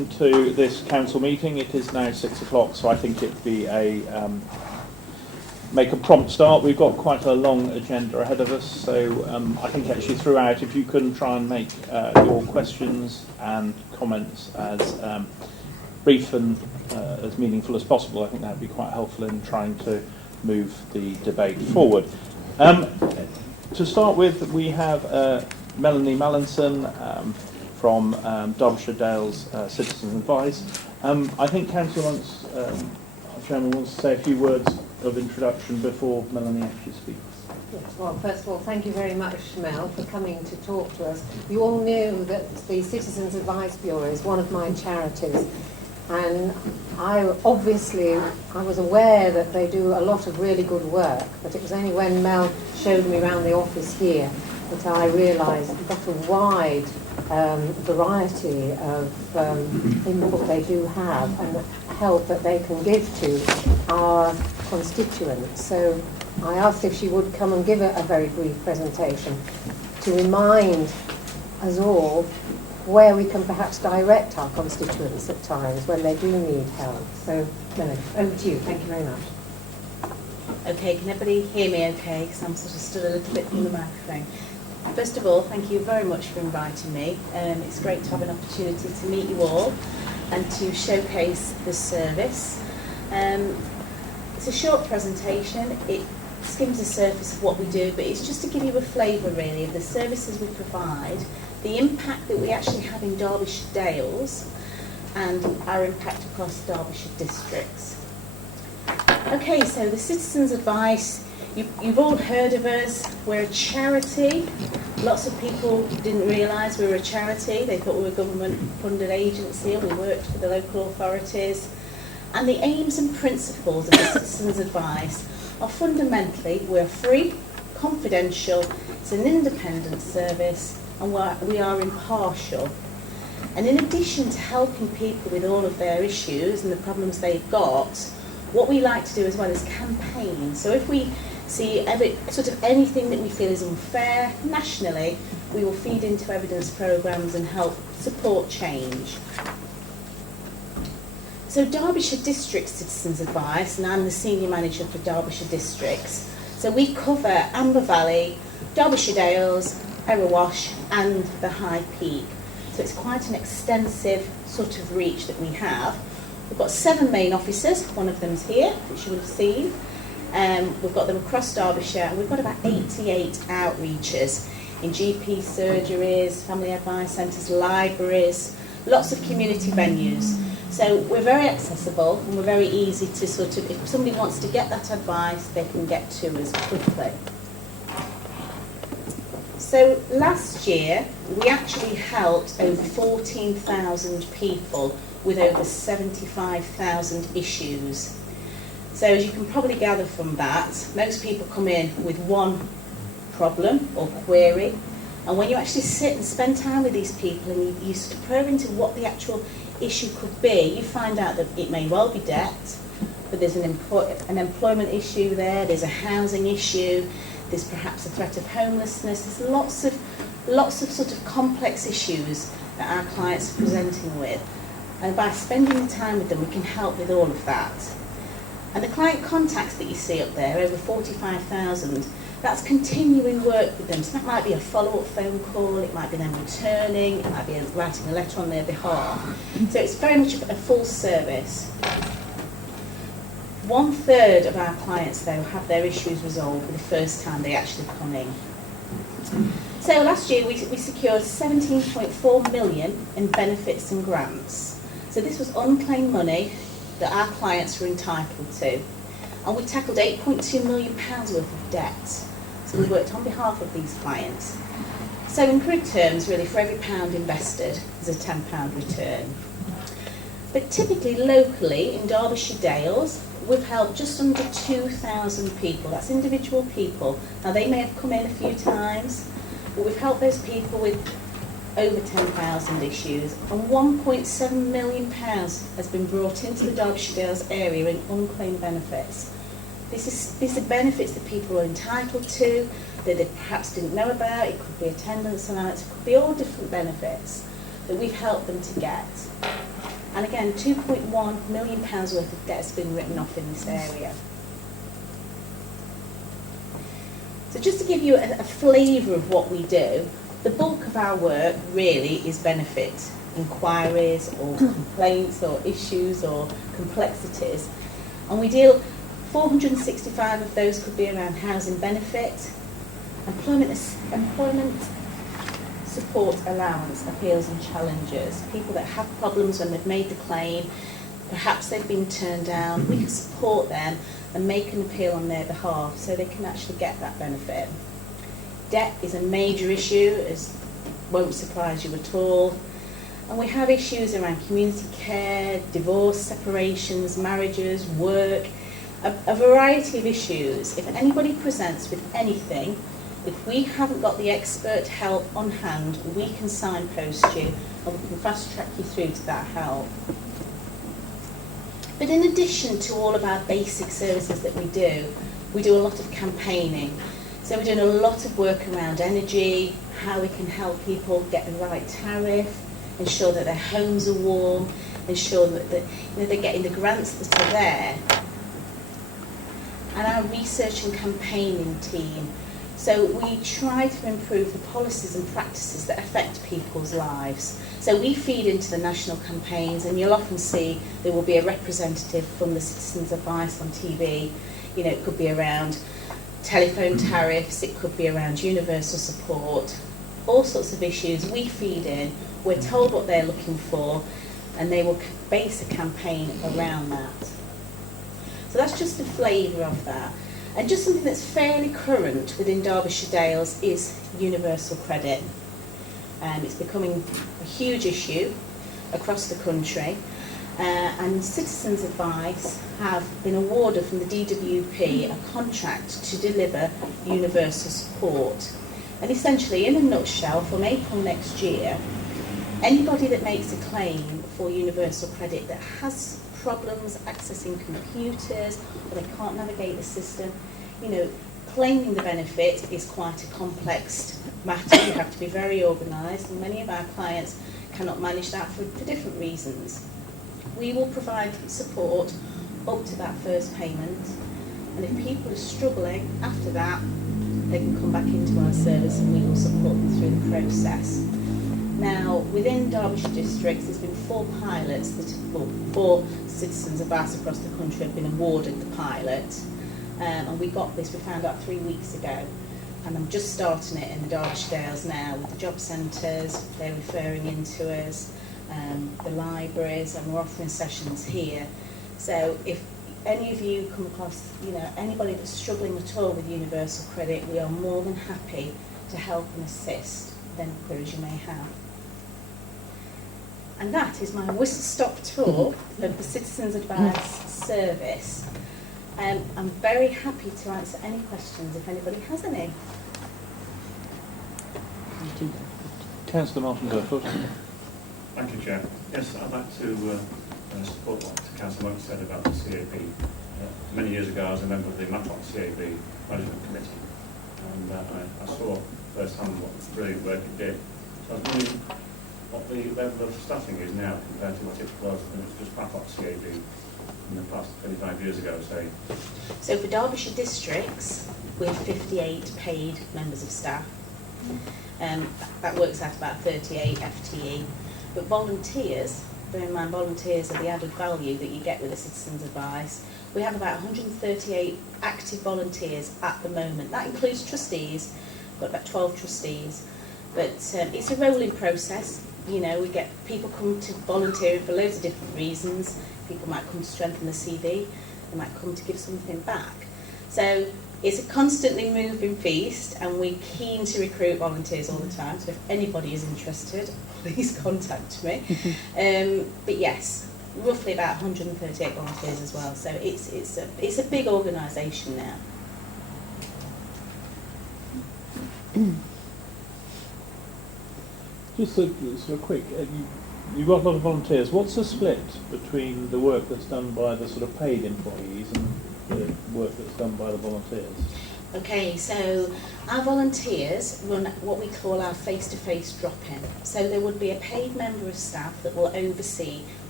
To this council meeting. It is now 6 o'clock, so I think it'd be make a prompt start. We've got quite a long agenda ahead of us, so I think actually throughout, if you can try and make your questions and comments as brief and as meaningful as possible, I think that would be quite helpful in trying to move the debate forward. To start with, we have Melanie Mallinson from Derbyshire Dales Citizens Advice. I think Council wants, Chairman wants to say a few words of introduction before Melanie actually speaks. Yes, well, first of all, thank you very much, Mel, for coming to talk to us. You all knew that the Citizens Advice Bureau is one of my charities, and I was aware that they do a lot of really good work, but it was only when Mel showed me around the office here that I realised we've got a wide variety of input they do have and help that they can give to our constituents. So I asked if she would come and give a very brief presentation to remind us all where we can perhaps direct our constituents at times when they do need help. So, Melanie, over to you. Thank you very much. Okay, can everybody hear me okay? Because I'm sort of stood a little bit from the microphone. First of all, thank you very much for inviting me. It's great to have an opportunity to meet you all and to showcase the service. It's a short presentation. It skims the surface of what we do, but it's just to give you a flavour really of the services we provide, the impact that we actually have in Derbyshire Dales and our impact across Derbyshire districts. Okay, so the Citizens Advice, you've all heard of us. We're a charity. Lots of people didn't realise we were a charity. They thought we were a government-funded agency and we worked for the local authorities. And the aims and principles of the Citizens Advice are fundamentally we're free, confidential, it's an independent service, and we are impartial. And in addition to helping people with all of their issues and the problems they've got, what we like to do as well is campaign. So if we see anything that we feel is unfair nationally, we will feed into evidence programmes and help support change. So Derbyshire District Citizens Advice, and I'm the Senior Manager for Derbyshire Districts. So we cover Amber Valley, Derbyshire Dales, Erewash and the High Peak. So it's quite an extensive sort of reach that we have. We've got 7 main offices, one of them's here, which you would have seen. We've got them across Derbyshire, and we've got about 88 outreaches in GP surgeries, family advice centres, libraries, lots of community venues. So we're very accessible and we're very easy to if somebody wants to get that advice, they can get to us quickly. So last year, we actually helped over 14,000 people with over 75,000 issues. So as you can probably gather from that, most people come in with one problem or query, and when you actually sit and spend time with these people and you sort of probe into what the actual issue could be, you find out that it may well be debt, but there's an employment issue there's a housing issue, there's perhaps a threat of homelessness, there's lots of sort of complex issues that our clients are presenting with. And by spending the time with them, we can help with all of that. And the client contacts that you see up there, over 45,000, that's continuing work with them. So that might be a follow-up phone call, it might be them returning, it might be writing a letter on their behalf. So it's very much a full service. 1/3 of our clients, though, have their issues resolved the first time they actually come in. So last year we secured 17.4 million in benefits and grants. So this was unclaimed money that our clients were entitled to. And we tackled £8.2 million worth of debt. So we worked on behalf of these clients. So in crude terms, really, for every pound invested, there's a £10 return. But typically, locally, in Derbyshire Dales, we've helped just under 2,000 people. That's individual people. Now, they may have come in a few times, but we've helped those people with over 10,000 issues, and £1.7 million has been brought into the Derbyshire Dales area in unclaimed benefits. These are benefits that people are entitled to, that they perhaps didn't know about. It could be attendance allowance, it could be all different benefits that we've helped them to get. And again, £2.1 million worth of debt has been written off in this area. So just to give you a flavour of what we do, the bulk of our work really is benefit inquiries or complaints or issues or complexities. And we deal, 465 of those could be around housing benefit, employment support allowance, appeals and challenges, people that have problems when they've made the claim, perhaps they've been turned down, we can support them and make an appeal on their behalf so they can actually get that benefit. Debt is a major issue, as won't surprise you at all. And we have issues around community care, divorce, separations, marriages, work, a variety of issues. If anybody presents with anything, if we haven't got the expert help on hand, we can signpost you and we can fast track you through to that help. But in addition to all of our basic services that we do a lot of campaigning. So we're doing a lot of work around energy, how we can help people get the right tariff, ensure that their homes are warm, ensure that they're getting the grants that are there. And our research and campaigning team. So we try to improve the policies and practices that affect people's lives. So we feed into the national campaigns, and you'll often see there will be a representative from the Citizens Advice on TV. You know, it could be around telephone tariffs, it could be around universal support, all sorts of issues we feed in. We're told what they're looking for, and they will base a campaign around that. So that's just a flavour of that. And just something that's fairly current within Derbyshire Dales is universal credit. It's becoming a huge issue across the country. And Citizens Advice have been awarded from the DWP a contract to deliver universal support. And essentially, in a nutshell, from April next year, anybody that makes a claim for universal credit that has problems accessing computers or they can't navigate the system, you know, claiming the benefit is quite a complex matter. You have to be very organised, and many of our clients cannot manage that for different reasons. We will provide support up to that first payment, and if people are struggling after that, they can come back into our service and we will support them through the process. Now, within Derbyshire districts, there's been 4 pilots, four Citizens Advice across the country have been awarded the pilot. And we found out 3 weeks ago. And I'm just starting it in the Derbyshire Dales now with the job centres, they're referring into us, the libraries, and we're offering sessions here. So if any of you come across, you know, anybody that's struggling at all with universal credit, we are more than happy to help and assist with any queries you may have. And that is my whistle-stop tour of the Citizens Advice service. I'm very happy to answer any questions if anybody has any. Councillor Martin Burfoot. Thank you, Chair. Yes, I'd like to support what Councillor Monk said about the CAB. Many years ago, I was a member of the Matlock CAB Management Committee, and I saw firsthand what brilliant work it did. So I was wondering what the level of staffing is now compared to what it was when it was just Matlock CAB in the past 25 years ago, say. So for Derbyshire districts, we have 58 paid members of staff. That works out about 38 FTE. But volunteers, bear in mind volunteers are the added value that you get with the Citizens Advice. We have about 138 active volunteers at the moment. That includes trustees, we've got about 12 trustees. But it's a rolling process. You know, we get people come to volunteer for loads of different reasons. People might come to strengthen the CV, they might come to give something back. So it's a constantly moving feast, and we're keen to recruit volunteers all the time. So if anybody is interested, please contact me. But yes, roughly about 138 volunteers as well. So it's a big organisation now. Just sort of quick, you've got a lot of volunteers. What's the split between the work that's done by the sort of paid employees and the work that's done by the volunteers? Okay, so our volunteers run what we call our face-to-face drop-in. So there would be a paid member of staff that will oversee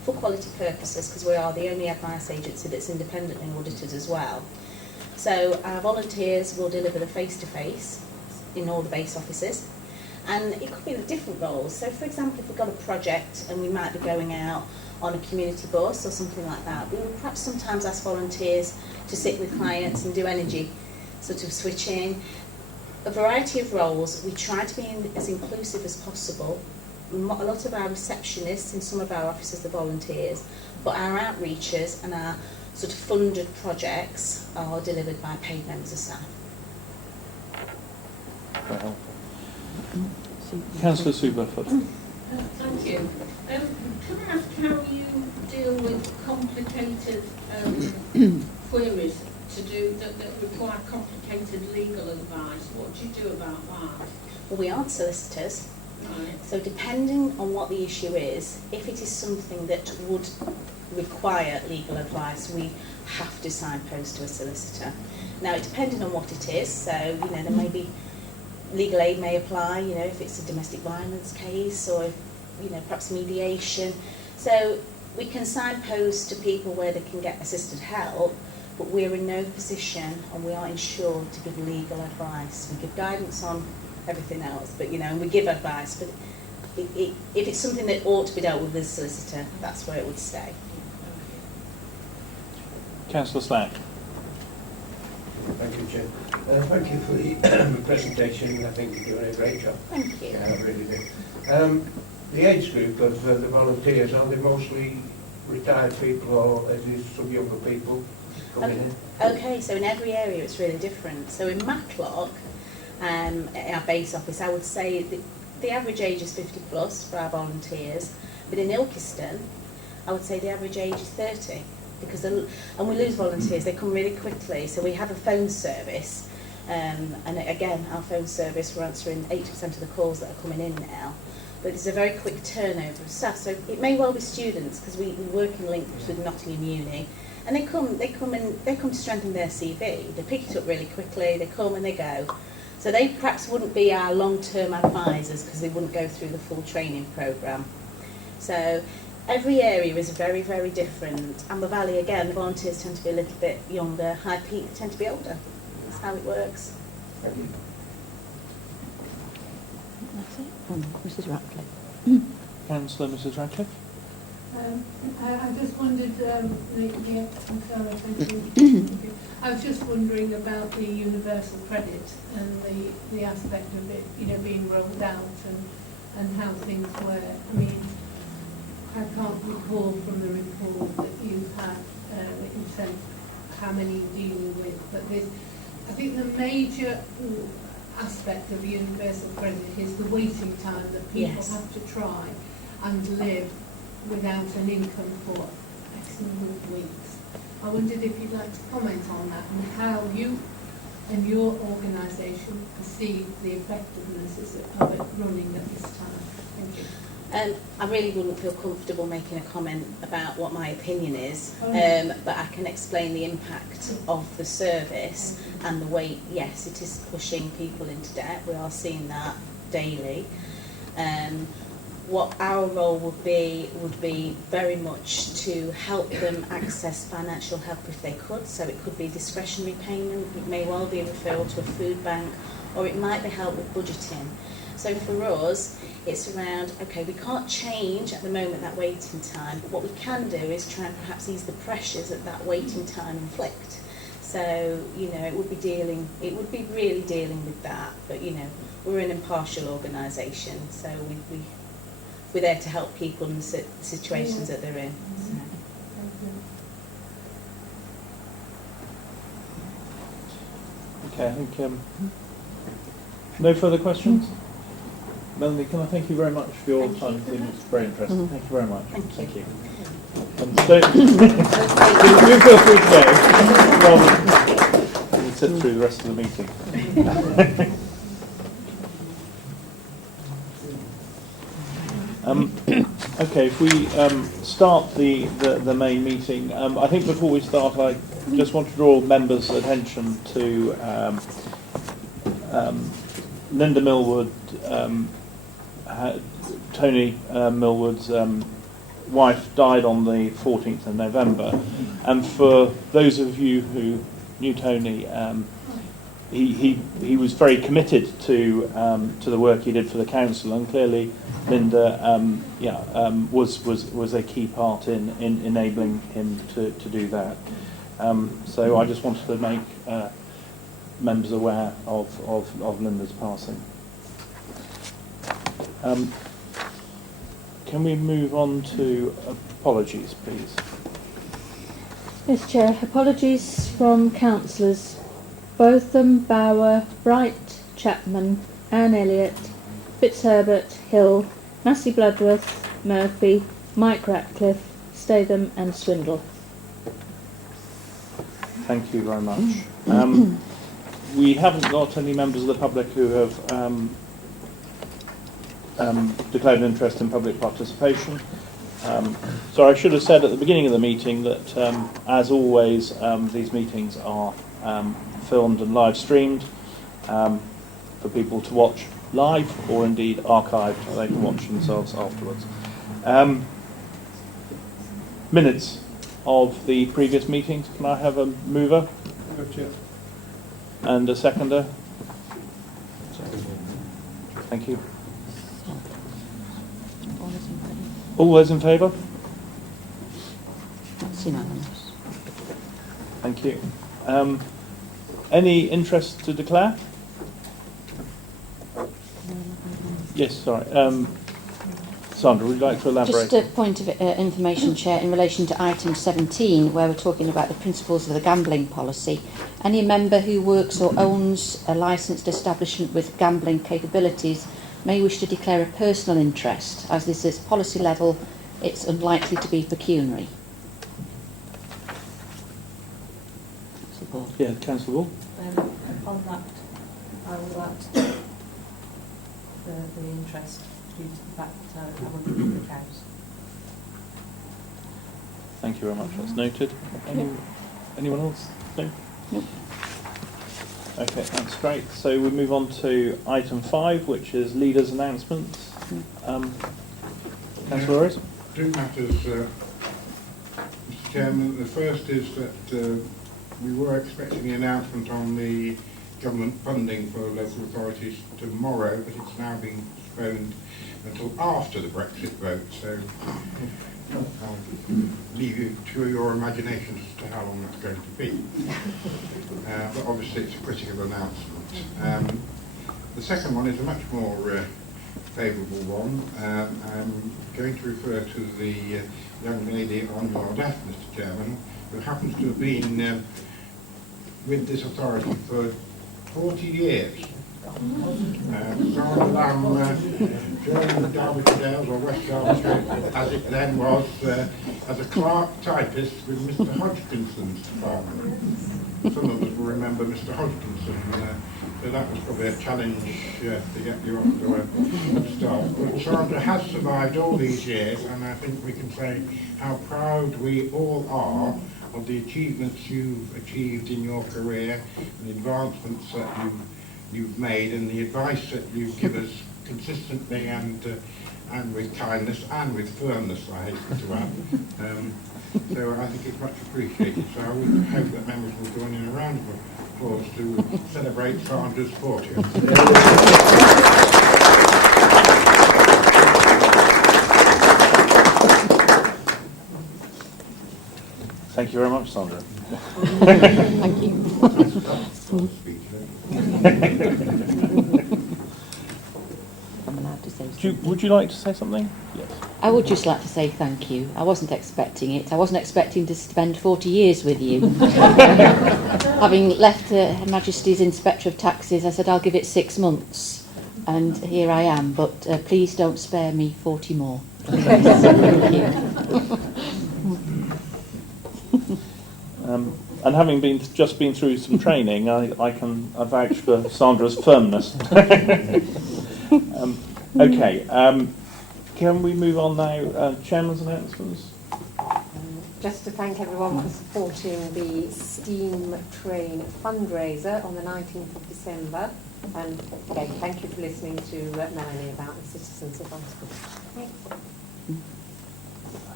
for quality purposes, because we are the only advice agency that's independently audited as well. So our volunteers will deliver the face-to-face in all the base offices, and it could be the different roles. So for example, if we've got a project and we might be going out on a community bus or something like that, we will perhaps sometimes ask volunteers to sit with clients and do energy sort of switching. A variety of roles. We try to be as inclusive as possible. A lot of our receptionists in some of our offices are volunteers, but our outreachers and our sort of funded projects are delivered by paid members of staff. Very helpful. Councillor Suberfoot. Thank you. Can I ask how you deal with complicated queries that require complicated legal advice? What do you do about that? Well, we aren't solicitors, Right. so depending on what the issue is, if it is something that would require legal advice, we have to signpost to a solicitor. Now, it depending on what it is, so there may be legal aid may apply, if it's a domestic violence case, or if, perhaps mediation. So we can signpost to people where they can get assisted help, but we're in no position and we aren't insured to give legal advice. We give guidance on everything else, but and we give advice, but if it's something that ought to be dealt with a solicitor, that's where it would stay. Councillor Slack. Thank you, Chair. Thank you for the presentation. I think you're doing a great job. Thank you. Yeah, I really do. The age group of the volunteers, are they mostly retired people, or is there some younger people coming in? Okay, so in every area it's really different. So in Matlock, at our base office, I would say the average age is 50 plus for our volunteers, but in Ilkeston, I would say the average age is 30. And we lose volunteers, they come really quickly. So we have a phone service, and again, our phone service, we're answering 80% of the calls that are coming in now. But there's a very quick turnover of staff. So it may well be students, because we work in links with Nottingham Uni, and they come to strengthen their CV. They pick it up really quickly, they come and they go. So they perhaps wouldn't be our long-term advisors, because they wouldn't go through the full training programme. So every area is very, very different. Amber Valley, again, the volunteers tend to be a little bit younger. High Peak tend to be older. That's how it works. Thank you. That's it. Mrs. Ratcliffe. Councillor Mrs. Radcliffe. I just wondered, I was just wondering about the universal credit and the aspect of it, being rolled out and how things were. I mean, I can't recall from the report that you had, that you sent how many you're dealing with, but I think the major aspect of universal credit is the waiting time that people Yes. have to try and live without an income for X number of weeks. I wondered if you'd like to comment on that and how you and your organisation perceive the effectiveness of it running at this time. Thank you. I really wouldn't feel comfortable making a comment about what my opinion is, but I can explain the impact of the service and the way, yes, it is pushing people into debt. We are seeing that daily. What our role would be very much to help them access financial help if they could. So it could be discretionary payment, it may well be a referral to a food bank, or it might be help with budgeting. So for us, it's around, okay, we can't change at the moment that waiting time, but what we can do is try and perhaps ease the pressures that waiting time inflict. So, it would be really dealing with that, but, we're an impartial organisation, so we're there to help people in the situations that they're in. So. Okay, I think no further questions. Melanie, can I thank you very much for your time? It's very interesting. Thank you very much. Thank you. You feel free to go. We'll sit through the rest of the meeting. Okay, if we start the main meeting, I think before we start, I just want to draw members' attention to Linda Millwood, Tony Millwood's wife died on the 14th of November, and for those of you who knew Tony, he was very committed to the work he did for the council, and clearly Linda was a key part in enabling him to do that. So I just wanted to make members aware of Linda's passing. Can we move on to apologies, please? Yes, Chair. Apologies from councillors Botham, Bower, Bright, Chapman, Anne Elliott, Fitzherbert, Hill, Massey Bloodworth, Murphy, Mike Ratcliffe, Statham and Swindle. Thank you very much. We haven't got any members of the public who have declared an interest in public participation. So I should have said at the beginning of the meeting that, as always, these meetings are filmed and live streamed for people to watch live or indeed archived so they can watch themselves afterwards. Minutes of the previous meetings. Can I have a mover? And a seconder? Thank you. All those in favour? That's unanimous. Thank you. Any interest to declare? Yes, sorry. Sandra, would you like to elaborate? Just a point of information, Chair, in relation to item 17, where we're talking about the principles of the gambling policy. Any member who works or owns a licensed establishment with gambling capabilities may wish to declare a personal interest, as this is policy level, it's unlikely to be pecuniary. Support. Yeah, Councillor Wall. On that, I would like to take the interest due to the fact that I would be the cows. Thank you very much. That's noted. Anyone else? No? Nope. Okay, that's great. So we move on to item 5, which is leaders' announcements. Councillor Rose? Two matters, Mr. Chairman. The first is that we were expecting the announcement on the government funding for local authorities tomorrow, but it's now been postponed until after the Brexit vote, so I'll leave you to your imagination as to how long that's going to be. But obviously it's a critical announcement. The second one is a much more favourable one. I'm going to refer to the young lady on your left, Mr. Chairman, who happens to have been with this authority for 40 years. Sandra Lamb joined Derbyshire Dales, or West Derbyshire as it then was, as a clerk typist with Mr. Hodgkinson's department. Some of us will remember Mr. Hodgkinson, so that was probably a challenge to get you off to a start. But Sandra has survived all these years, and I think we can say how proud we all are of the achievements you've achieved in your career, and the advancements that you've made, and the advice that you give us consistently and with kindness and with firmness, I hasten to add. So I think it's much appreciated. So I would hope that members will join in a round of applause to celebrate Sandra's 40th. Thank you very much, Sandra. Thank you. I'm allowed to say something. Would you like to say something? Yes. I would just like to say thank you. I wasn't expecting it. I wasn't expecting to spend 40 years with you. Having left Her Majesty's Inspector of Taxes, I said I'll give it 6 months. And here I am. But please don't spare me 40 more. Thank you. And having just been through some training, I can vouch for Sandra's firmness. Okay, can we move on now? Chairman's announcements. Just to thank everyone for supporting the Steam Train fundraiser on the 19th of December. And again, thank you for listening to Melanie about the Citizens Advice Group. Thanks.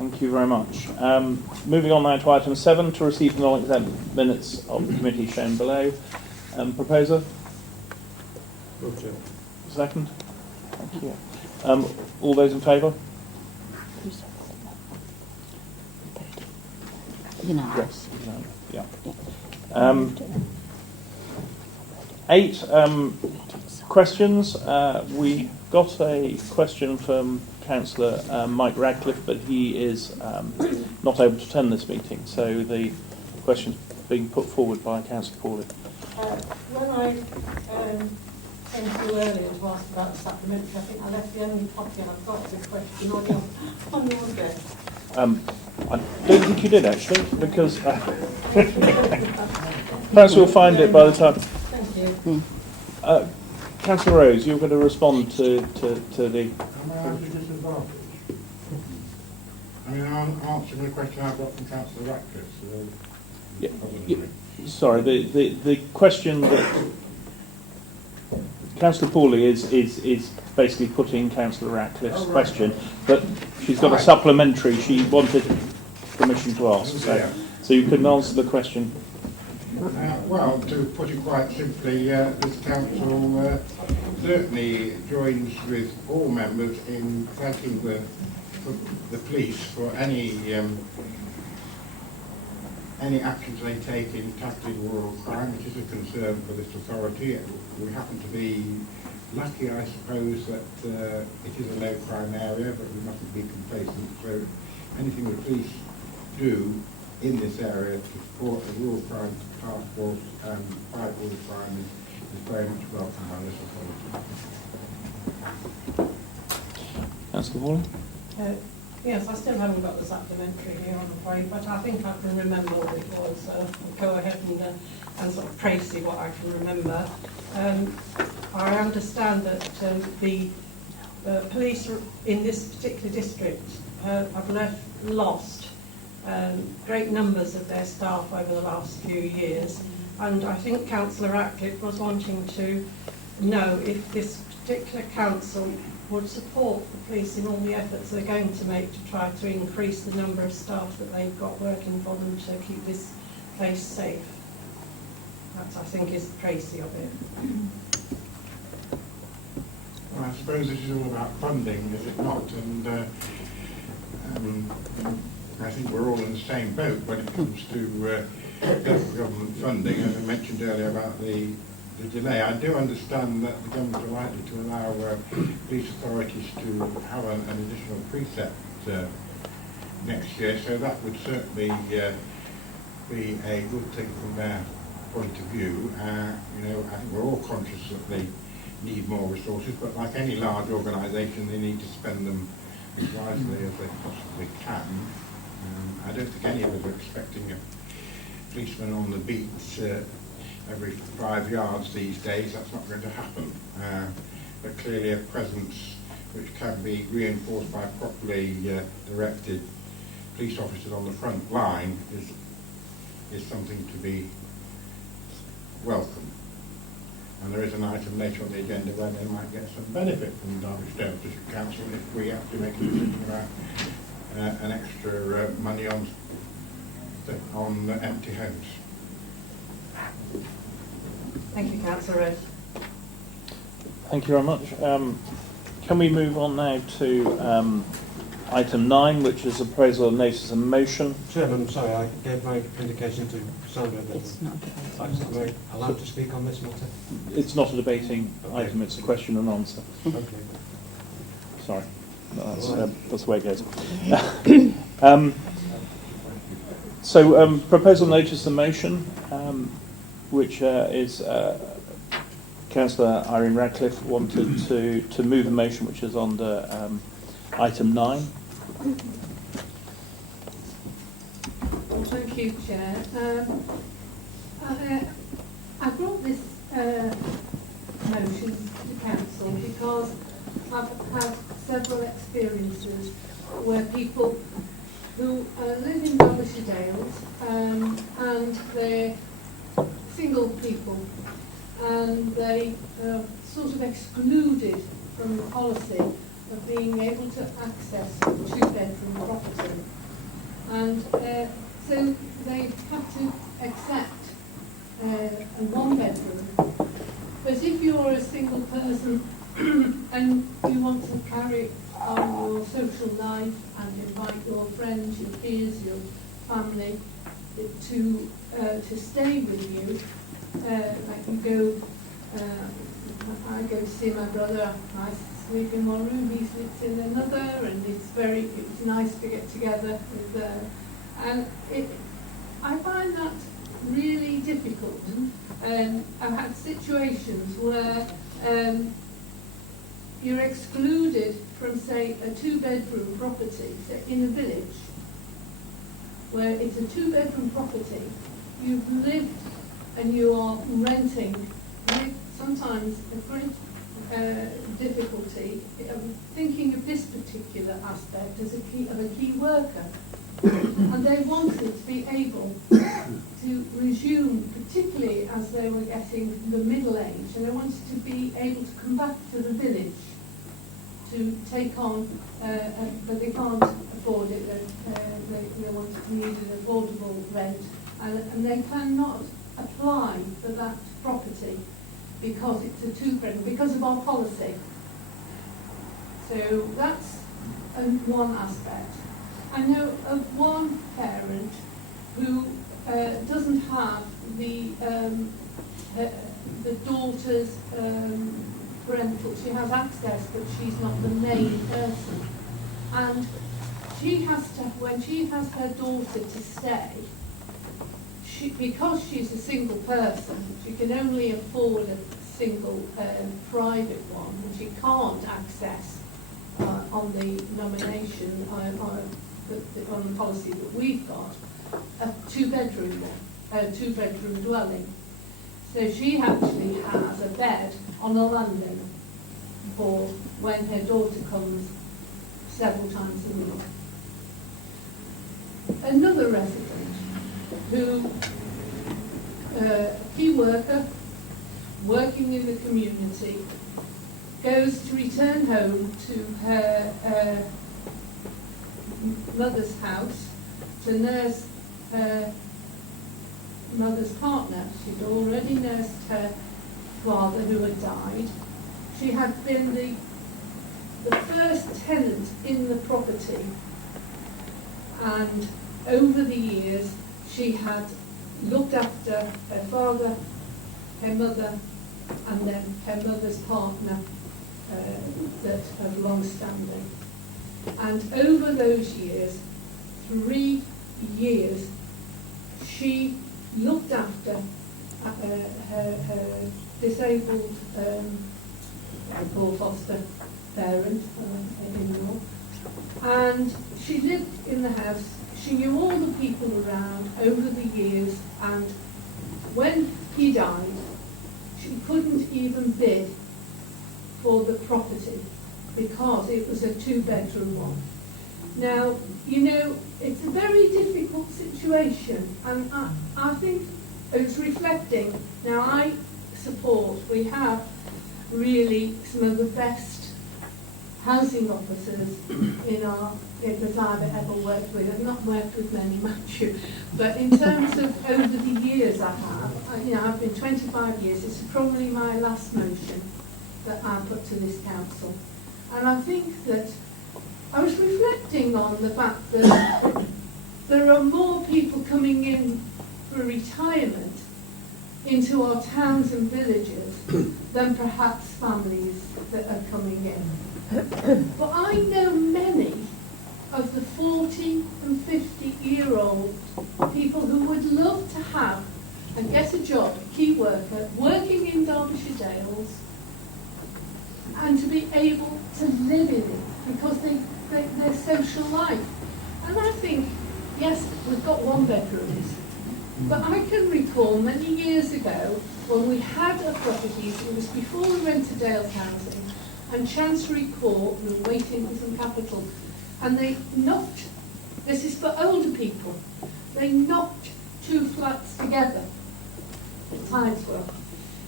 Thank you very much. Moving on now to item 7, to receive the non-exempt minutes of the committee shown below. Proposer? Second? Thank you. All those in favour? Unanimous. Yes. Yeah. 8 questions. We got a question from Councillor Mike Radcliffe, but he is not able to attend this meeting, so the question's being put forward by Councillor Pauly. When I came to you earlier to ask about the supplementary, I think I left the only copy I've got of the question on your desk. I don't think you did, actually, because perhaps we'll find it by the time. Thank you. Councillor Rose, you're going to respond to the... Am I at a disadvantage? I mean, I'm answering the question I've got from Councillor Radcliffe, so... Yeah. Sorry, the question that Councillor Pauly is basically putting Councillor Radcliffe's question, but she's got a supplementary she wanted permission to ask, so you can answer the question. Well, to put it quite simply, this council certainly joins with all members in thanking the police for any actions they take in tackling rural crime, which is a concern for this authority. We happen to be lucky, I suppose, that it is a low crime area, but we mustn't be complacent. So anything the police do in this area to support the rural crime task force and fight rural crime is very much welcome by this authority. Councillor Pauly? Yes, I still haven't got the supplementary here, I'm afraid, but I think I can remember what it was. I'll go ahead and sort of trace what I can remember. I understand that the police in this particular district have lost great numbers of their staff over the last few years, and I think Councillor Radcliffe was wanting to know if this particular council would support the police in all the efforts they're going to make to try to increase the number of staff that they've got working for them to keep this place safe. That, I think, is the précis of it. Well, I suppose this is all about funding, is it not? And I think we're all in the same boat when it comes to government funding. As I mentioned earlier about the delay, I do understand that the government are likely to allow police authorities to have an additional precept next year, so that would certainly be a good thing from their point of view. You know, I think we're all conscious that they need more resources, but like any large organisation, they need to spend them as wisely as they possibly can. I don't think any of us are expecting a policeman on the beat every 5 yards these days. That's not going to happen. But clearly a presence which can be reinforced by properly directed police officers on the front line is something to be welcome. And there is an item later on the agenda where they might get some benefit from Derbyshire Dales District Council if we actually make a decision about an extra money on empty homes. Thank you, Councillor Rose. Thank you very much. Can we move on now to item 9, which is appraisal of notice and motion? Chairman, sorry, I gave my indication to Sandra that It's not I'm allowed to speak on this matter. It's not a debating item, it's a question and answer. Okay. Sorry. No, that's the way it goes. So, proposal notice and motion, which is Councillor Irene Radcliffe wanted to move the motion, which is under item 9. Well, thank you, Chair. I brought this motion to Council because I've had several experiences where people who live in Derbyshire Dales and they're single people and they are sort of excluded from the policy of being able to access a two-bedroom property. And so they've had to accept a one-bedroom. But if you're a single person and you want to carry on your social life and invite your friends, your peers, your family to stay with you, like you go, I go to see my brother, I sleep in one room, he sleeps in another, and it's nice to get together with, and I find that really difficult. I've had situations where you're excluded from, say, a two-bedroom property, say, in a village, where it's a two-bedroom property. You've lived and you are renting with sometimes a great difficulty of thinking of this particular aspect as a key worker. And they wanted to be able to resume, particularly as they were getting the middle age, and they wanted to be able to come back to the village to take on, but they can't afford it. They wanted to need an affordable rent, and they cannot apply for that property because it's a two-bedroom, because of our policy. So that's one aspect. I know of one parent who doesn't have the daughter's parental. She has access, but she's not the main person. And she has to, when she has her daughter to stay, because she's a single person, she can only afford a single private one, and she can't access on the nomination on the policy that we've got a two-bedroom dwelling. So she actually has a bed on a landing for when her daughter comes several times a week. Another resident who, a key worker, working in the community, goes to return home to her mother's house to nurse her mother's partner. She'd already nursed her father who had died. She had been the first tenant in the property, and over the years she had looked after her father, her mother, and then her mother's partner that of long standing. And over those years, 3 years, she looked after her disabled foster parent in-law, and she lived in the house. She knew all the people around over the years, and when he died, she couldn't even bid for the property because it was a two-bedroom one. Now, you know, it's a very difficult situation, and I think it's reflecting. Now, I support, we have really some of the best housing officers that I've ever worked with. I've not worked with many, mind you, but in terms of over the years I have, I've been 25 years, it's probably my last motion that I put to this council. And I think that I was reflecting on the fact that there are more people coming in for retirement into our towns and villages than perhaps families that are coming in. But I know many of the 40 and 50-year-old people who would love to have and get a job, key worker, working in Derbyshire Dales, and to be able to live in it because their social life. And I think, yes, we've got one bedrooms, but I can recall many years ago when we had a property, it was before we went to Dales Housing, and Chancery Court, we were waiting for some capital, and they knocked, this is for older people, they knocked 2 flats together, the tides were,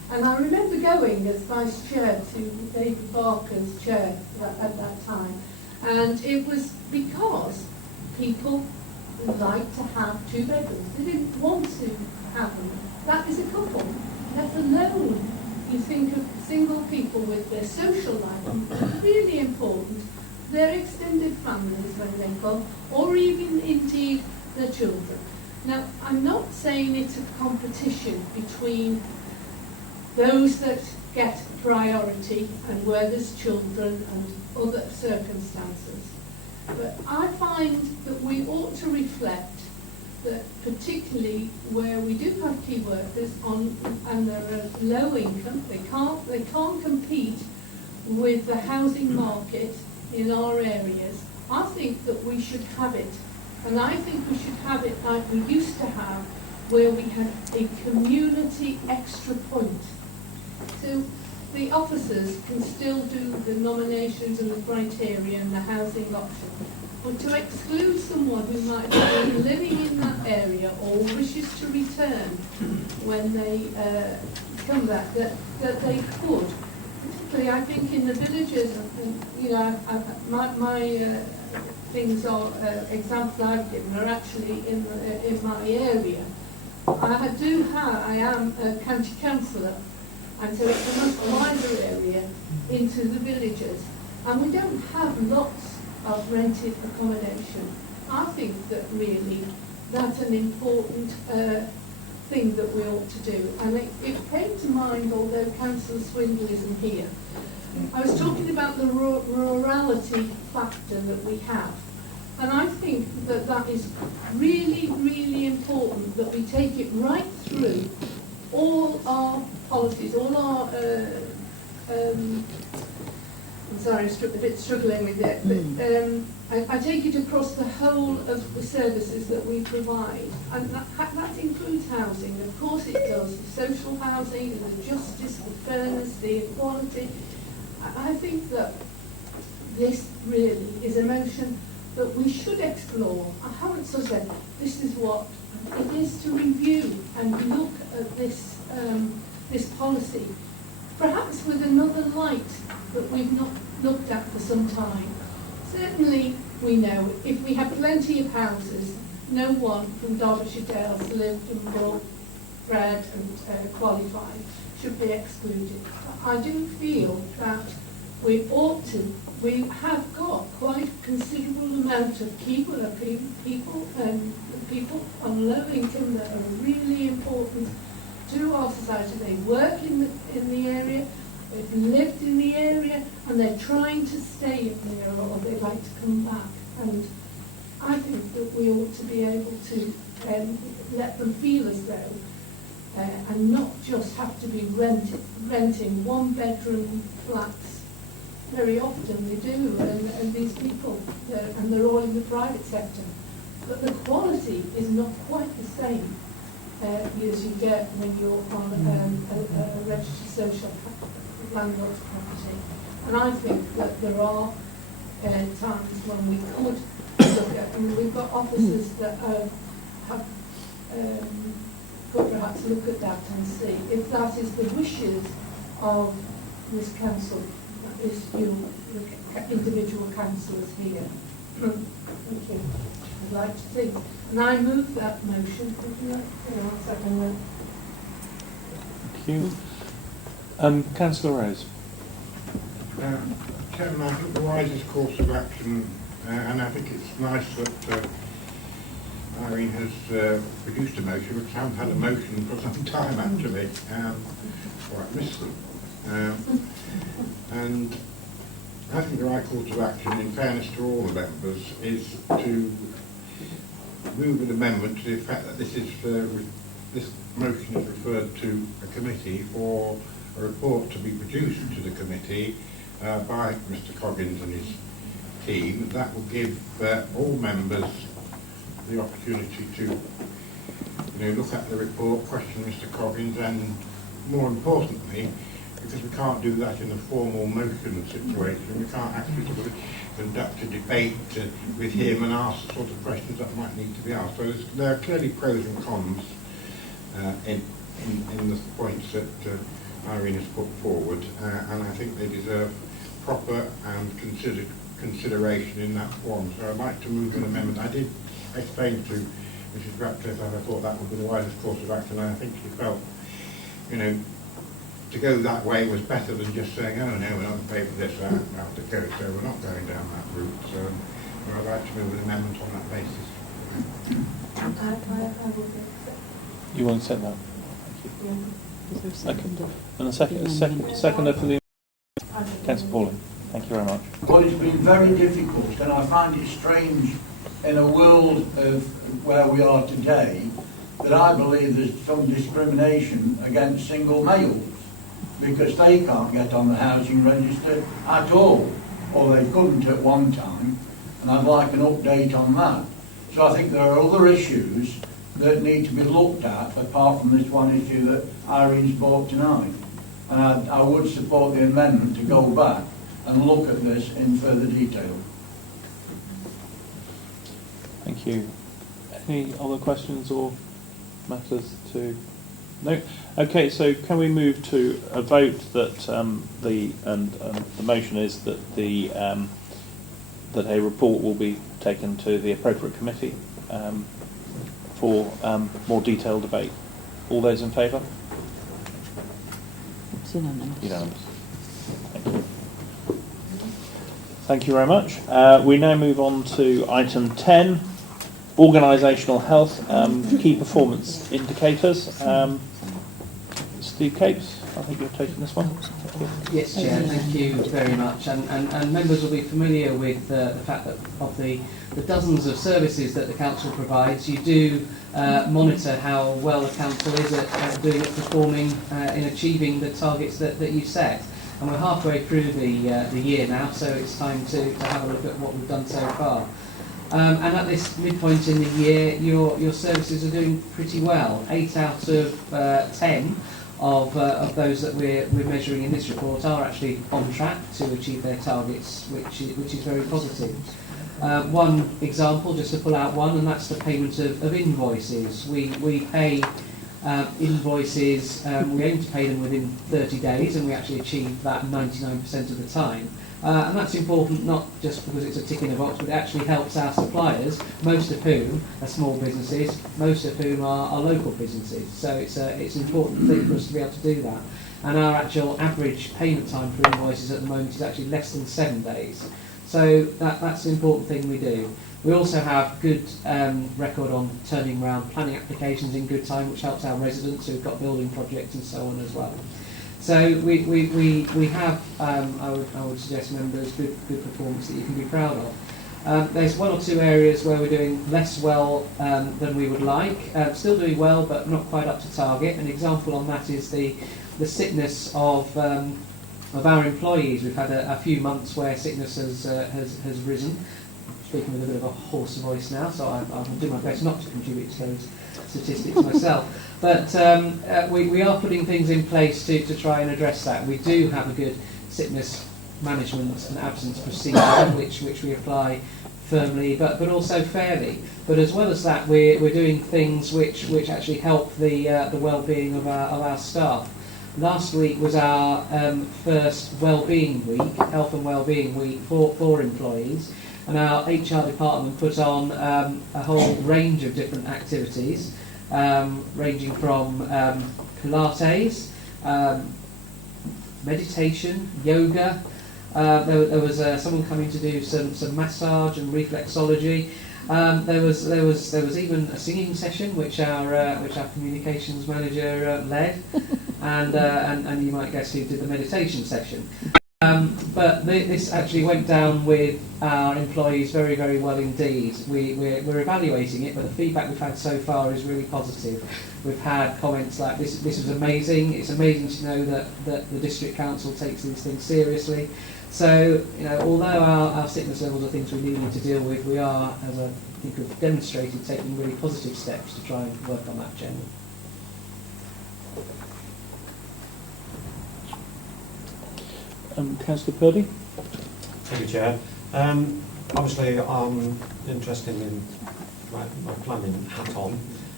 And I remember going as vice chair to David Barker's chair at that time. And it was because people liked to have 2 bedrooms. They didn't want to have them. That is a couple, let alone you think of single people with their social life, really important, their extended families when they come, or even indeed their children. Now, I'm not saying it's a competition between those that get priority and where there's children and other circumstances. But I find that we ought to reflect that particularly where we do have key workers on and they're low income, they can't compete with the housing market in our areas. I think that we should have it, and I think we should have it like we used to have, where we had a community extra point. So the officers can still do the nominations and the criteria and the housing option. But to exclude someone who might be living in that area or wishes to return when they come back, that they could. Particularly, I think in the villages, and you know, my things are examples I've given are actually in my area. I am a county councillor, and so it's a much wider area into the villages, and we don't have lots of rented accommodation. I think that really that's an important thing that we ought to do. And it came to mind, although Councillor Swindle isn't here, I was talking about the rurality factor that we have. And I think that that is really, really important that we take it right through all our policies, all our I'm sorry, I'm a bit struggling with it, but I take it across the whole of the services that we provide, and that includes housing. Of course it does, the social housing, the justice, the fairness, the equality. I think that this really is a motion that we should explore. I haven't sort of said this is what it is to review and look at this this policy, perhaps with another light that we've not looked at for some time. Certainly, we know if we have plenty of houses, no one from Derbyshire Dales lived and bred and qualified should be excluded. I do feel that we have got quite a considerable amount of people on low income that are really important to our society. They work in the area, they've lived in the area, and they're trying to stay in the area, or they'd like to come back. And I think that we ought to be able to let them feel as though, and not just have to be renting 1-bedroom flats. Very often they do, and these people, and they're all in the private sector. But the quality is not quite the same as you get when you're on a registered social landlord's property. And I think that there are times when we could look at, and we've got officers that could perhaps look at that and see if that is the wishes of this council, that is you, the individual councillors here. Thank you. I'd like to think. And I move that motion. I'll second that. Thank you. Councillor Rose. Chairman, I think the wisest course of action, and I think it's nice that Irene has produced a motion, which I haven't had a motion for some time actually, or I missed them. And I think the right course of action, in fairness to all the members, is to move an amendment to the effect that this motion is referred to a committee for a report to be produced to the committee by Mr. Coggins and his team. That will give all members the opportunity to look at the report, question Mr. Coggins, and more importantly, because we can't do that in a formal motion situation, we can't actually sort of conduct a debate with him and ask the sort of questions that might need to be asked. So there are clearly pros and cons in the points that Irene has put forward, and I think they deserve proper and consideration in that form. So I'd like to move an amendment. I did explain to Mrs. Ratcliffe that I thought that would be the wisest course of action, and I think she felt, you know, to go that way was better than just saying, oh no, we're not going to pay for this, that, out the code, so we're not going down that route. So I'd like to move an amendment on that basis. You want to say that? Is there a second? Okay. And a seconder for the Councillor Pauling. Thank you very much. Well, it's been very difficult, and I find it strange in a world of where we are today that I believe there's some discrimination against single males because they can't get on the housing register at all, or they couldn't at one time, and I'd like an update on that. So I think there are other issues that need to be looked at apart from this one issue that Irene's brought tonight. And I would support the amendment to go back and look at this in further detail. Thank you. Any other questions or matters to? No. Okay. So can we move to a vote that the motion is that that a report will be taken to the appropriate committee for more detailed debate. All those in favour? It's unanimous. Unanimous. Thank you. Thank you very much. We now move on to item 10, organisational health, key performance indicators. Steve Capes, I think you're taking this one. Thank you. Yes, Chair, thank you very much. And members will be familiar with the fact that of the dozens of services that the Council provides, you do monitor how well the Council is at doing it, performing in achieving the targets that you set. And we're halfway through the year now, so it's time to have a look at what we've done so far. And at this midpoint in the year, your services are doing pretty well. 8 out of 10 of those that we're measuring in this report are actually on track to achieve their targets, which is very positive. One example, just to pull out one, and that's the payment of invoices. We pay invoices, we aim to pay them within 30 days, and we actually achieve that 99% of the time. And that's important not just because it's a tick in a box, but it actually helps our suppliers, most of whom are small businesses, most of whom are local businesses. So it's an important thing for us to be able to do that. And our actual average payment time for invoices at the moment is actually less than 7 days. So that's an important thing we do. We also have good record on turning around planning applications in good time, which helps our residents who've got building projects and so on as well. So we have, I would suggest members, good performance that you can be proud of. There's one or two areas where we're doing less well than we would like. Still doing well, but not quite up to target. An example on that is the sickness of our employees. We've had a few months where sickness has risen. I'm speaking with a bit of a hoarse voice now, so I'll do my best not to contribute to those statistics myself. But we are putting things in place to try and address that. We do have a good sickness management and absence procedure, which we apply firmly, but also fairly. But as well as that, we're doing things which actually help the well-being of our staff. Last week was our first well-being week, health and well-being week for employees, and our HR department put on a whole range of different activities, ranging from Pilates, meditation, yoga. There was someone coming to do some massage and reflexology. There was even a singing session which our communications manager led, and you might guess who did the meditation session. But this actually went down with our employees very, very well indeed. We're evaluating it, but the feedback we've had so far is really positive. We've had comments like, this was amazing. It's amazing to know that the District Council takes these things seriously. So, although our sickness levels are things we need to deal with, we are, as I think we've demonstrated, taking really positive steps to try and work on that agenda. Councillor Purdy? Thank you, Chair. Obviously, I'm interested in my planning hat on.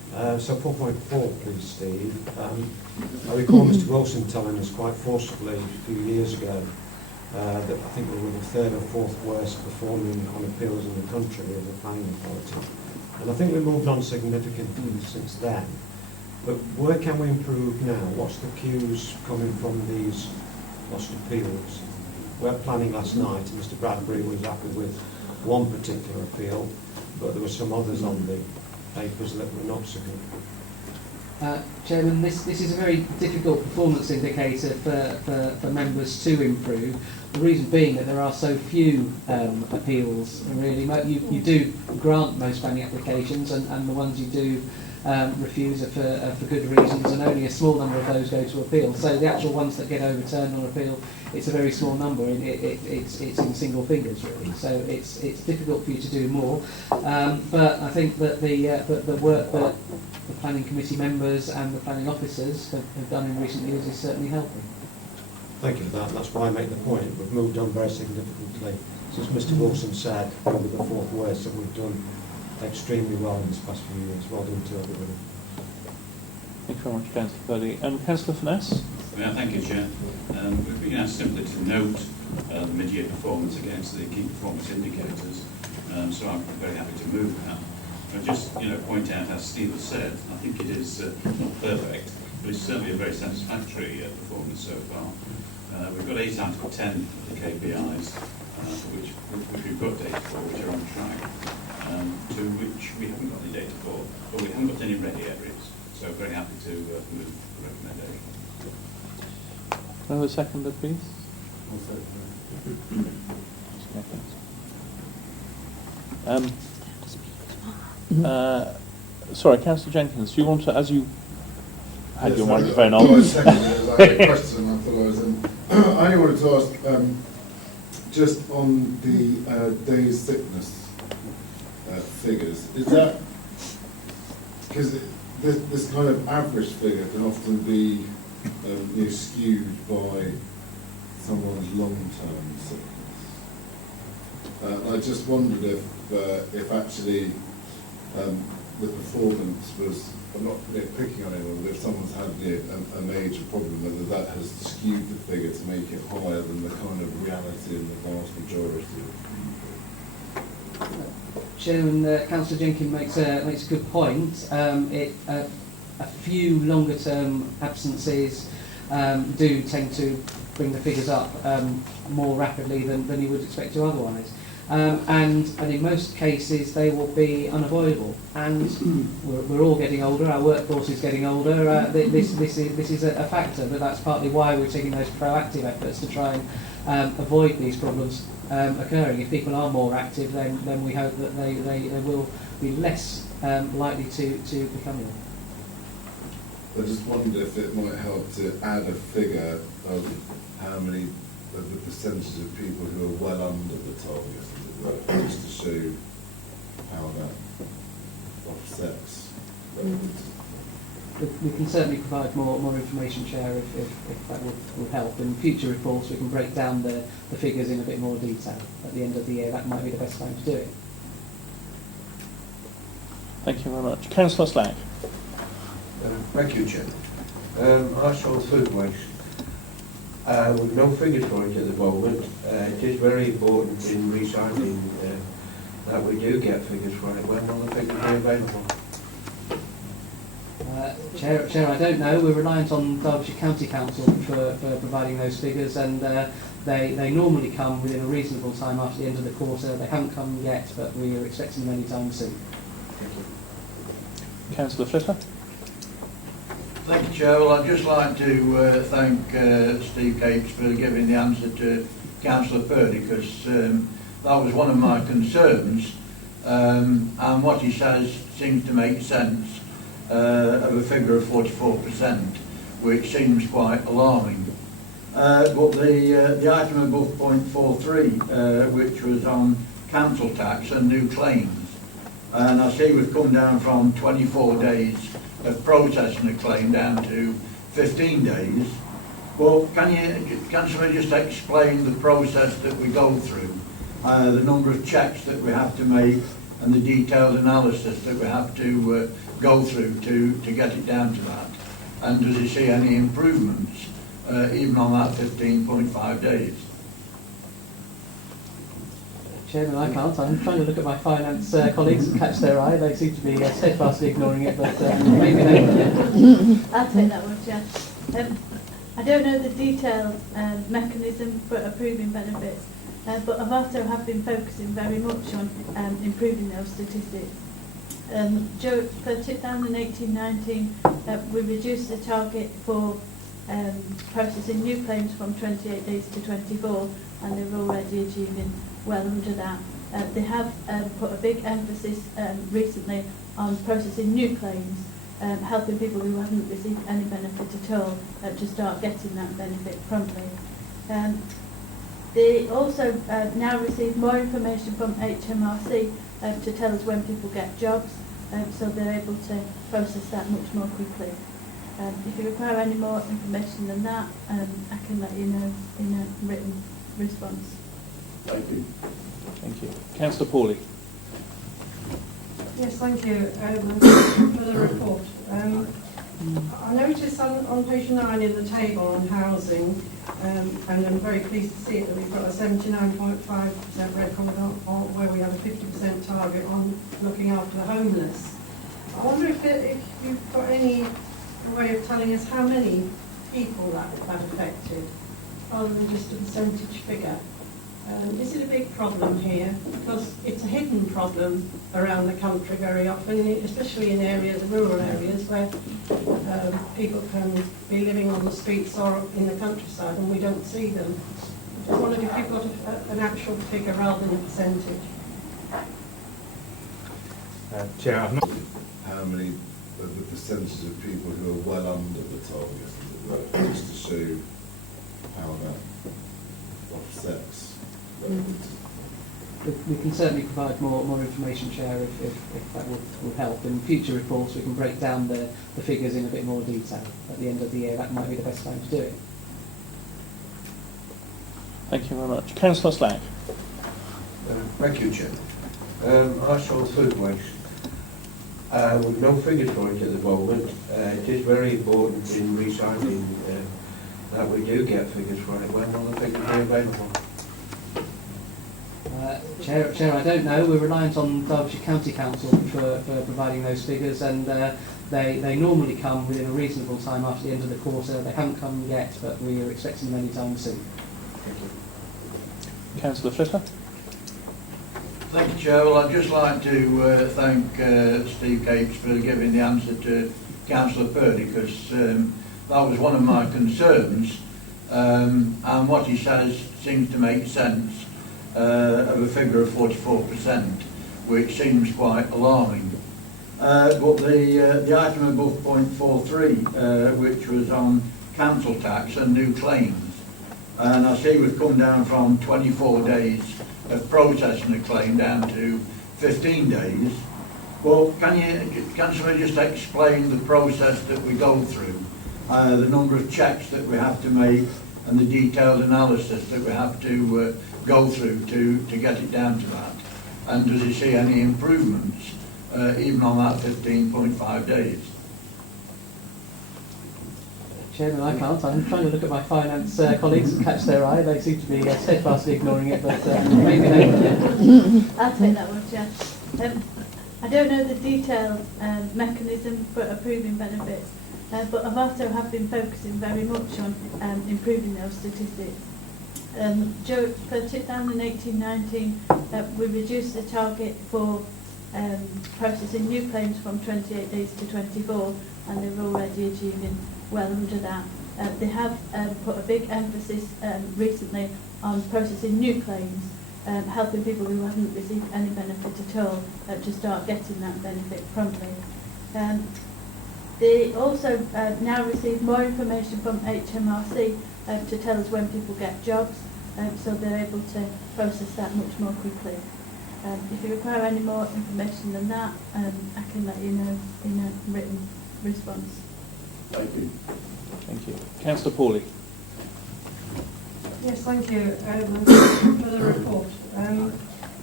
So 4.4, please, Steve. I recall Mr Wilson telling us quite forcibly a few years ago that I think we were the third or fourth worst performing on appeals in the country as a planning authority. And I think we've moved on significantly since then. But where can we improve now? What's the cues coming from these lost appeals? We had planning last night, and Mr Bradbury was happy with one particular appeal, but there were some others on the papers that were not so good. Chairman, this is a very difficult performance indicator for members to improve. The reason being that there are so few appeals. Really, you do grant most planning applications, and the ones you do refuse are for good reasons, and only a small number of those go to appeal. So the actual ones that get overturned on appeal, it's a very small number. It's in single figures really. So it's difficult for you to do more. But I think that the work that the planning committee members and the planning officers have done in recent years is certainly helping. Thank you for that. That's why I make the point. We've moved on very significantly. Since Mr Wilson said we were the fourth worst, and we've done extremely well in these past few years. Well done to everybody. Thank you very much, Councillor Purdy. Councillor Finesse? Yeah, thank you, Chair. We've been asked simply to note the mid-year performance against the key performance indicators, so I'm very happy to move that. I'll just point out, as Steve has said, I think it is not perfect, but it's certainly a very satisfactory performance so far. We've got 8 out of 10 of the KPIs, which we've got data for, which are on track, to which we haven't got any data for, but we haven't got any ready areas. So very happy to move the recommendation. Can I have a seconder, please? Sorry, Councillor Jenkins, do you want to, as you had your microphone on? I had a question I thought I was in. I only wanted to ask, just on the days sickness figures, is that, because this kind of average figure can often be skewed by someone's long-term sickness. I just wondered if actually the performance was, I'm not picking on anyone, but if someone's had a major problem, whether that has skewed the figure to make it higher than the kind of reality in the vast majority of people. Chairman, Councillor Jenkins makes a good point. A few longer term absences do tend to bring the figures up more rapidly than you would expect to otherwise. And in most cases they will be unavoidable. And we're all getting older. Our workforce is getting older. This is a factor, but that's partly why we're taking those proactive efforts to try and avoid these problems occurring. If people are more active, then we hope that they will be less likely to become ill. I just wondered if it might help to add a figure of how many of the percentage of people who are well under the target, as it were, just to show how that offsets. We can certainly provide more information, Chair, if that would help. In future reports we can break down the figures in a bit more detail at the end of the year. That might be the best time to do it. Thank you very much. Councillor Slack. Thank you, Chair. I saw food waste. With no figures for it at the moment, it is very important in recycling that we do get figures for it. When will the figures be available? Chair, I don't know. We're reliant on Derbyshire County Council for providing those figures, and they normally come within a reasonable time after the end of the quarter. They haven't come yet, but we are expecting them anytime soon. Thank you. Councillor Flipper. Thank you, Chair. Well, I'd just like to thank Steve Gates for giving the answer to Councillor Purdy, because that was one of my concerns, and what he says seems to make sense, of a figure of 44%, which seems quite alarming. But the item above point 43, which was on council tax and new claims, and I see we've come down from 24 days of processing a claim down to 15 days. Well, can somebody just explain the process that we go through, the number of checks that we have to make, and the detailed analysis that we have to go through to get it down to that? And does it see any improvements even on that 15.5 days? Chairman, I can't. I'm trying to look at my finance colleagues and catch their eye. They seem to be steadfastly ignoring it, but maybe they will. I'll take that one, Chair. I don't know the detailed mechanism for approving benefits, but Avato have been focusing very much on improving those statistics. For 2018-19, we reduced the target for processing new claims from 28 days to 24, and they're already achieving well under that. They have put a big emphasis recently on processing new claims, helping people who haven't received any benefit at all to start getting that benefit promptly. They also now receive more information from HMRC to tell us when people get jobs, so they're able to process that much more quickly. If you require any more information than that, I can let you know in a written response. Thank you. Thank you. Councillor Pawley. Yes, thank you for the report. I noticed on page 9 in the table on housing, and I'm very pleased to see that we've got a 79.5% record on where we have a 50% target on looking after the homeless. I wonder if you've got any way of telling us how many people that affected, rather than just a percentage figure. Is it a big problem here? Because it's a hidden problem around the country very often, especially in areas, rural areas, where people can be living on the streets or in the countryside and we don't see them. I just wondered if you've got an actual figure rather than a percentage. Chair, I've not how many of the percentage of people who are well under the target, as it were, just to show how that offsets. We can certainly provide more information, Chair, if that would help. In future reports we can break down the figures in a bit more detail at the end of the year. That might be the best time to do it. Thank you very much. Councillor Slack. Thank you, Chair. I saw food waste. With no figures for it at the moment, it is very important in recycling that we do get figures for it. When will the figures be available? Chair, I don't know. We're reliant on Derbyshire County Council for providing those figures, and they normally come within a reasonable time after the end of the quarter. They haven't come yet, but we are expecting them any time soon. Thank you. Councillor Flitter. Thank you, Chair. Well, I'd just like to thank Steve Capes for giving the answer to Councillor Purdy, because that was one of my concerns, and what he says seems to make sense. Of a figure of 44%, which seems quite alarming. But the item above point 43, which was on council tax and new claims, and I see we've come down from 24 days of processing a claim down to 15 days. Well, can somebody just explain the process that we go through, the number of checks that we have to make, and the detailed analysis that we have to go through to get it down to that? And does it see any improvements even on that 15.5 days? Chairman, I can't. I'm trying to look at my finance colleagues and catch their eye. They seem to be steadfastly ignoring it, but maybe they will. I'll take that one, Chair. I don't know the detailed mechanism for approving benefits, but Avato have been focusing very much on improving those statistics. For 2018-19, we reduced the target for processing new claims from 28 days to 24, and they're already achieving well under that. They have put a big emphasis recently on processing new claims, helping people who haven't received any benefit at all to start getting that benefit promptly. They also now receive more information from HMRC to tell us when people get jobs, so they're able to process that much more quickly. If you require any more information than that, I can let you know in a written response. Thank you. Thank you. Councillor Pawley. Yes, thank you for the report.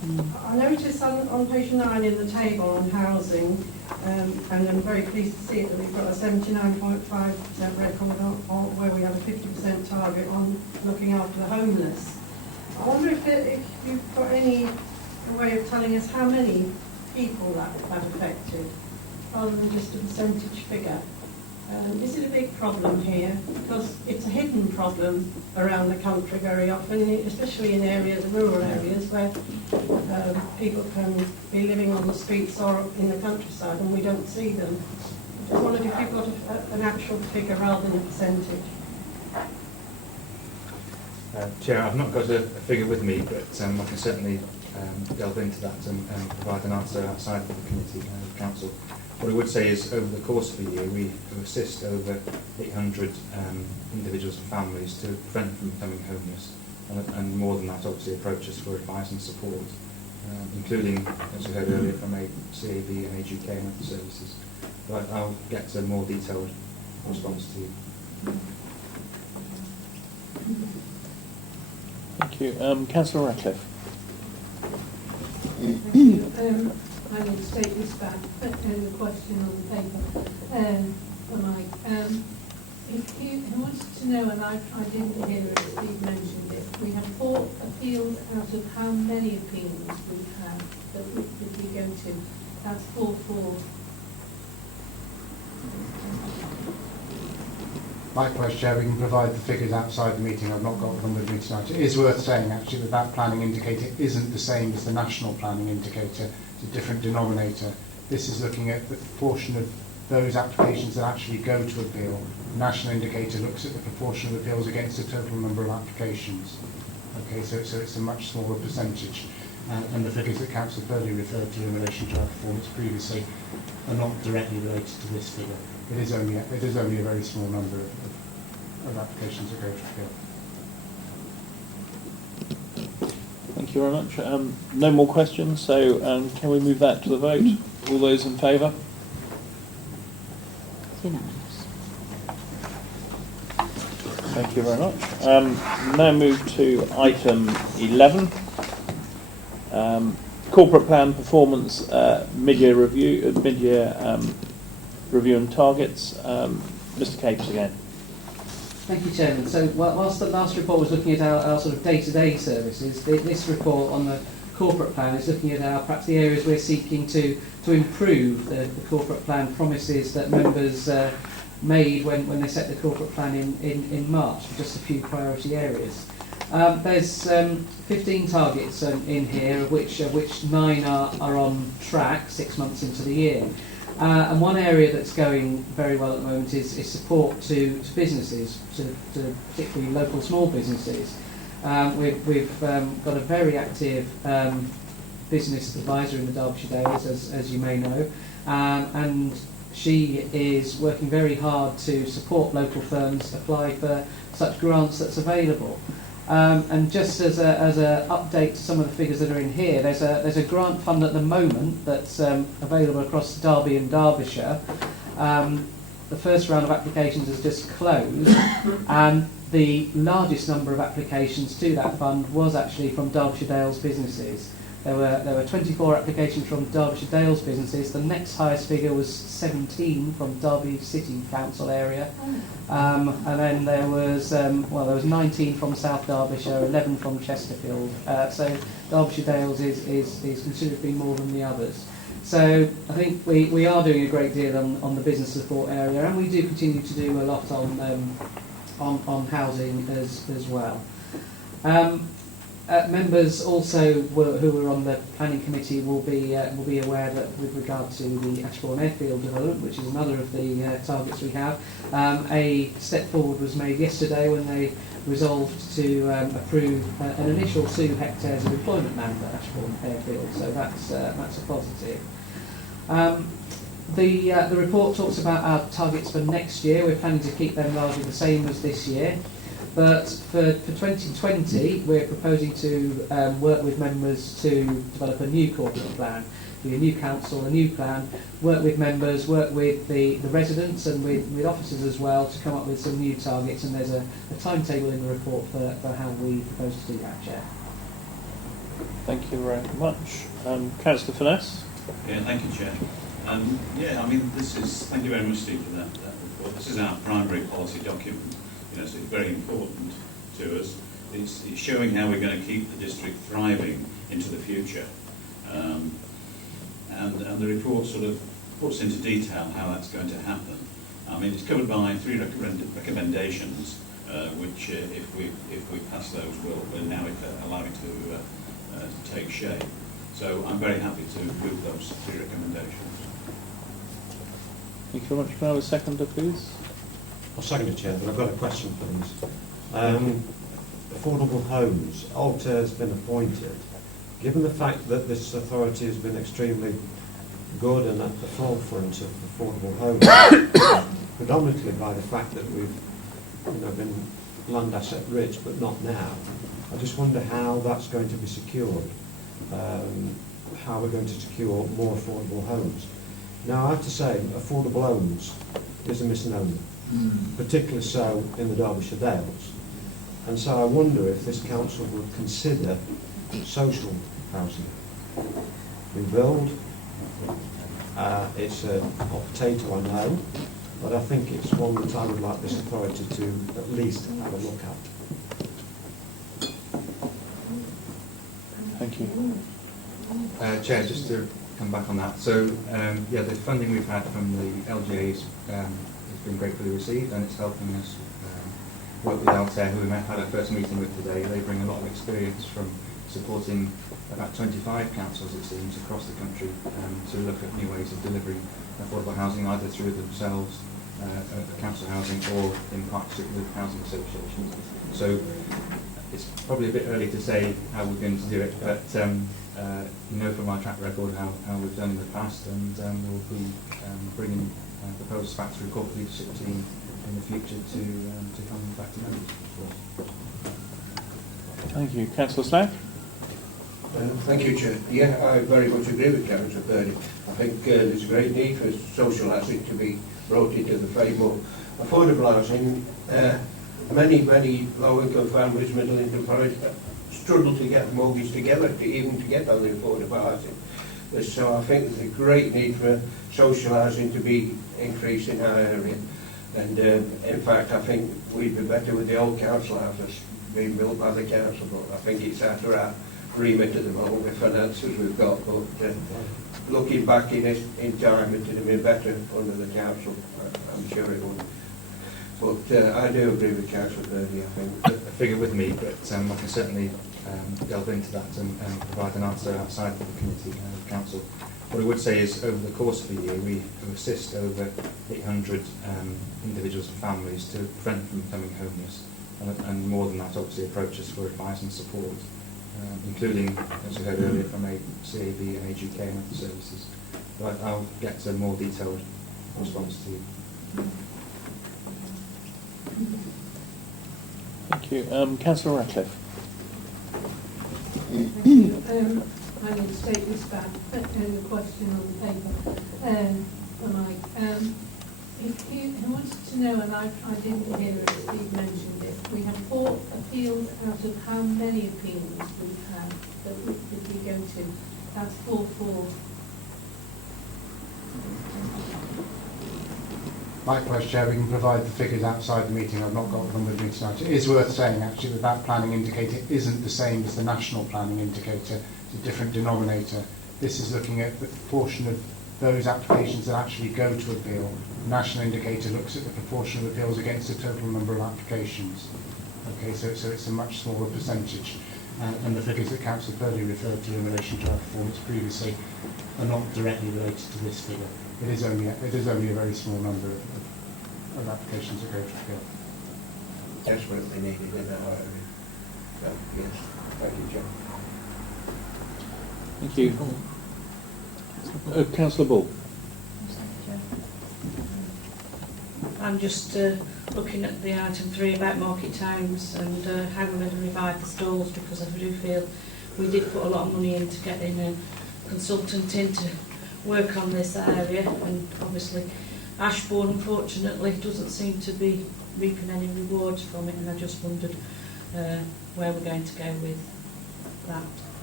I noticed on page 9 in the table on housing, and I'm very pleased to see it, that we've got a 79.5% record on where we have a 50% target on looking after the homeless. I wonder if you've got any way of telling us how many people that affected, rather than just a percentage figure. Is it a big problem here? Because it's a hidden problem around the country very often, especially in areas, rural areas, where people can be living on the streets or in the countryside and we don't see them. I just wondered if you've got an actual figure rather than a percentage. Chair, I've not got a figure with me, but I can certainly delve into that and provide an answer outside of the committee and the council. What I would say is, over the course of the year, we assist over 800 individuals and families to prevent them from becoming homeless, and more than that, obviously, approach us for advice and support, including, as we heard earlier, from CAB and Age UK and other services. But I'll get a more detailed response to you. Thank you. Councillor Ratcliffe. Thank you. I will take this back and a question on the paper for Mike. I wanted to know, and I didn't hear it, Steve mentioned it, we have 4 appeals out of how many appeals we've had that we go to? That's 4. Likewise, Chair, we can provide the figures outside the meeting. I've not got them with me tonight. It is worth saying, actually, that that planning indicator isn't the same as the national planning indicator. It's a different denominator. This is looking at the proportion of those applications that actually go to appeal. The national indicator looks at the proportion of appeals against the total number of applications. Okay, so it's a much smaller percentage. And the figures that Council Purley referred to in relation to our performance previously are not directly related to this figure. It is only a very small number of applications that go to appeal. Thank you very much. No more questions, so can we move that to the vote? All those in favour? It's unanimous. Thank you very much. Now move to item 11. Corporate plan performance mid-year review, review and targets. Mr. Capes again. Thank you, Chairman. So whilst the last report was looking at our sort of day-to-day services, this report on the corporate plan is looking at perhaps the areas we're seeking to improve the corporate plan promises that members made when they set the corporate plan in March, just a few priority areas. There's 15 targets in here, of which 9 are on track 6 months into the year. And one area that's going very well at the moment is support to businesses, to particularly local small businesses. We've got a very active business advisor in the Derbyshire Dales, as you may know, and she is working very hard to support local firms apply for such grants that's available. And just as a update to some of the figures that are in here, there's a grant fund at the moment that's available across Derby and Derbyshire. The first round of applications has just closed, and the largest number of applications to that fund was actually from Derbyshire Dales businesses. There were 24 applications from Derbyshire Dales businesses. The next highest figure was 17 from Derby City Council area, and then there was 19 from South Derbyshire, 11 from Chesterfield. So Derbyshire Dales is considerably more than the others. So I think we are doing a great deal on the business support area, and we do continue to do a lot on housing as well. Members also who were on the planning committee will be aware that with regard to the Ashbourne Airfield development, which is another of the targets we have, a step forward was made yesterday when they resolved to approve an initial 2 hectares of employment land at Ashbourne Airfield. So that's a positive. The report talks about our targets for next year. We're planning to keep them largely the same as this year. But for 2020, we're proposing to work with members to develop a new corporate plan, be a new council, a new plan, work with members, work with the residents and with officers as well to come up with some new targets. And there's a timetable in the report for how we propose to do that, Chair. Thank you very much. Councillor Finesse? Yeah, thank you, Chair. Yeah, I mean, thank you very much, Steve, for that report. This is our primary policy document, so it's very important to us. It's showing how we're going to keep the district thriving into the future. And the report sort of puts into detail how that's going to happen. I mean, it's covered by 3 recommendations, which, if we pass those, will now allow it to take shape. So I'm very happy to approve those 3 recommendations. Thank you very much. Can I have a seconder, please? I'll second it, Chair, but I've got a question, please. Affordable homes. Alter has been appointed. Given the fact that this authority has been extremely good and at the forefront of affordable homes, predominantly by the fact that we've been land asset rich, but not now, I just wonder how that's going to be secured. How we're going to secure more affordable homes. Now, I have to say, affordable homes is a misnomer, particularly so in the Derbyshire Dales. And so I wonder if this council would consider social housing. We build, it's a hot potato, I know, but I think it's one that I would like this authority to at least have a look at. Thank you. Chair, just to come back on that. So, yeah, the funding we've had from the LGAs has been gratefully received, and it's helping us work with Altair, who we had our first meeting with today. They bring a lot of experience from supporting about 25 councils, it seems, across the country to look at new ways of delivering affordable housing, either through themselves, council housing, or in partnership with housing associations. So it's probably a bit early to say how we're going to do it, but you know from our track record how we've done in the past, and we'll be bringing proposals back through corporate leadership team in the future to come back to members. Thank you. Councillor Slack? Thank you, Chair. Yeah, I very much agree with Councillor Purdy. I think there's a great need for social housing to be brought into the framework. Affordable housing, many low-income families, middle-income families struggle to get the mortgage together to get on the affordable housing. So I think there's a great need for social housing to be increased in our area. And in fact, I think we'd be better with the old council houses being built by the council, but I think it's out of our remit at the moment with finances we've got. But looking back in time, it would have been better under the council. I'm sure it would. But I do agree with Councillor Purdy, I think. A figure with me, but I can certainly delve into that and provide an answer outside of the committee council. What I would say is, over the course of the year, we assist over 800 individuals and families to prevent them from becoming homeless, and more than that, obviously, approach us for advice and support, including, as we heard earlier, from a CAB and AGK and other services. But I'll get a more detailed response to you. Thank you. Councillor Ratcliffe? Thank you. I need to take this back and the question on the paper for Mike. If you wanted to know, and I didn't hear it, Steve mentioned it, we have 4 appeals out of how many appeals we've had that we go to? That's 4. Likewise, Chair, we can provide the figures outside the meeting. I've not got them with me tonight. It is worth saying, actually, that that planning indicator isn't the same as the national planning indicator. It's a different denominator. This is looking at the proportion of those applications that actually go to appeal. The national indicator looks at the proportion of appeals against the total number of applications. Okay, so it's a much smaller percentage. And the figures that Councillor Purdy referred to in relation to our performance previously are not directly related to this figure. It is only a very small number of applications that go to appeal. Desperately needed in that area. So, yes, thank you, John. Thank you. Councillor Bull? I'm just looking at the item 3 about market times and how we're going to revive the stalls, because I do feel we did put a lot of money into getting a consultant in to work on this area, and obviously Ashbourne unfortunately doesn't seem to be reaping any rewards from it, and I just wondered where we're going to go with that.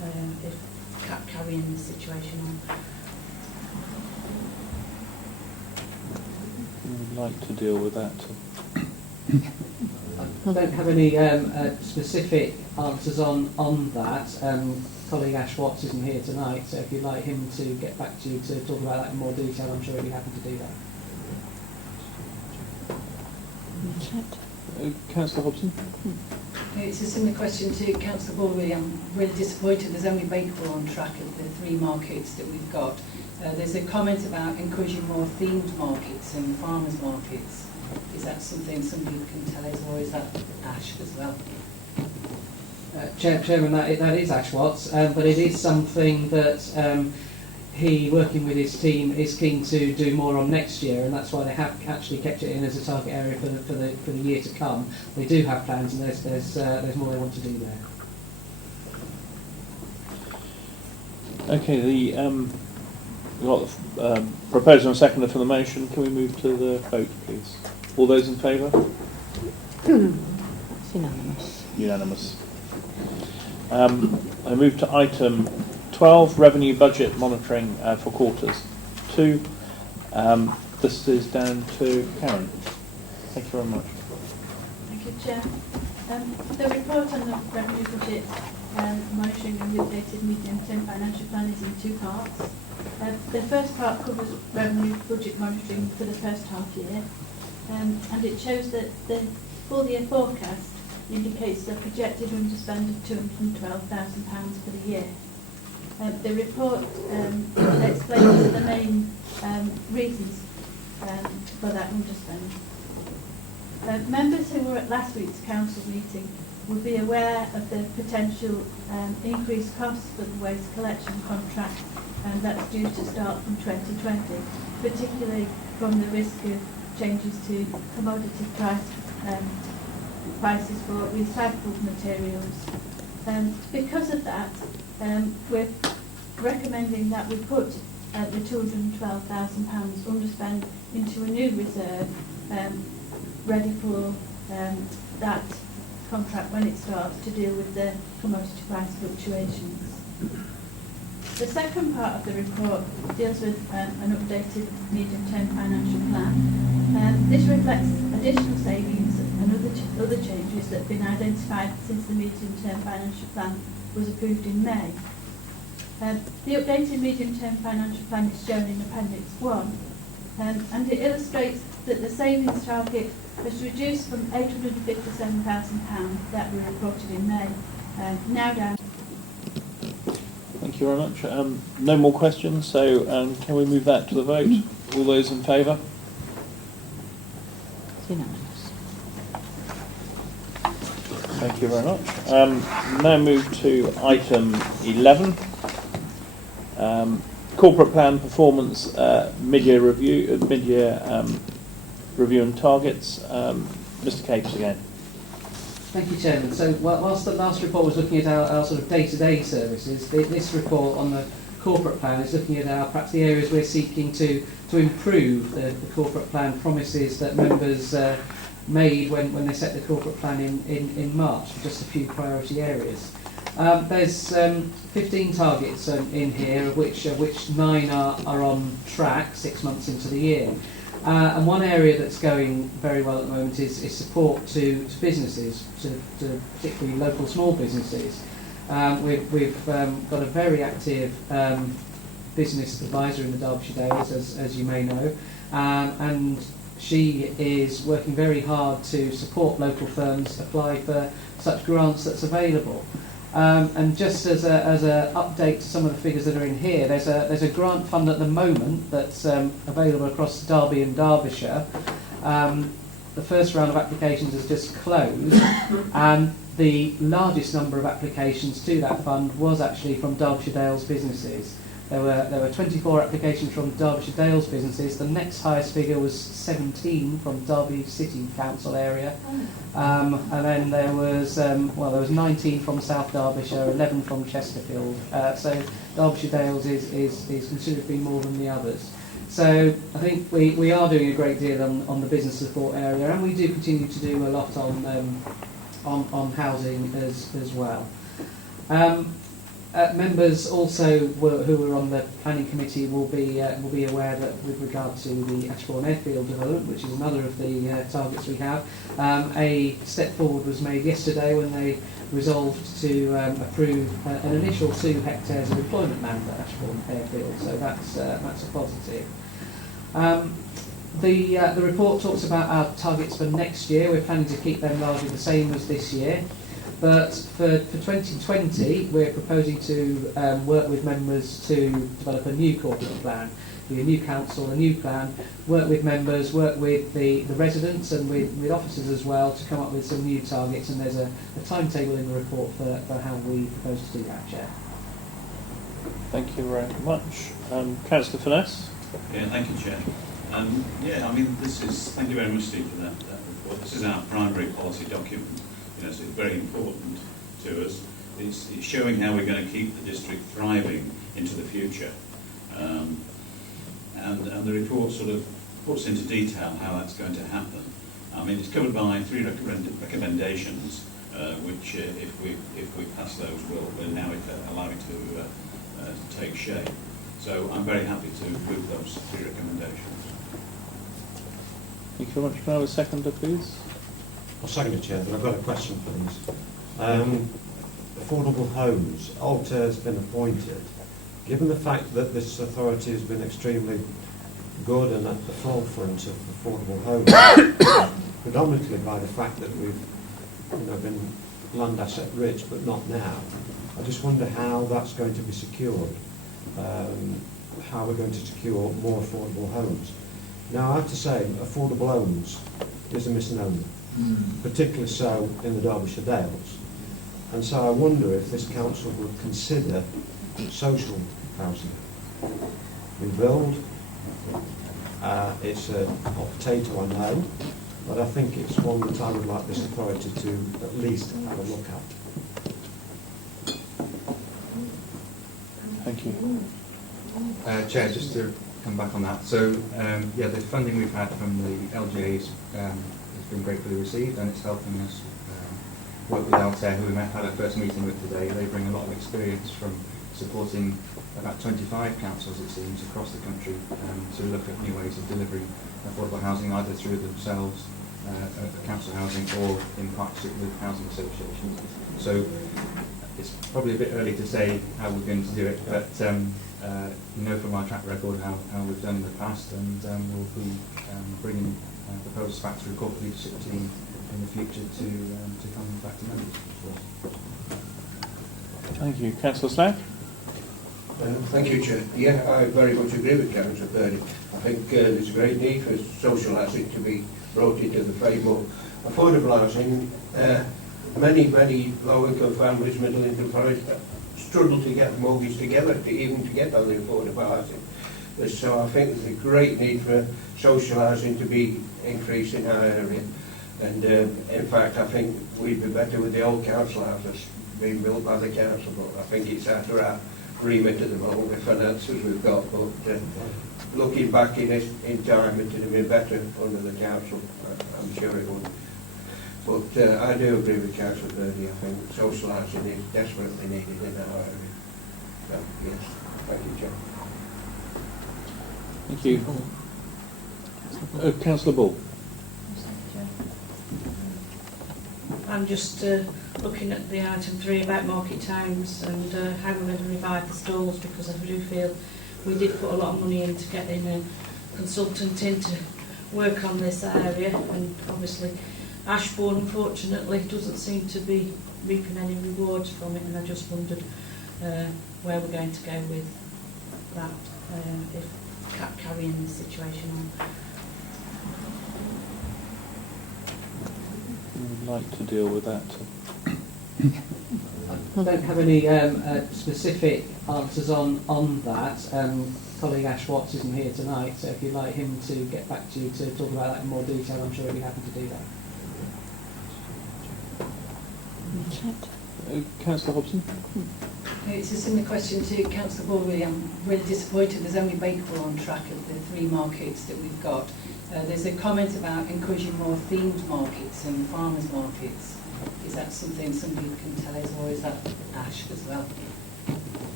if carrying this situation on. Who would like to deal with that? I don't have any specific answers on that. Colleague Ash Watts isn't here tonight, so if you'd like him to get back to you to talk about that in more detail, I'm sure he'd be happy to do that. Councillor Hobson? It's a similar question to Councillor Baldwin. I'm really disappointed there's only Bakewell on track of the 3 markets that we've got. There's a comment about encouraging more themed markets and farmers markets. Is that something somebody can tell us, or is that Ash as well? Chairman, that is Ash Watts, but it is something that he, working with his team, is keen to do more on next year, and that's why they have actually kept it in as a target area for the year to come. They do have plans, and there's more they want to do there. Okay, we've got the proposal and seconder for the motion. Can we move to the vote, please? All those in favour? It's unanimous. Unanimous. I move to item 12, revenue budget monitoring for quarters 2. This is down to Karen. Thank you very much. Thank you, Chair. The report on the revenue budget monitoring and the updated medium-term financial plan is in 2 parts. The first part covers revenue budget monitoring for the first half year, and it shows that the full year forecast indicates a projected underspend of £212,000 for the year. The report explains the main reasons for that underspend. Members who were at last week's council meeting will be aware of the potential increased costs for the waste collection contract, and that's due to start from 2020, particularly from the risk of changes to commodity prices for recycled materials. Because of that, we're recommending that we put the £212,000 underspend into a new reserve ready for that contract when it starts to deal with the commodity price fluctuations. The second part of the report deals with an updated medium-term financial plan. This reflects additional savings and other changes that have been identified since the medium-term financial plan was approved in May. The updated medium-term financial plan is shown in Appendix 1, and it illustrates that the savings target has reduced from £857,000 that were reported in May, now down. Thank you very much. No more questions, so can we move that to the vote? All those in favour? It's unanimous. Thank you very much. Now move to item 11. Corporate plan performance mid-year review, review and targets. Mr. Capes again. Thank you, Chairman. So whilst the last report was looking at our sort of day-to-day services, this report on the corporate plan is looking at perhaps the areas we're seeking to improve the corporate plan promises that members made when they set the corporate plan in March, just a few priority areas. There's 15 targets in here, of which 9 are on track 6 months into the year. And one area that's going very well at the moment is support to businesses, to particularly local small businesses. We've got a very active business advisor in the Derbyshire Dales, as you may know, and she is working very hard to support local firms apply for such grants that's available. And just as a update to some of the figures that are in here, there's a grant fund at the moment that's available across Derby and Derbyshire. The first round of applications has just closed, and the largest number of applications to that fund was actually from Derbyshire Dales businesses. There were 24 applications from Derbyshire Dales businesses. The next highest figure was 17 from Derby City Council area, and then there was 19 from South Derbyshire, 11 from Chesterfield. So Derbyshire Dales is considerably more than the others. So I think we are doing a great deal on the business support area, and we do continue to do a lot on housing as well. Members also who were on the planning committee will be aware that with regard to the Ashbourne Airfield development, which is another of the targets we have, a step forward was made yesterday when they resolved to approve an initial 2 hectares of employment land at Ashbourne Airfield. So that's a positive. The report talks about our targets for next year. We're planning to keep them largely the same as this year. But for 2020, we're proposing to work with members to develop a new corporate plan. Be a new council, a new plan, work with members, work with the residents and with officers as well to come up with some new targets. And there's a timetable in the report for how we propose to do that, Chair. Thank you very much. Councillor Finesse? Yeah, thank you, Chair. Yeah, I mean, thank you very much, Steve, for that report. This is our primary policy document. You know, so it's very important to us. It's showing how we're going to keep the district thriving into the future. And the report sort of puts into detail how that's going to happen. I mean, it's covered by 3 recommendations, which, if we pass those, will now allow it to take shape. So I'm very happy to move those 3 recommendations. Thank you very much. Can I have a seconder, please? I'll second it, Chair, but I've got a question, please. Affordable homes. Alter has been appointed. Given the fact that this authority has been extremely good and at the forefront of affordable homes, predominantly by the fact that we've been land asset rich, but not now, I just wonder how that's going to be secured, how we're going to secure more affordable homes. Now, I have to say, affordable homes is a misnomer, particularly so in the Derbyshire Dales. And so I wonder if this council would consider social housing. We build, it's a hot potato, I know, but I think it's one that I would like this authority to at least have a look at. Thank you. Chair, just to come back on that. So, yeah, the funding we've had from the LGAs has been gratefully received, and it's helping us work with Altair, who we had our first meeting with today. They bring a lot of experience from supporting about 25 councils, it seems, across the country to look at new ways of delivering affordable housing, either through themselves, council housing, or in partnership with housing associations. So it's probably a bit early to say how we're going to do it, but you know from our track record how we've done in the past, and we'll be bringing proposals back to the corporate leadership team in the future to come back to members. Thank you. Councillor Slack? Thank you, Chair. Yeah, I very much agree with Councillor Purdy. I think there's a great need for social housing to be brought into the framework. Affordable housing, many low-income families, middle-income families, struggle to get the mortgage together to get on the affordable housing. So I think there's a great need for social housing to be increased in our area. And in fact, I think we'd be better with the old council houses being built by the council, but I think it's out of our remit at the moment with finances we've got. But looking back in time, it would have been better under the council. I'm sure it would. But I do agree with Councillor Birdie. I think social housing is desperately needed in our area. So, yes, thank you, John. Thank you. Councillor Bull. I'm just looking at the item 3 about market times and how we're going to revive the stalls, because I do feel we did put a lot of money into getting a consultant in to work on this area, and obviously Ashbourne unfortunately doesn't seem to be reaping any rewards from it, and I just wondered where we're going to go with that if carrying this situation on. Would like to deal with that. I don't have any specific answers on that. Colleague Ash Watts isn't here tonight, so if you'd like him to get back to you to talk about that in more detail, I'm sure he'd be happy to do that. Councillor Hobson? It's a similar question to Councillor Baldwin. I'm really disappointed there's only Bakewell on track of the 3 markets that we've got. There's a comment about encouraging more themed markets and farmers markets. Is that something somebody can tell us, or is that Ash as well?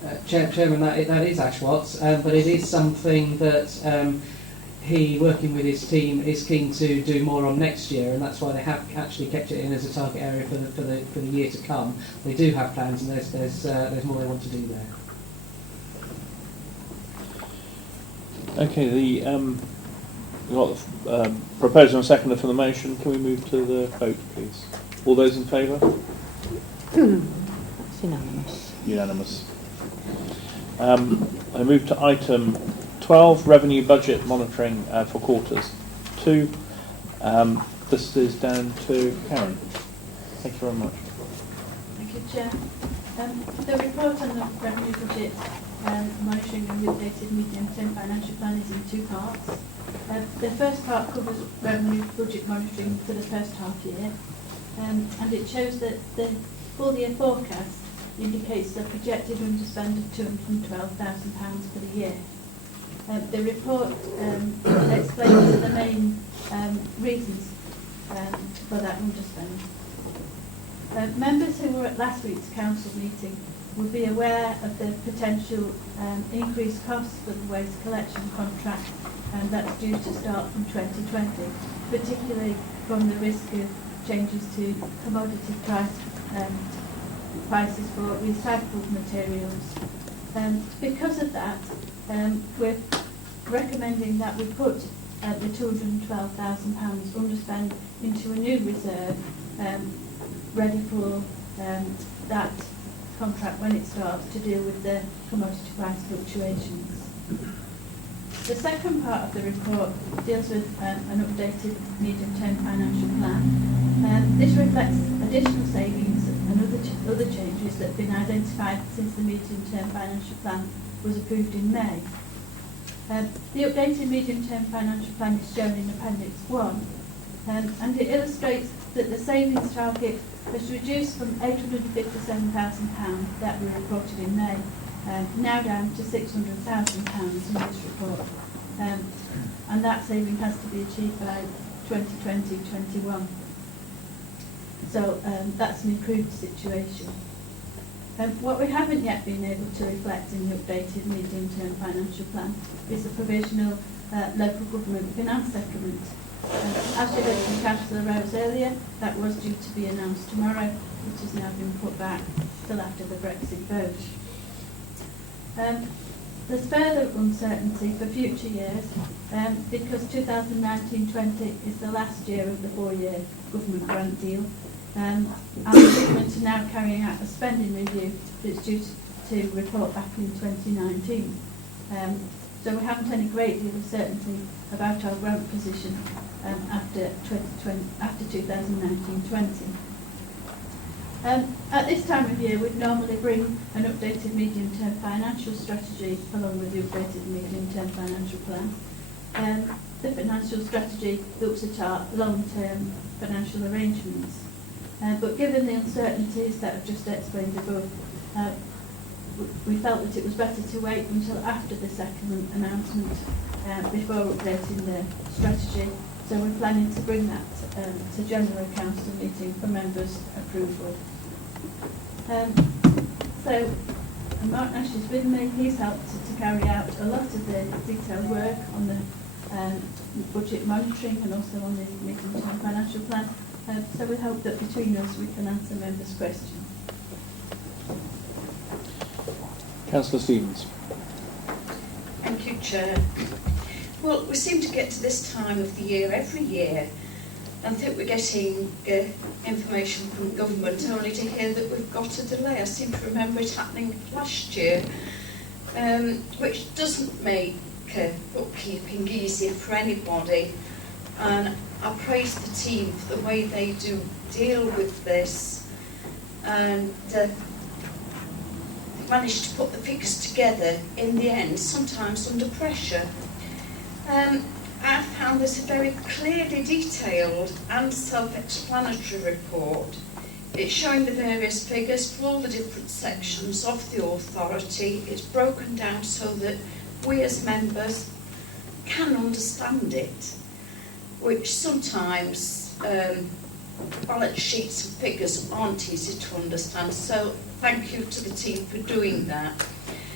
Chairman, that is Ash Watts, but it is something that he, working with his team, is keen to do more on next year, and that's why they have actually kept it in as a target area for the year to come. They do have plans, and there's more they want to do there. Okay, we've got the proposal and seconder for the motion. Can we move to the vote, please? All those in favour? It's unanimous. Unanimous. I move to item 12, revenue budget monitoring for quarters 2. This is down to Karen. Thank you very much. Thank you, Chair. The report on the revenue budget monitoring and the updated medium-term financial plan is in 2 parts. The first part covers revenue budget monitoring for the first half year, and it shows that the full year forecast indicates a projected underspend of £212,000 for the year. The report explains the main reasons for that underspend. Members who were at last week's council meeting will be aware of the potential increased costs for the waste collection contract, and that's due to start from 2020, particularly from the risk of changes to commodity prices for recycled materials. Because of that, we're recommending that we put the £212,000 underspend into a new reserve ready for that contract when it starts to deal with the commodity price fluctuations. The second part of the report deals with an updated medium-term financial plan. This reflects additional savings and other changes that have been identified since the medium-term financial plan was approved in May. The updated medium-term financial plan is shown in Appendix 1, and it illustrates that the savings target has reduced from £857,000 that were reported in May, now down to £600,000 in this report. And that saving has to be achieved by 2020-21. So that's an improved situation. What we haven't yet been able to reflect in the updated medium-term financial plan is the provisional local government finance settlement. As you heard from Councillor Rose earlier, that was due to be announced tomorrow, which has now been put back till after the Brexit vote. There's further uncertainty for future years because 2019-20 is the last year of the 4-year government grant deal, and the government are now carrying out a spending review that's due to report back in 2019. So we haven't any great deal of certainty about our grant position after 2019-20. At this time of year, we'd normally bring an updated medium-term financial strategy along with the updated medium-term financial plan. The financial strategy looks at our long-term financial arrangements. But given the uncertainties that I've just explained above, we felt that it was better to wait until after the second announcement before updating the strategy. So we're planning to bring that to General Council meeting for members' approval. So Mark Nash is with me. He's helped to carry out a lot of the detailed work on the budget monitoring and also on the medium-term financial plan. So we hope that between us we can answer members' questions. Councillor Stevens. Thank you, Chair. Well, we seem to get to this time of the year every year and think we're getting information from government only to hear that we've got a delay. I seem to remember it happening last year, which doesn't make bookkeeping easier for anybody. And I praise the team for the way they do deal with this, and managed to put the figures together in the end, sometimes under pressure. I found this a very clearly detailed and self-explanatory report. It's showing the various figures for all the different sections of the authority. It's broken down so that we as members can understand it, which sometimes balance sheets and figures aren't easy to understand. So thank you to the team for doing that.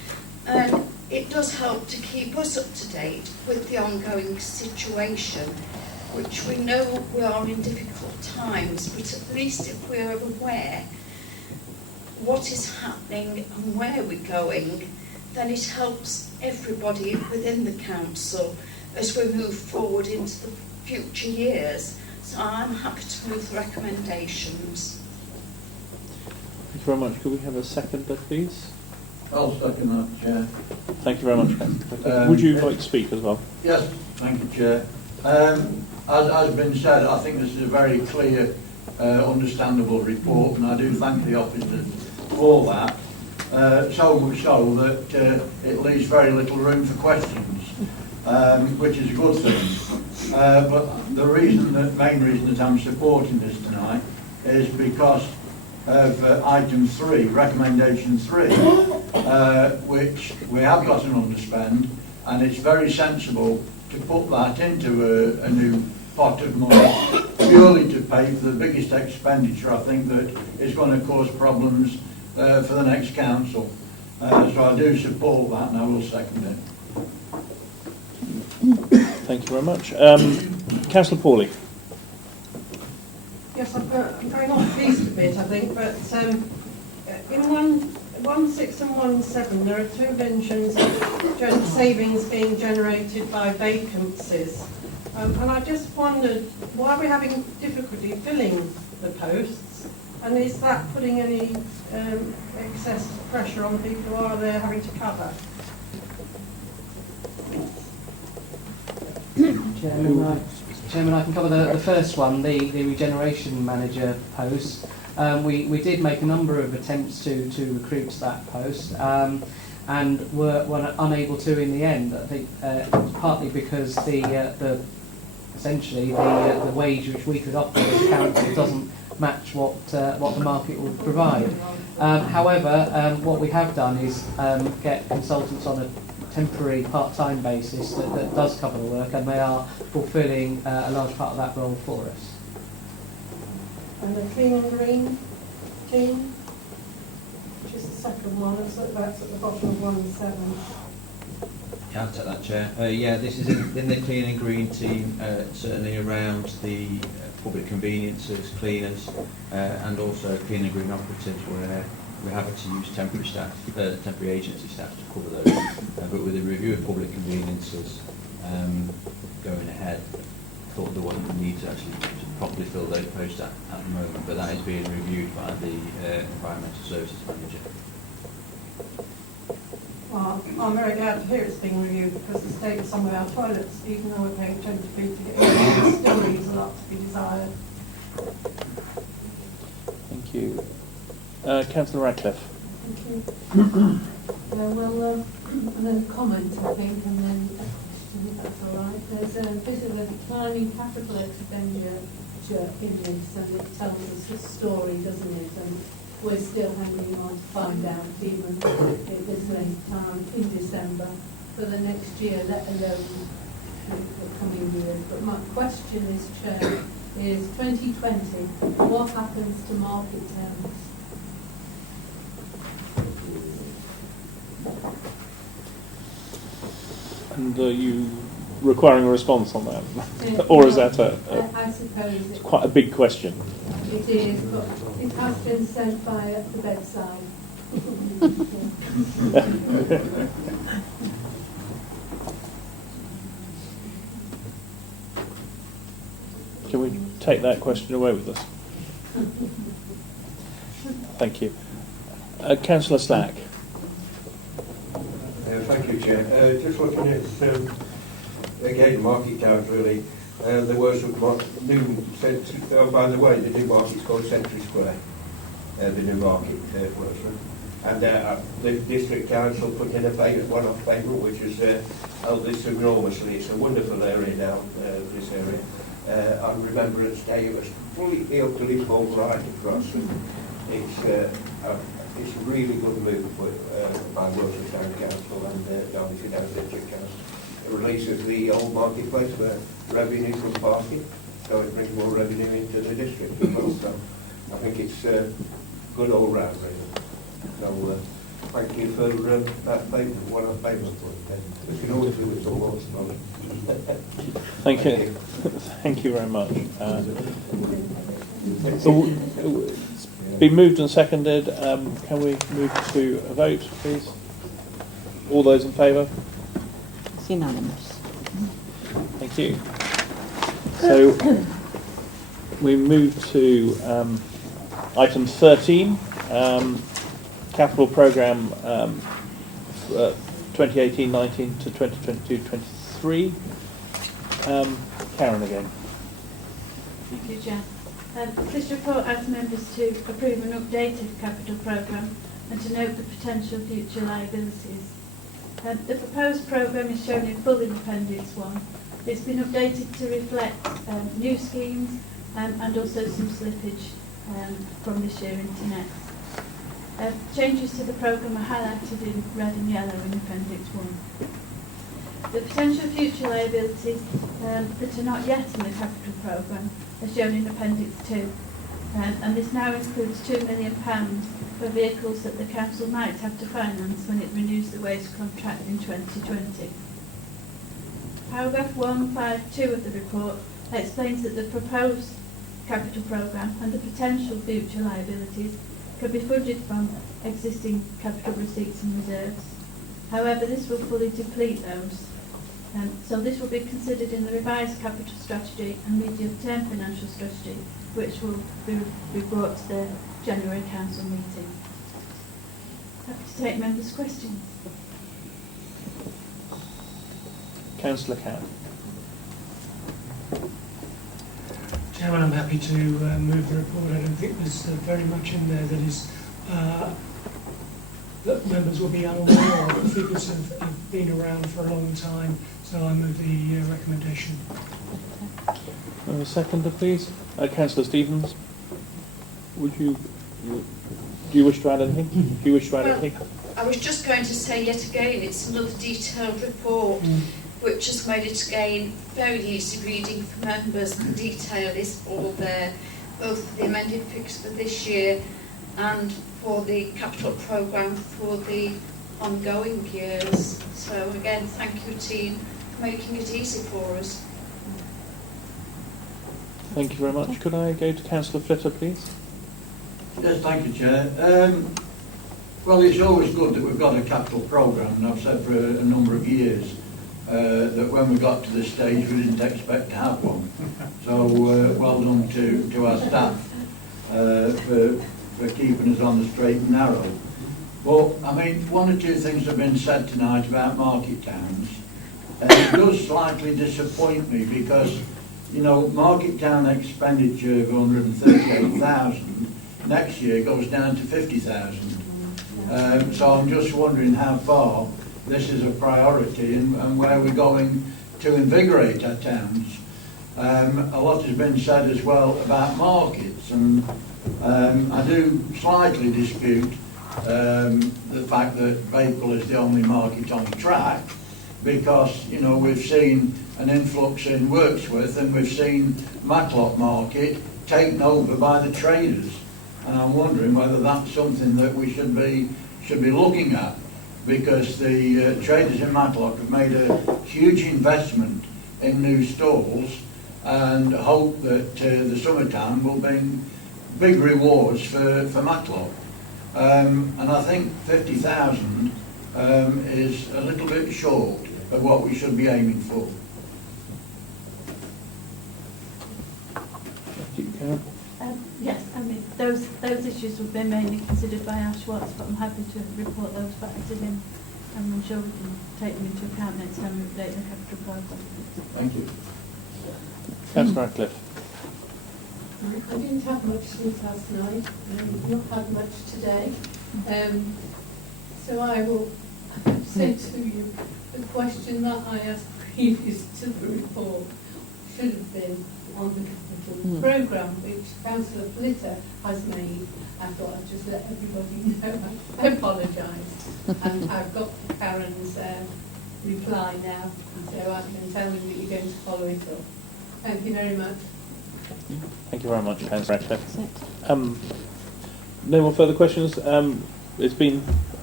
And it does help to keep us up to date with the ongoing situation, which we know we are in difficult times, but at least if we're aware what is happening and where we're going, then it helps everybody within the council as we move forward into the future years. So I'm happy to move the recommendations. Thank you very much. Could we have a seconder, please? I'll second that, Chair. Thank you very much. Would you like to speak as well? Yes, thank you, Chair. As has been said, I think this is a very clear, understandable report, and I do thank the officers for that. So much so that it leaves very little room for questions, which is a good thing. But the main reason that I'm supporting this tonight is because of item 3, recommendation 3, which we have got an underspend, and it's very sensible to put that into a new pot of money purely to pay for the biggest expenditure I think that is going to cause problems for the next council. So I do support that, and I will second it. Thank you very much. Councillor Pawley. Yes, I'm going off piece a bit, I think, but in 1.6 and 1.7 there are two mentions of savings being generated by vacancies. And I just wondered why we're having difficulty filling the posts, and is that putting any excess pressure on people who are there having to cover? Chairman, I can cover the first one, the regeneration manager post. We did make a number of attempts to recruit to that post, and were unable to in the end. I think partly because essentially the wage which we could offer as a council doesn't match what the market would provide. However, what we have done is get consultants on a temporary part-time basis that does cover the work, and they are fulfilling a large part of that role for us. And the clean and green team, which is the second one, that's at the bottom of 1.7. Yeah, I'll take that, Chair. Yeah, this is in the clean and green team, certainly around the public conveniences, cleaners, and also clean and green operatives, where we have to use temporary agency staff to cover those. But with a review of public conveniences going ahead, thought there wasn't a need to actually properly fill those posts at the moment, but that is being reviewed by the Environmental Services Manager. Well, I'm very glad to hear it's being reviewed, because the state of some of our toilets, even though we're paying 20p to get in, still leaves a lot to be desired. Thank you. Councillor Radcliffe. Thank you. And then a comment, I think, and then a question, if that's all right. There's a bit of a declining capital expenditure in this, and it tells us the story, doesn't it? And we're still hanging on to find out, even at this late time in December, for the next year, let alone the coming years. But my question is, Chair, is 2020, what happens to market towns? And are you requiring a response on that? Or is that I suppose it's quite a big question? It is, but it has been sent by the bedside. Can we take that question away with us? Thank you. Councillor Slack. Thank you, Chair. Just looking at, again, market towns really. There were some new, by the way, the new market's called Century Square, the new market, and the District Council put in a one-off payment which has helped this enormously. It's a wonderful area now, this area. On Remembrance Day it was completely up to this whole right across, and it's a really good move by Wiltshire Town Council and Derbyshire Dales District Council. It releases the old marketplace where revenue from parking, so it brings more revenue into the district as well. So I think it's good all round, really. So thank you for that favour, one of the favours I put in. We can always do it all once a month. Thank you. Thank you very much. So it's been moved and seconded. Can we move to a vote, please? All those in favour? It's unanimous. Thank you. So we move to item 13, capital programme 2018-19 to 2022-23. Karen again. Thank you, Chair. This report asks members to approve an updated capital programme and to note the potential future liabilities. The proposed programme is shown in full in Appendix 1. It's been updated to reflect new schemes and also some slippage from this year into next. Changes to the programme are highlighted in red and yellow in Appendix 1. The potential future liabilities that are not yet in the capital programme are shown in Appendix 2, and this now includes £2 million for vehicles that the council might have to finance when it renews the waste contract in 2020. Paragraph 152 of the report explains that the proposed capital programme and the potential future liabilities can be funded from existing capital receipts and reserves. However, this will fully deplete those. So this will be considered in the revised capital strategy and medium-term financial strategy, which will be brought to the January council meeting. Happy to take members' questions. Councillor Cow. Chairman, I'm happy to move the report. I don't think there's very much in there that is that members will be unaware of. The figures have been around for a long time, so I move the recommendation. Seconder, please. Councillor Stevens. Do you wish to add anything? Do you wish to add anything? I was just going to say yet again, it's another detailed report which has made it again very easy reading for members. The detail is all there, both for the amended figures for this year and for the capital programme for the ongoing years. So again, thank you team for making it easy for us. Thank you very much. Could I go to Councillor Flitter, please? Yes, thank you, Chair. Well, it's always good that we've got a capital programme, and I've said for a number of years that when we got to this stage we didn't expect to have one. So well done to our staff for keeping us on the straight and narrow. But, I mean, one or two things have been said tonight about market towns, and it does slightly disappoint me because, you know, market town expenditure of 138,000 next year goes down to 50,000. So I'm just wondering how far this is a priority and where we're going to invigorate our towns. A lot has been said as well about markets, and I do slightly dispute the fact that Bakewell is the only market on the track, because, you know, we've seen an influx in Wirksworth and we've seen Matlock Market taken over by the traders, and I'm wondering whether that's something that we should be looking at, because the traders in Matlock have made a huge investment in new stalls and hope that the summertime will bring big rewards for Matlock. And I think 50,000 is a little bit short of what we should be aiming for. Yes, I mean, those issues have been mainly considered by Ash Watts, but I'm happy to report those factors in, and I'm sure we can take them into account next time we update the capital programme. Thank you. Councillor Radcliffe. I didn't have much sleep last night, and not had much today. So I will say to you the question that I asked previous to the report should have been on the capital programme, which Councillor Flitter has made. I thought I'd just let everybody know. I apologise. And I've got Karen's reply now, so I can tell him that you're going to follow it up. Thank you very much. Thank you very much, Councillor Radcliffe. No more further questions. It's been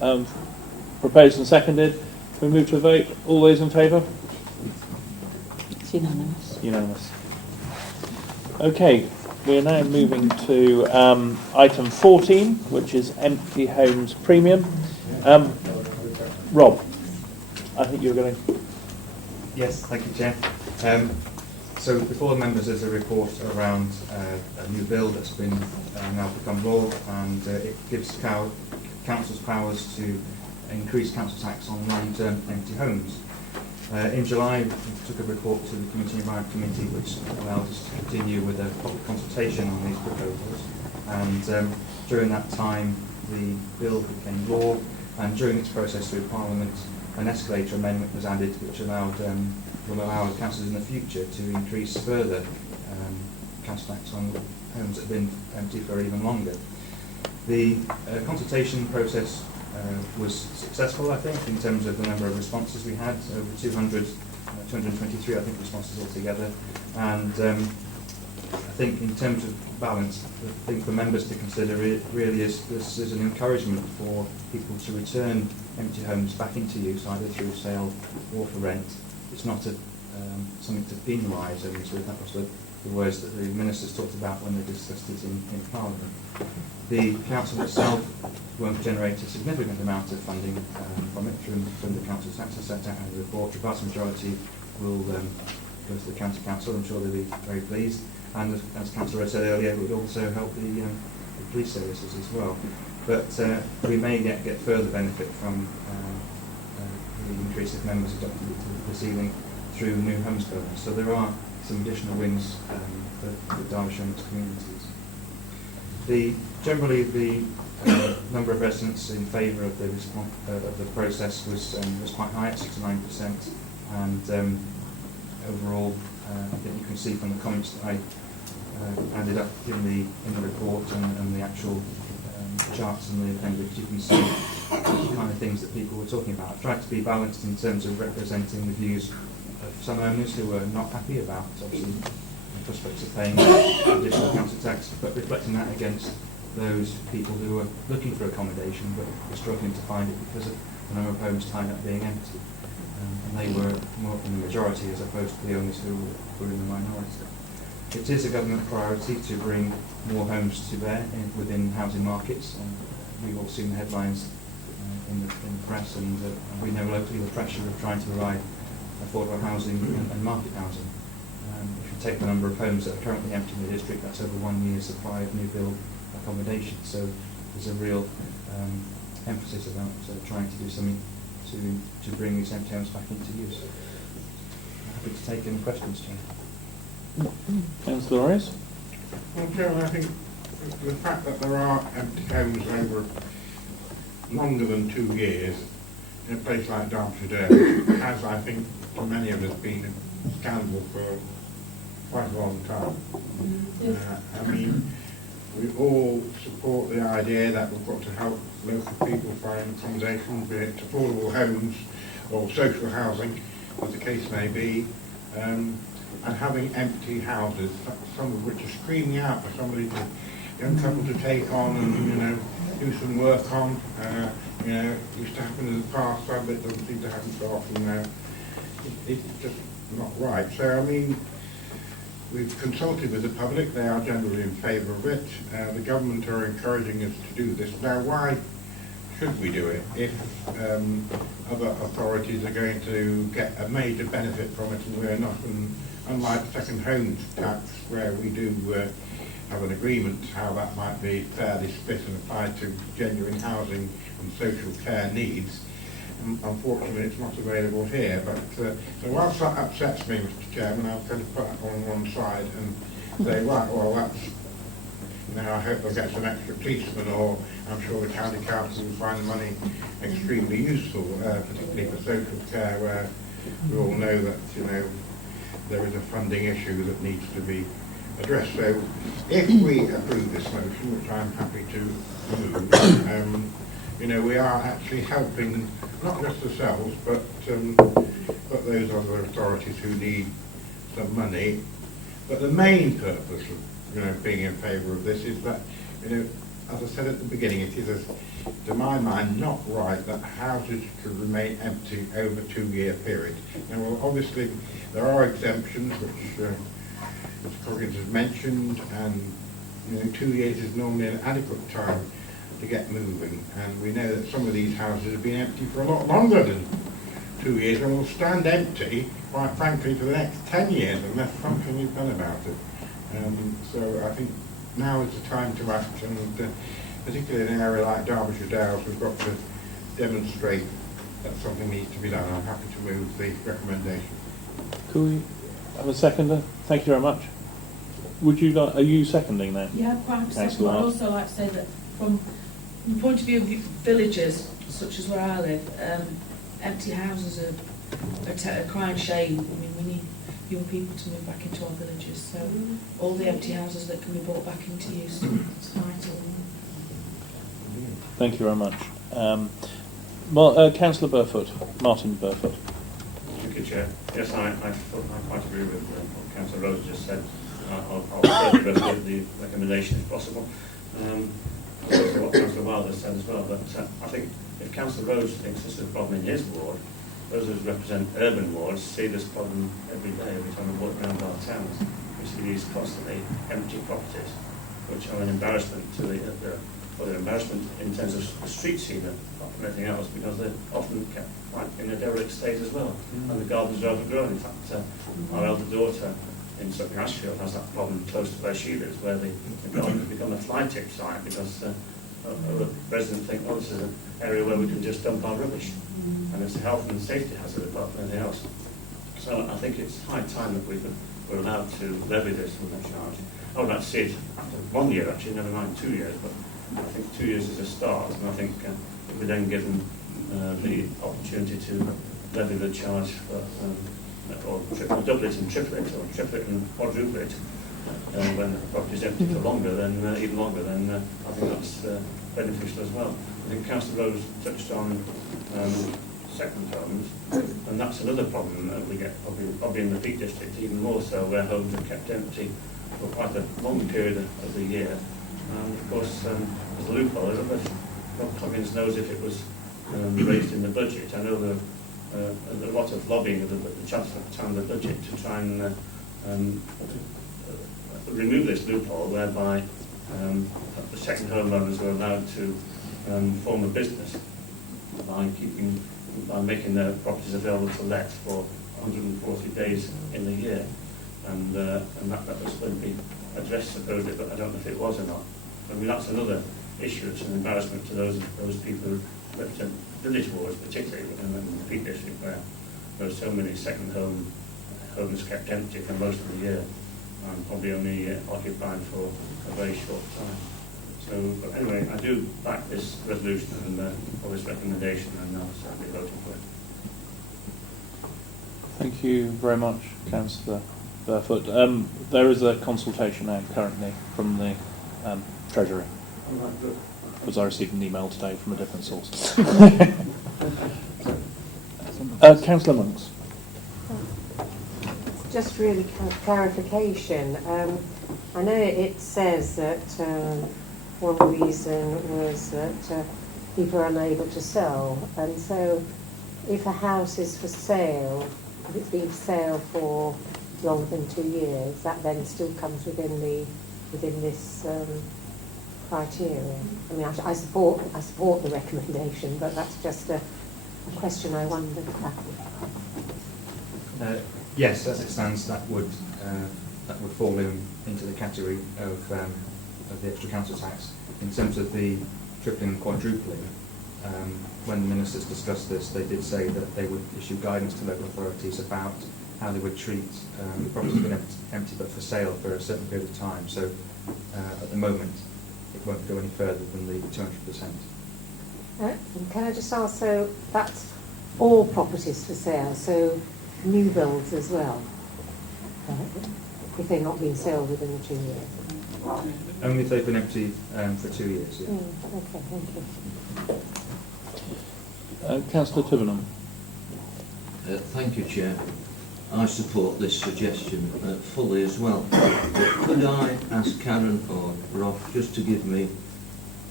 Proposed and seconded. We move to a vote. All those in favour? It's unanimous. Unanimous. Okay, we are now moving to item 14, which is empty homes premium. Rob, I think you were going to... Yes, thank you, Chair. So before the members, there's a report around a new bill that's been now become law, and it gives councils powers to increase council tax on long-term empty homes. In July, we took a report to the Community Environment Committee, which allowed us to continue with a public consultation on these proposals. And during that time, the bill became law, and during its process through Parliament, an escalator amendment was added, which will allow councils in the future to increase further council tax on homes that have been empty for even longer. The consultation process was successful, I think, in terms of the number of responses we had, over 223, I think, responses altogether. And I think in terms of balance, the thing for members to consider really is this is an encouragement for people to return empty homes back into use, either through sale or for rent. It's not something to penalise, and so that was the words that the ministers talked about when they discussed it in Parliament. The council itself won't generate a significant amount of funding from it from the council tax as set out in the report. The vast majority will go to the county council. I'm sure they'll be very pleased. And as Councillor said earlier, it would also help the police services as well. But we may get further benefit from the increase of members adopted to the ceiling through new homes bonus. So there are some additional wins for Derbyshire and its communities. Generally, the number of residents in favour of the process was quite high at 69%, and overall, I think you can see from the comments that I added up in the report and the actual charts in the appendix, you can see the kind of things that people were talking about. I've tried to be balanced in terms of representing the views of some owners who were not happy about, obviously, the prospects of paying additional council tax, but reflecting that against those people who are looking for accommodation but are struggling to find it because of the number of homes tied up being empty. And they were more in the majority as opposed to the owners who were in the minority. It is a government priority to bring more homes to bear within housing markets. We've all seen the headlines in the press, and we know locally the pressure of trying to provide affordable housing and market housing. If you take the number of homes that are currently empty in the district, that's over 1 year's supply of new build accommodation. So there's a real emphasis about trying to do something to bring these empty homes back into use. Happy to take any questions, Chair. Councillor Reyes? Well, Joe, I think the fact that there are empty homes over longer than 2 years in a place like Derbyshire Dales has, I think, for many of us been a scandal for quite a long time. I mean, we all support the idea that we've got to help local people find accommodation, be it affordable homes or social housing, as the case may be, and having empty houses, some of which are screaming out for somebody to, young couple to take on and, do some work on. Used to happen in the past, but it doesn't seem to happen so often now. It's just not right. So, I mean, we've consulted with the public. They are generally in favour of it. The government are encouraging us to do this. Now, why should we do it if other authorities are going to get a major benefit from it and we're not? And unlike second homes tax, where we do have an agreement how that might be fairly split and applied to genuine housing and social care needs, unfortunately it's not available here. But so whilst that upsets me, Mr. Chairman, I'm going to put that on one side and say, right, well, that's, I hope they'll get some extra policemen, or I'm sure the county council will find the money extremely useful, particularly for social care, where we all know that there is a funding issue that needs to be addressed. So if we approve this motion, which I'm happy to move, we are actually helping not just ourselves, but those other authorities who need some money. But the main purpose of being in favour of this is that as I said at the beginning, it is, to my mind, not right that houses should remain empty over a 2-year period. Now, well, obviously, there are exemptions, which Mr. Coggins has mentioned, and 2 years is normally an adequate time to get moving. And we know that some of these houses have been empty for a lot longer than 2 years, and will stand empty, quite frankly, for the next 10 years unless something is done about it. So I think now is the time to act, and particularly in an area like Derbyshire Dales, we've got to demonstrate that something needs to be done. I'm happy to move the recommendation. Could we have a seconder? Thank you very much. Would you like? Are you seconding that? Yeah, quite second. I'd also like to say that from the point of view of villagers, such as where I live, empty houses are a crying shame. I mean, we need young people to move back into our villages, so all the empty houses that can be brought back into use is vital. Thank you very much. Councillor Burfoot, Martin Burfoot. Thank you, Chair. Yes, I quite agree with what Councillor Rose just said. I'll certainly go with the recommendation if possible. Also what Councillor Wilder said as well, but I think if Councillor Rose thinks this is a problem in his ward, those who represent urban wards see this problem every day, every time we walk around our towns. We see these constantly empty properties, which are an embarrassment to they're embarrassment in terms of the street scene and anything else, because they're often kept quite in a derelict state as well, and the gardens are overgrown. In fact, our elder daughter in Sutton Ashfield has that problem close to where she lives, where the garden has become a fly tip site because other residents think, oh, this is an area where we can just dump our rubbish, and it's a health and safety hazard apart from anything else. So I think it's high time that we're allowed to levy this from that charge. I would like to see it after 1 year, actually, never mind 2 years, but I think 2 years is a start, and I think if we then give them the opportunity to levy the charge for, or double it and triple it, or triple it and quadruple it, when the property is empty for longer, then even longer, then I think that's beneficial as well. I think Councillor Rose touched on second homes, and that's another problem that we get probably in the Peak District, even more so, where homes are kept empty for quite a long period of the year. And of course, there's a loophole. I don't know if Rob Coggins knows if it was raised in the budget. I know there a lot of lobbying of the Chancellor at the time of the budget to try and remove this loophole, whereby the second homeowners were allowed to form a business by making their properties available to let for 140 days in the year, and that was going to be addressed supposedly, but I don't know if it was or not. I mean, that's another issue. It's an embarrassment to those people who represent village wards, particularly in the Peak District, where there are so many second homes kept empty for most of the year, and probably only occupied for a very short time. So, but anyway, I do back this resolution and or this recommendation, and I'll certainly be voting for it. Thank you very much, Councillor Burfoot. There is a consultation out currently from the Treasury, because I received an email today from a different source. Councillor Monks. Just really clarification. I know it says that one reason was that people are unable to sell, and so if a house is for sale, if it's been for sale for longer than 2 years, that then still comes within this criteria. I mean, I support the recommendation, but that's just a question I wondered about. Yes, as it stands, that would fall into the category of the extra council tax. In terms of the tripling and quadrupling, when the ministers discussed this, they did say that they would issue guidance to local authorities about how they would treat properties being empty but for sale for a certain period of time. So at the moment, it won't go any further than the 200%. Can I just ask, so that's all properties for sale, so new builds as well, if they're not being sold within the 2 years? Only if they've been empty for 2 years, yeah. Okay, thank you. Councillor Tivenham. Thank you, Chair. I support this suggestion fully as well. Could I ask Karen or Rob just to give me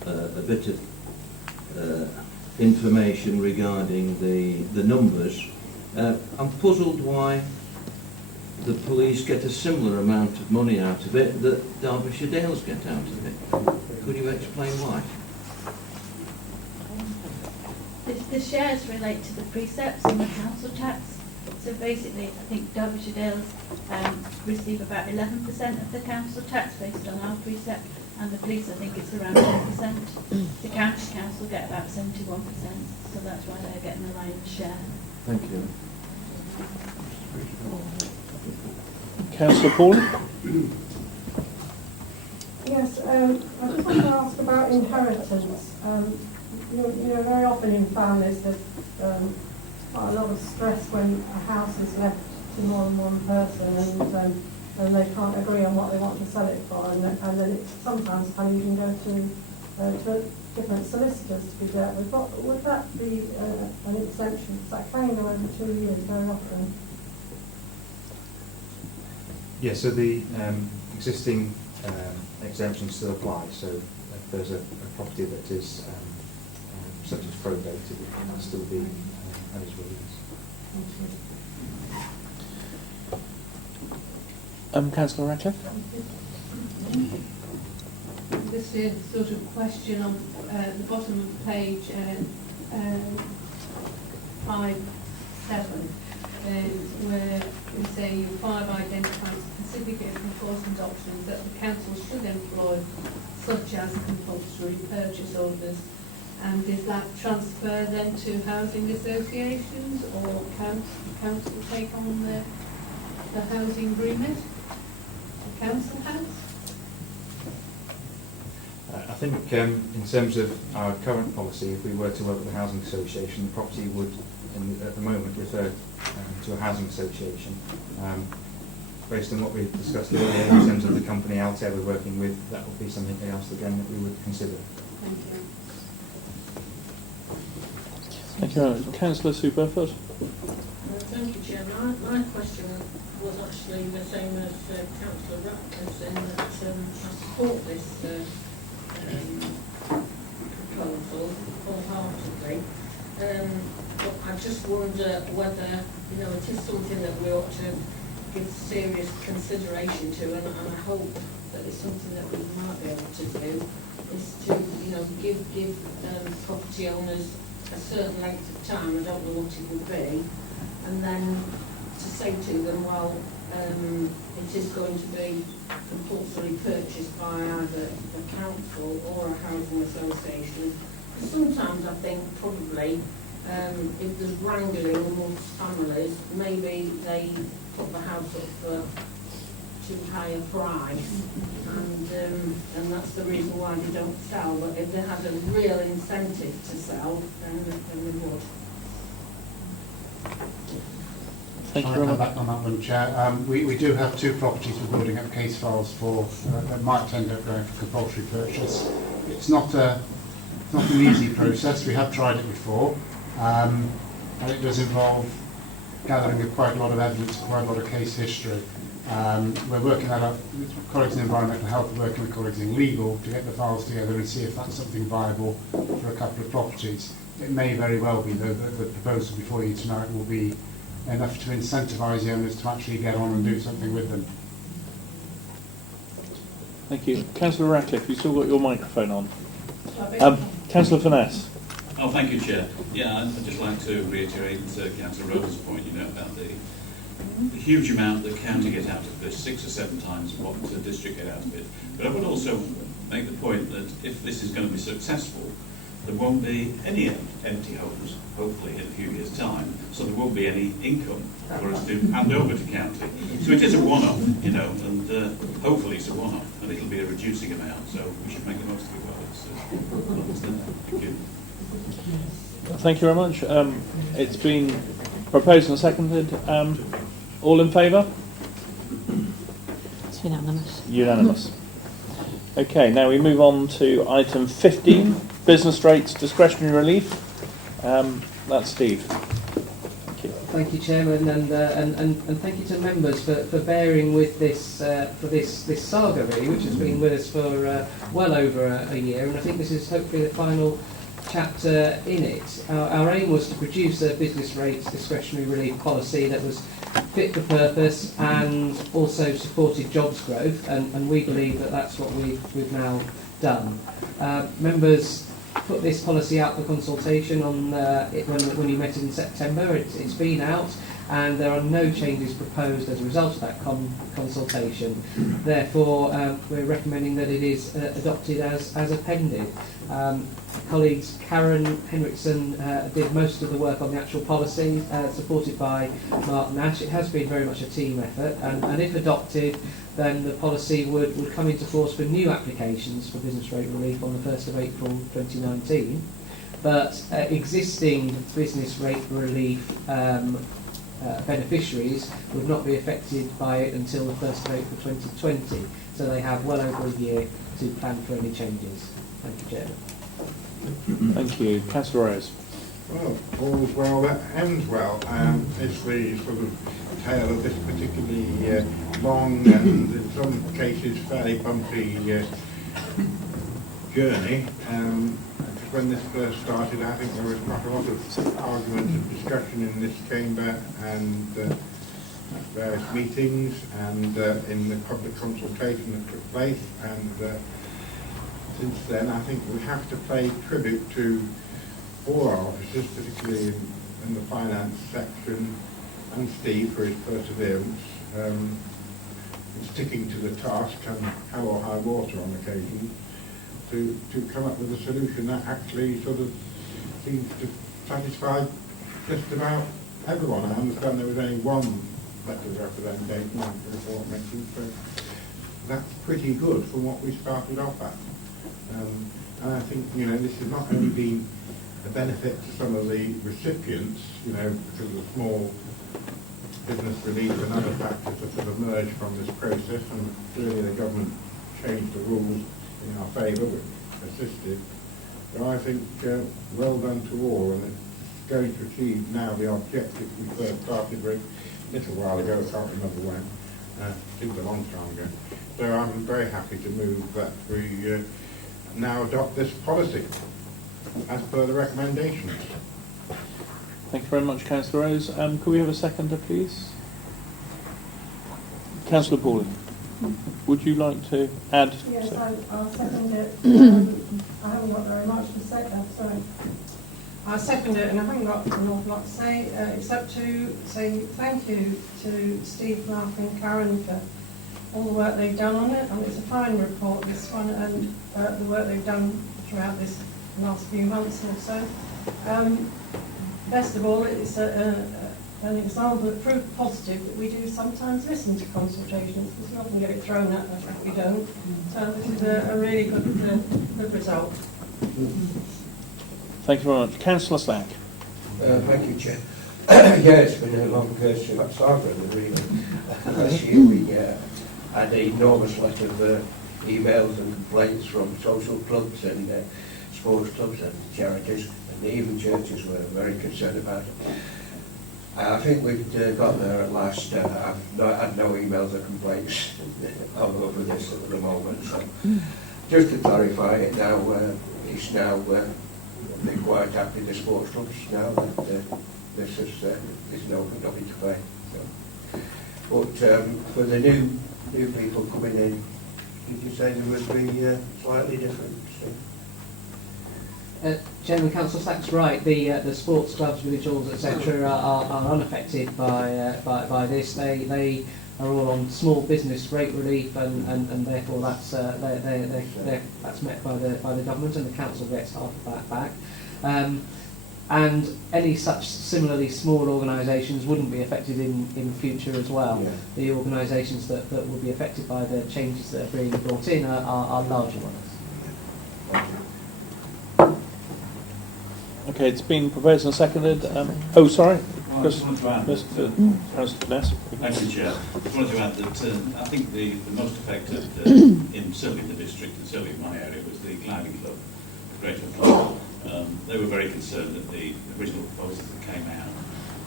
a bit of information regarding the numbers. I'm puzzled why the police get a similar amount of money out of it that Derbyshire Dales get out of it. Could you explain why? The shares relate to the precepts and the council tax. So basically, I think Derbyshire Dales receive about 11% of the council tax based on our precept, and the police, I think it's around 10%. The county council get about 71%, so that's why they're getting the lion's share. Thank you. Councillor Paul? Yes, I just want to ask about inheritance. You know, very often in families there's quite a lot of stress when a house is left to more than one person, and they can't agree on what they want to sell it for, and then it sometimes can even go to different solicitors to be dealt with. Would that be an exemption? Because that can go over 2 years very often. Yeah, so the existing exemptions still apply. So if there's a property that is such as probated, it can still be as released. Councillor Ratcliffe? This is sort of question on the bottom of page 5.7, where we say you 5 identify specific enforcement options that the council should employ, such as compulsory purchase orders. And is that transfer then to housing associations, or council take on the housing agreement? The council has? I think in terms of our current policy, if we were to work with a housing association, the property would, at the moment, refer to a housing association. Based on what we discussed earlier in terms of the company Altair we're working with, that would be something else again that we would consider. Thank you. Thank you very much. Councillor Superfoot? Thank you, Chair. My question was actually the same as Councillor Ratcliffe's, in that I support this proposal wholeheartedly. But I just wonder whether, it is something that we ought to give serious consideration to, and I hope that it's something that we might be able to do, is to, give property owners a certain length of time, I don't know what it will be, and then to say to them, well, it is going to be compulsory purchased by either the council or a housing association. Sometimes I think probably if there's wrangling amongst families, maybe they put the house up for too high a price, and that's the reason why they don't sell. But if they had a real incentive to sell, then they would. Thank you very much. Back on that one, Chair. We do have 2 properties we're building up case files for that might end up going for compulsory purchase. It's not an easy process. We have tried it before, and it does involve gathering quite a lot of evidence, quite a lot of case history. We're working that up with colleagues in environmental health, working with colleagues in legal to get the files together and see if that's something viable for a couple of properties. It may very well be, though, that the proposal before you tonight will be enough to incentivise the owners to actually get on and do something with them. Thank you. Councillor Ratcliffe, you've still got your microphone on. Councillor Finesse. Oh, thank you, Chair. Yeah, I'd just like to reiterate Councillor Rose's point, about the huge amount the county get out of this, 6 or 7 times what the district get out of it. But I would also make the point that if this is going to be successful, there won't be any empty homes, hopefully in a few years' time, so there won't be any income for us to hand over to county. So it is a one-off, and hopefully it's a one-off, and it'll be a reducing amount, so we should make the most of it while it's there. Thank you. Thank you very much. It's been proposed and seconded. All in favour? It's unanimous. Unanimous. Okay, now we move on to item 15, business rates discretionary relief. That's Steve. Thank you. Thank you, Chairman, and thank you to members for bearing with this this saga, really, which has been with us for well over a year, and I think this is hopefully the final chapter in it. Our aim was to produce a business rates discretionary relief policy that was fit for purpose and also supported jobs growth, and we believe that that's what we've now done. Members put this policy out for consultation on when you met in September. It's been out, and there are no changes proposed as a result of that consultation. Therefore, we're recommending that it is adopted as appended. Colleagues Karen Henriksen did most of the work on the actual policy, supported by Mark Nash. It has been very much a team effort, and if adopted, then the policy would come into force for new applications for business rate relief on the 1st of April 2019. But existing business rate relief beneficiaries would not be affected by it until the 1st of April 2020. So they have well over a year to plan for any changes. Thank you, Chairman. Thank you. Councillor Rose. Well, all's well that ends well. It's the sort of tale of this particularly long and in some cases fairly bumpy journey. When this first started, I think there was quite a lot of argument and discussion in this chamber and at various meetings and in the public consultation that took place. And since then, I think we have to pay tribute to all our officers, particularly in the finance section, and Steve for his perseverance in sticking to the task and hell or high water on occasion to come up with a solution that actually sort of seems to satisfy just about everyone. I understand there was only one letter of representation on the report mentioned, so that's pretty good from what we started off at. And I think, this has not only been a benefit to some of the recipients, because of the small business relief and other factors that have emerged from this process, and clearly the government changed the rules in our favour, which assisted. But I think well done to all, and it's going to achieve now the objective we first started very little while ago. I can't remember when. Seems a long time ago. So I'm very happy to move that we now adopt this policy as per the recommendations. Thank you very much, Councillor Rose. Could we have a seconder, please? Councillor Pauling, would you like to add? Yes, I'll second it. I haven't got very much to say. Sorry. I second it, and I haven't got an awful lot to say, except to say thank you to Steve, Mark and Karen for all the work they've done on it. And it's a fine report, this one, and the work they've done throughout this last few months or so. Best of all, it's an example of proof positive that we do sometimes listen to consultations, because we often get it thrown at us if we don't. So this is a really good result. Thank you very much. Councillor Slack. Thank you, Chair. It's been a long saga, really. Last year we had an enormous lot of emails and complaints from social clubs and sports clubs and charities, and even churches were very concerned about it. I think we've got there at last. I've not had no emails or complaints all over this at the moment. So just to clarify it now, it's now they're quite happy, the sports clubs, now that this is nothing to pay. So. But for the new people coming in, did you say there would be slightly different? Chairman, Councillor Slack's right. The sports clubs, village halls, etc., are unaffected by this. They are all on small business rate relief, and therefore that's met by the government, and the council gets half of that back. And any such similarly small organisations wouldn't be affected in future as well. Yeah. The organisations that will be affected by the changes that are being brought in are larger ones. Okay, it's been proposed and seconded. Oh, sorry. Well, I just wanted to add Thank you, Chair. I just wanted to add that I think the most affected, certainly in the district and certainly in my area, was the gliding club, the Greater Club. They were very concerned that the original proposals that came out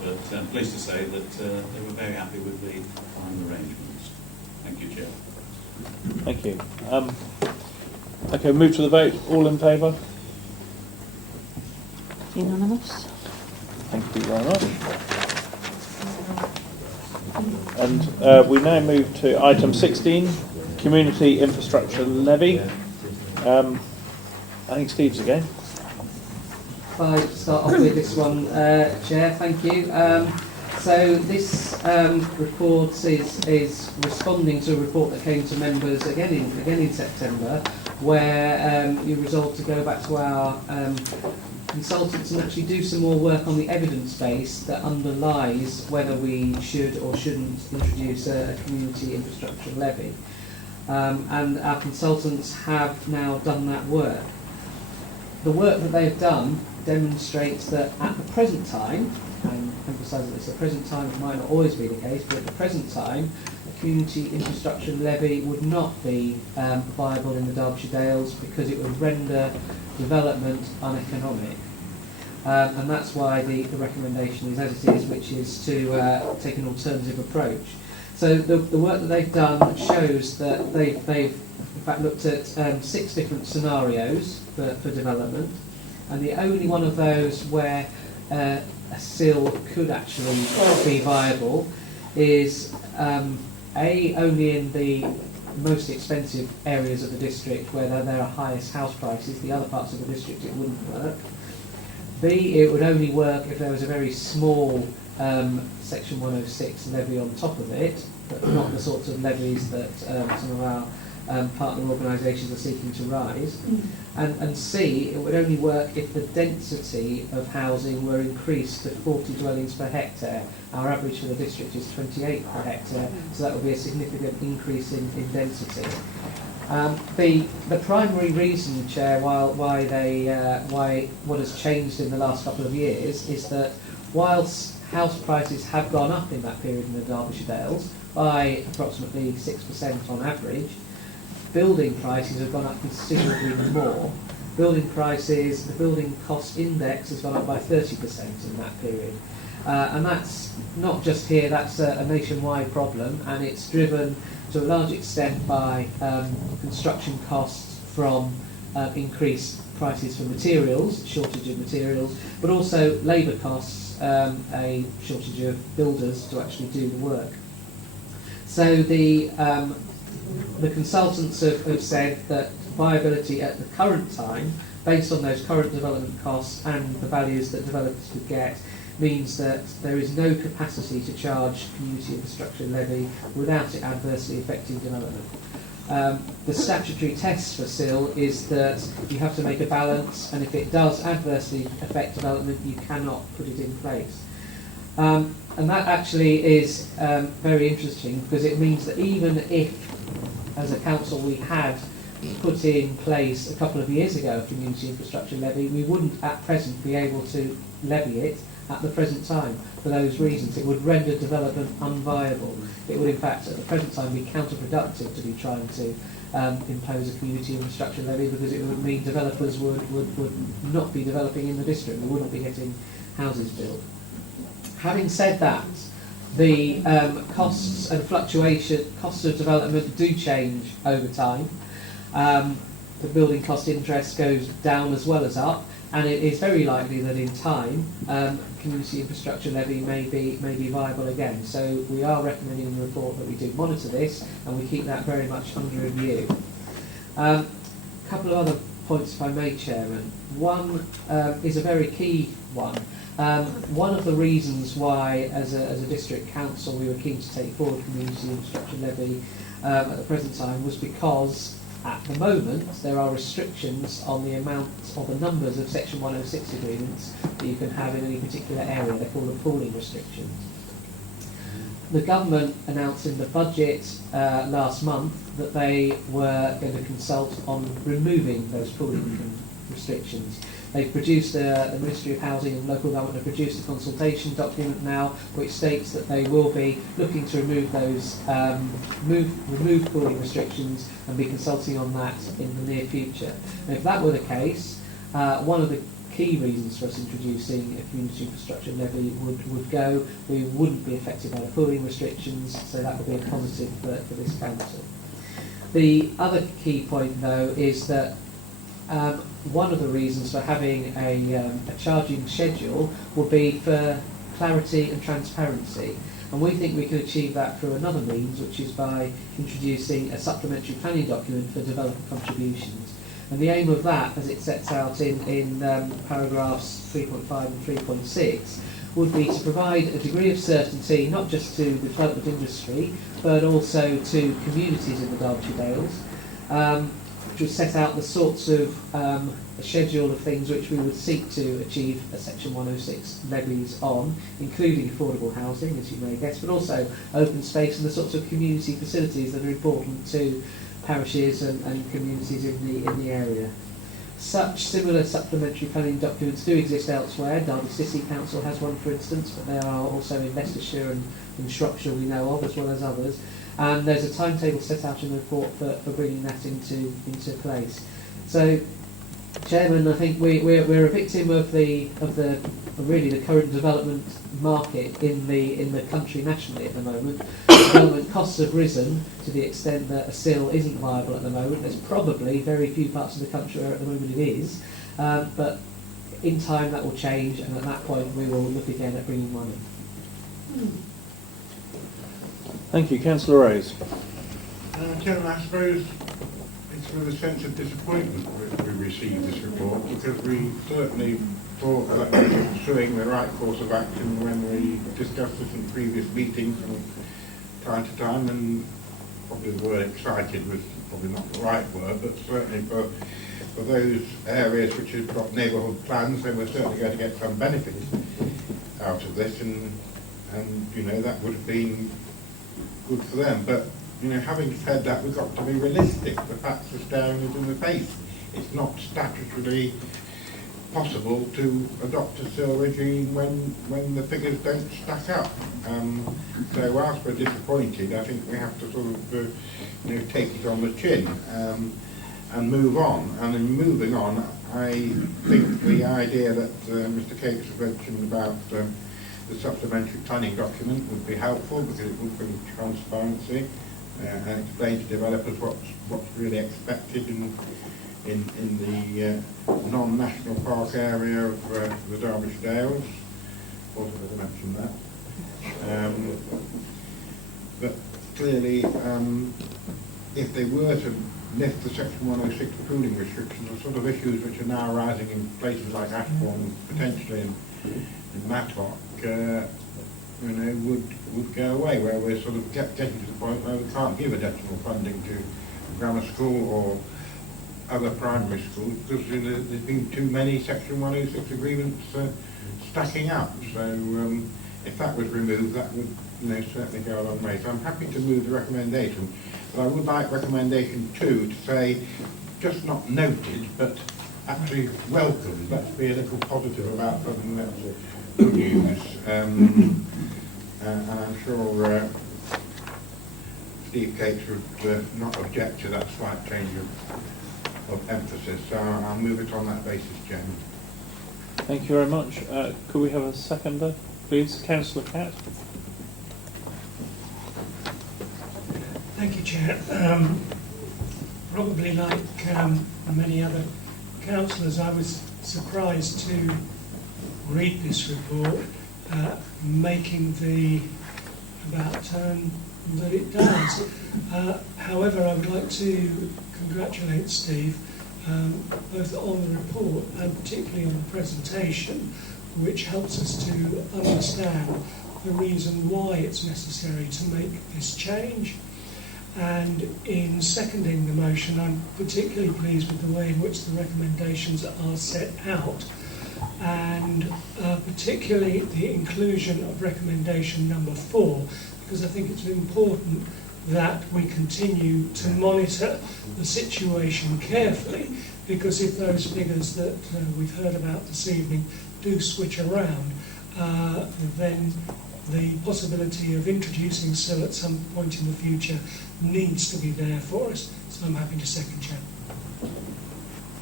But I'm pleased to say that they were very happy with the final arrangements. Thank you, Chair. Thank you. Okay, move to the vote. All in favour? Unanimous. Thank you very much. And we now move to item 16, Community Infrastructure Levy. I think Steve's again. If I start off with this one, Chair, thank you. So this report is responding to a report that came to members again in September, where you resolved to go back to our consultants and actually do some more work on the evidence base that underlies whether we should or shouldn't introduce a community infrastructure levy. And our consultants have now done that work. The work that they've done demonstrates that at the present time, and emphasise that it's the present time, it might not always be the case, but at the present time, a community infrastructure levy would not be viable in the Derbyshire Dales because it would render development uneconomic. And that's why the recommendation is as it is, which is to take an alternative approach. So the work that they've done shows that they've in fact looked at 6 different scenarios for development, and the only one of those where a SIL could actually be viable is only in the most expensive areas of the district where there are highest house prices. The other parts of the district it wouldn't work. B, it would only work if there was a very small Section 106 levy on top of it, but not the sorts of levies that some of our partner organisations are seeking to rise. And C, it would only work if the density of housing were increased to 40 dwellings per hectare. Our average for the district is 28 per hectare, so that would be a significant increase in density. The primary reason, Chair, why what has changed in the last couple of years is that whilst house prices have gone up in that period in the Derbyshire Dales by approximately 6% on average, building prices have gone up considerably more. Building prices, the building cost index has gone up by 30% in that period. And that's not just here, that's a nationwide problem, and it's driven to a large extent by construction costs from increased prices for materials, shortage of materials, but also labour costs, a shortage of builders to actually do the work. So the consultants have said that viability at the current time, based on those current development costs and the values that developers would get, means that there is no capacity to charge community infrastructure levy without it adversely affecting development. The statutory test for SIL is that you have to make a balance, and if it does adversely affect development, you cannot put it in place. And that actually is very interesting, because it means that even if, as a council, we had put in place a couple of years ago a community infrastructure levy, we wouldn't at present be able to levy it at the present time for those reasons. It would render development unviable. It would in fact at the present time be counterproductive to be trying to impose a community infrastructure levy, because it would mean developers would not be developing in the district. We wouldn't be getting houses built. Having said that, the costs and costs of development do change over time. The building cost interest goes down as well as up, and it is very likely that in time community infrastructure levy may be viable again. So we are recommending in the report that we do monitor this, and we keep that very much under review. A couple of other points, if I may, Chairman. One is a very key one. One of the reasons why, as a district council, we were keen to take forward community infrastructure levy at the present time was because at the moment there are restrictions on the amount or the numbers of Section 106 agreements that you can have in any particular area. They're called the pooling restrictions. The government announced in the budget last month that they were going to consult on removing those pooling restrictions. They've produced, the Ministry of Housing and Local Government have produced a consultation document now which states that they will be looking to remove those, remove pooling restrictions and be consulting on that in the near future. And if that were the case, one of the key reasons for us introducing a community infrastructure levy would go. We wouldn't be affected by the pooling restrictions, so that would be a positive for this council. The other key point, though, is that one of the reasons for having a charging schedule will be for clarity and transparency. And we think we can achieve that through another means, which is by introducing a supplementary planning document for developer contributions. And the aim of that, as it sets out in paragraphs 3.5 and 3.6, would be to provide a degree of certainty, not just to the development industry, but also to communities in the Derbyshire Dales, which would set out the sorts of a schedule of things which we would seek to achieve a Section 106 levies on, including affordable housing, as you may guess, but also open space and the sorts of community facilities that are important to parishes and communities in the area. Such similar supplementary planning documents do exist elsewhere. Derby City Council has one, for instance, but there are also in Leicestershire and Shropshire we know of, as well as others. And there's a timetable set out in the report for bringing that into place. So, Chairman, I think we're a victim of the current development market in the country nationally at the moment. Development costs have risen to the extent that a SIL isn't viable at the moment. There's probably very few parts of the country where at the moment it is, but in time that will change, and at that point we will look again at bringing money. Thank you. Councillor Rose. Chairman, I suppose it's with a sense of disappointment that we received this report, because we certainly thought that we were pursuing the right course of action when we discussed this in previous meetings from time to time, and probably the word excited was probably not the right word, but certainly for those areas which have got neighbourhood plans, they were certainly going to get some benefit out of this, and you know, that would have been good for them. But you know, having said that, we've got to be realistic. The facts are staring us in the face. It's not statutorily possible to adopt a SIL regime when the figures don't stack up. So whilst we're disappointed, I think we have to sort of you know, take it on the chin and move on. And in moving on, I think the idea that Mr. Cakes mentioned about the supplementary planning document would be helpful, because it would bring transparency and explain to developers what's really expected in the non-national park area of the Derbyshire Dales. Also, I mentioned that. But clearly, if they were to lift the Section 106 pooling restrictions, the sort of issues which are now arising in places like Ashbourne, potentially in Matlock, you know, would go away, where we're sort of getting to the point where we can't give additional funding to grammar school or other primary schools, because you know, there's been too many Section 106 agreements stacking up. So if that was removed, that would, you know, certainly go a long way. So I'm happy to move the recommendation, but I would like recommendation 2 to say, just not noted, but actually welcomed. Let's be a little positive about something that's good news. And I'm sure Steve Cakes would not object to that slight change of emphasis. So I'll move it on that basis, Chairman. Thank you very much. Could we have a seconder, please? Councillor Catt. Thank you, Chair. Probably like many other councillors, I was surprised to read this report, making the about turn that it does. However, I would like to congratulate Steve both on the report and particularly on the presentation, which helps us to understand the reason why it's necessary to make this change. And in seconding the motion, I'm particularly pleased with the way in which the recommendations are set out, and particularly the inclusion of recommendation number 4, because I think it's important that we continue to monitor the situation carefully, because if those figures that we've heard about this evening do switch around, then the possibility of introducing SIL at some point in the future needs to be there for us. So I'm happy to second, Chair.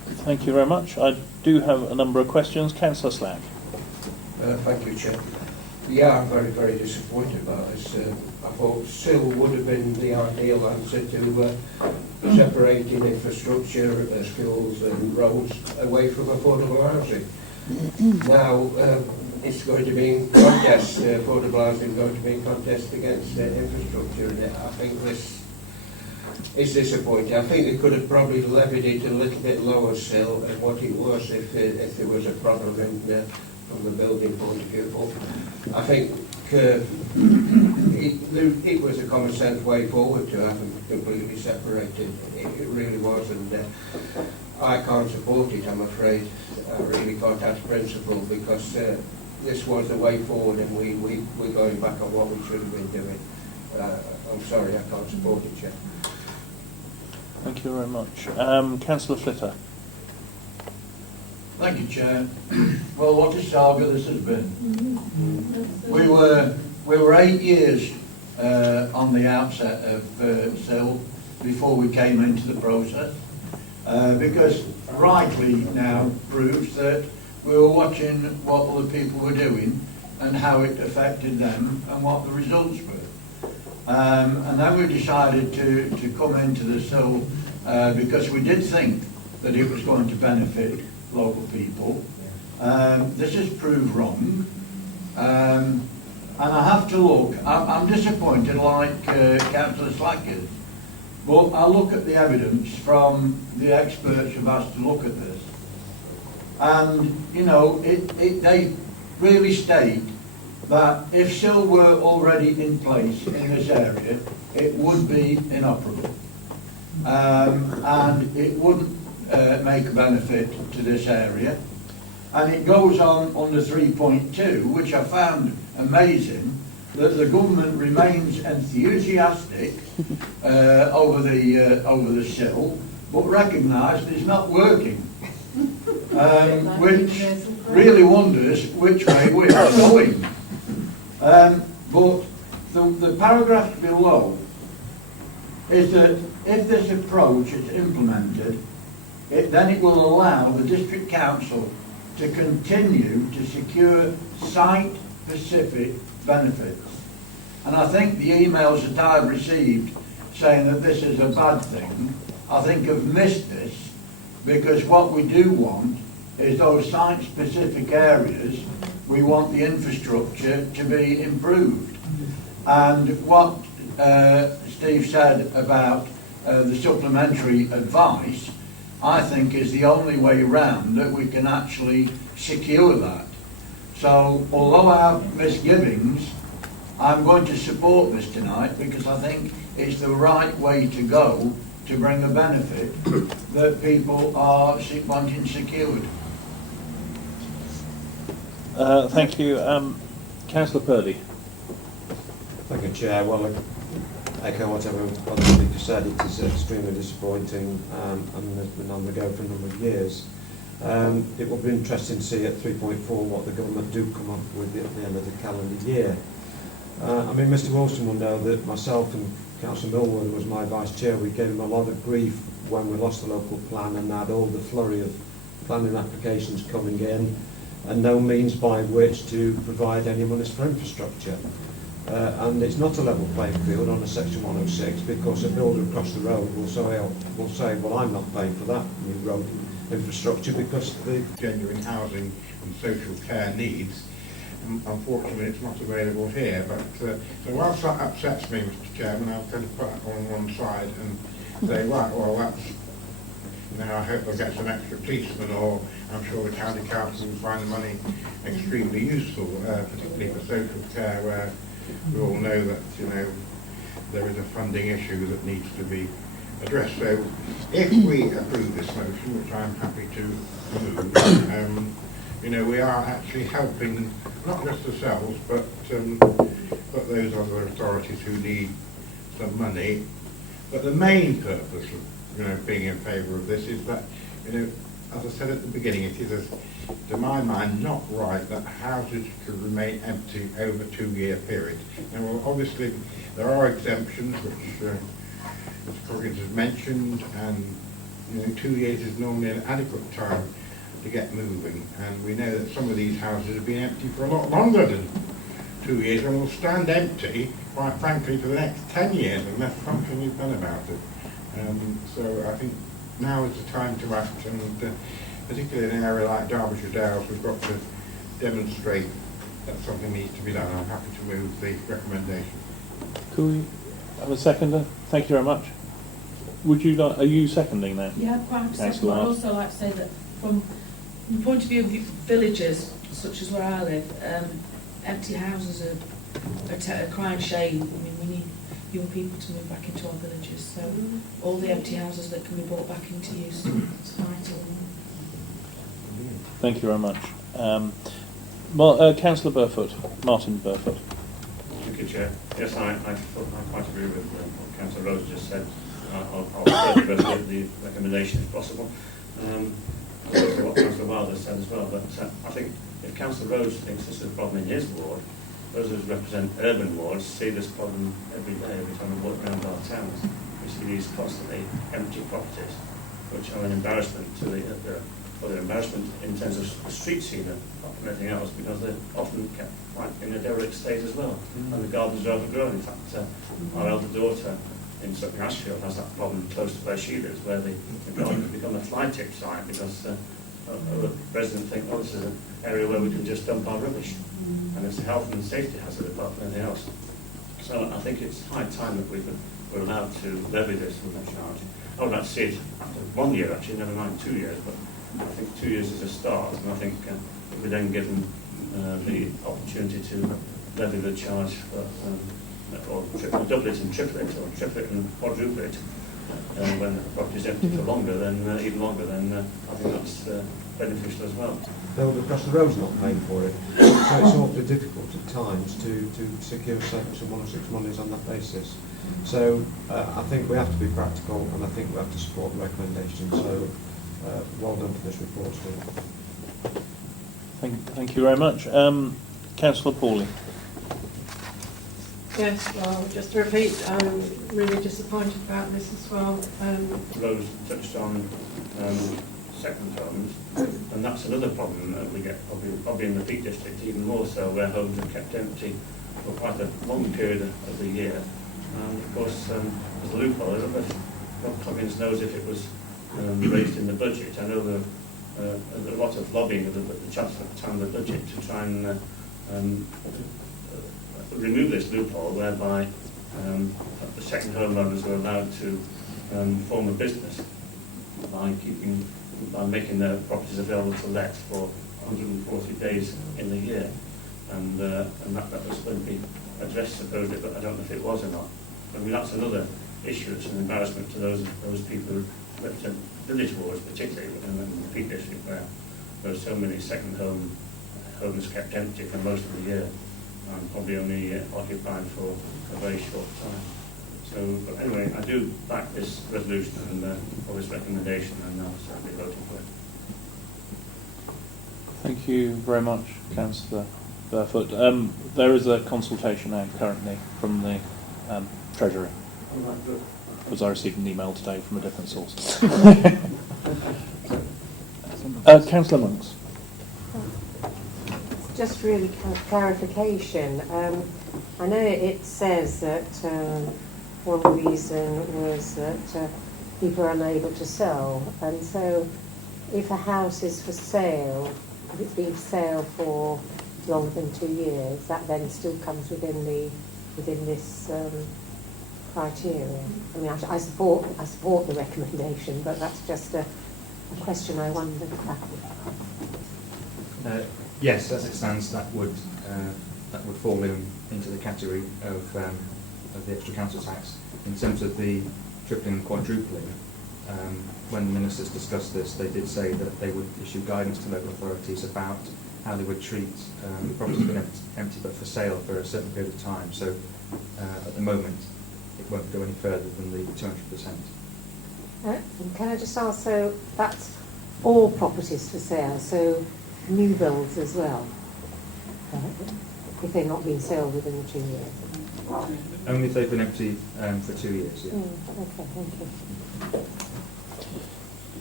Thank you very much. I do have a number of questions. Councillor Slack. Thank you, Chair. Yeah, I'm very, very disappointed about this. I thought SIL would have been the ideal answer to separating infrastructure, schools and roads away from affordable housing. Now, it's going to be in contest, affordable housing is going to be in contest against infrastructure, and I think this is disappointing. I think they could have probably levied it a little bit lower still than what it was if there was a problem from the building point of view. But I think it was a common sense way forward to have them completely separated. It really was, and I can't support it, I'm afraid. I really can't as principle, because this was the way forward, and we're going back on what we should have been doing. I'm sorry, I can't support it, Chair. Thank you very much. Councillor Flitter. Thank you, Chair. Well, what a saga this has been. We were 8 years on the outset of SIL before we came into the process, because rightly now proves that we were watching what other people were doing and how it affected them and what the results were. And then we decided to come into the SIL because we did think that it was going to benefit local people. This has proved wrong. And I have to look, I'm disappointed like Councillor Slack is, but I look at the evidence from the experts who've asked to look at this. And, you know, they really state that if SIL were already in place in this area, it would be inoperable. And it wouldn't make a benefit to this area. And it goes on under 3.2, which I found amazing, that the government remains enthusiastic over the SIL, but recognised it's not working, which really wonders which way we are going. But the paragraph below is that if this approach is implemented, then it will allow the District Council to continue to secure site-specific benefits. And I think the emails that I've received saying that this is a bad thing, I think have missed this, because what we do want is those site-specific areas, we want the infrastructure to be improved. And what Steve said about the supplementary advice, I think is the only way round that we can actually secure that. So, although I have misgivings, I'm going to support this tonight because I think it's the right way to go to bring a benefit that people are wanting secured. Thank you. Councillor Purdy. Thank you, Chair. Well, I echo whatever other speaker said. It is extremely disappointing and has been on the go for a number of years. It will be interesting to see at 3.4 what the government do come up with at the end of the calendar year. I mean, Mr Wilson will know that myself and Councillor Millward, who was my vice chair, we gave him a lot of grief when we lost the local plan and had all the flurry of planning applications coming in and no means by which to provide any monies for infrastructure. And it's not a level playing field on a section 106 because a builder across the road will say, well, I'm not paying for that new road infrastructure because the genuine housing and social care needs. Unfortunately, it's not available here. But so whilst that upsets me, Mr. Chairman, I'll kind of put that on one side and say, right, well, that's, you know, I hope they'll get some extra policemen, or I'm sure the county council will find the money extremely useful, particularly for social care, where we all know that, you know, there is a funding issue that needs to be addressed. So if we approve this motion, which I'm happy to move, you know, we are actually helping not just ourselves, but those other authorities who need some money. But the main purpose of, you know, being in favour of this is that, you know, as I said at the beginning, it is, to my mind, not right that houses should remain empty over a 2-year period. Now, well, obviously, there are exemptions, which Mr. Coggins has mentioned, and You know, 2 years is normally an adequate time to get moving, and we know that some of these houses have been empty for a lot longer than 2 years and will stand empty, quite frankly, for the next 10 years unless something is done about it. So I think now is the time to act, and particularly in an area like Derbyshire Dales, we've got to demonstrate that something needs to be done. I'm happy to move the recommendation. Could we have a seconder? Thank you very much. Would you like? Are you seconding that? Yeah, quite Thanks acceptable. a I'd lot. also like to say that from the point of view of villagers, such as where I live, empty houses are a crying shame. I mean, we need young people to move back into our villages, so all the empty houses that can be brought back into use is vital. Thank you very much. Councillor Burfoot, Martin Burfoot. Thank you, Chair. Yes, I quite agree with what Councillor Rose just said. I'll further with the recommendation if possible. Also what Councillor Wilder said as well, but I think if Councillor Rose thinks this is a problem in his ward, those who represent urban wards see this problem every day, every time we walk around our towns. We see these constantly empty properties, which are an embarrassment to they're embarrassment in terms of the street scene and anything else, because they're often kept quite in a derelict state as well, and the gardens are overgrown. In fact, our elder daughter in Sutton Ashfield has that problem close to where she lives, where the garden has become a fly tip site because other residents think, oh, this is an area where we can just dump our rubbish, and it's a health and safety hazard apart from anything else. So I think it's high time that we're allowed to levy this charge. I would like to see it after 1 year, actually, never mind 2 years, but I think 2 years is a start, and I think if we then give them the opportunity to levy the charge for, or double it and triple it, or triple it and quadruple it, when the property is empty for longer, then even longer, then I think that's beneficial as well. No, because the road's not paying for it, so it's awfully difficult at times to secure some 1 or 6 monies on that basis. So I think we have to be practical, and I think we have to support the recommendation. So well done for this report, Steve. Thank you very much. Councillor Pawley. Yes, well, just to repeat, I'm really disappointed about this as well. Rose touched on second homes, and that's another problem that we get probably in the Peak District even more so, where homes are kept empty for quite a long period of the year. And of course, there's a loophole. I don't know if Rob Coggins knows if it was raised in the budget. I know there's a lot of lobbying of the Chancellor at the time of the budget to try and remove this loophole whereby the second homeowners were allowed to form a business by making their properties available to let for 140 days in the year, and that was going to be addressed supposedly, but I don't know if it was or not. I mean, that's another issue. It's an embarrassment to those people who represent village wards, particularly in the Peak District, where there are so many second homes kept empty for most of the year, and probably only occupied for a very short time. So, but anyway, I do back this resolution and for this recommendation, and I'll certainly vote for it. Thank you very much, Councillor Burfoot. There is a consultation out currently from the Treasury, because I received an email today from a different source. Councillor Monks. Just really clarification. I know it says that one reason was that people are unable to sell, and so if a house is for sale, if it's been for sale for longer than 2 years, that then still comes within this criteria. I mean, I support the recommendation, but that's just a question I wondered about. Yes, as it stands, that would fall into the category of the extra council tax. In terms of the tripling and quadrupling, when the ministers discussed this, they did say that they would issue guidance to local authorities about how they would treat properties being empty but for sale for a certain period of time. So at the moment, it won't go any further than the 200%. Can I just ask, so that's all properties for sale, so new builds as well, if they're not being sold within the 2 years? Only if they've been empty for 2 years, yeah. Okay, thank you.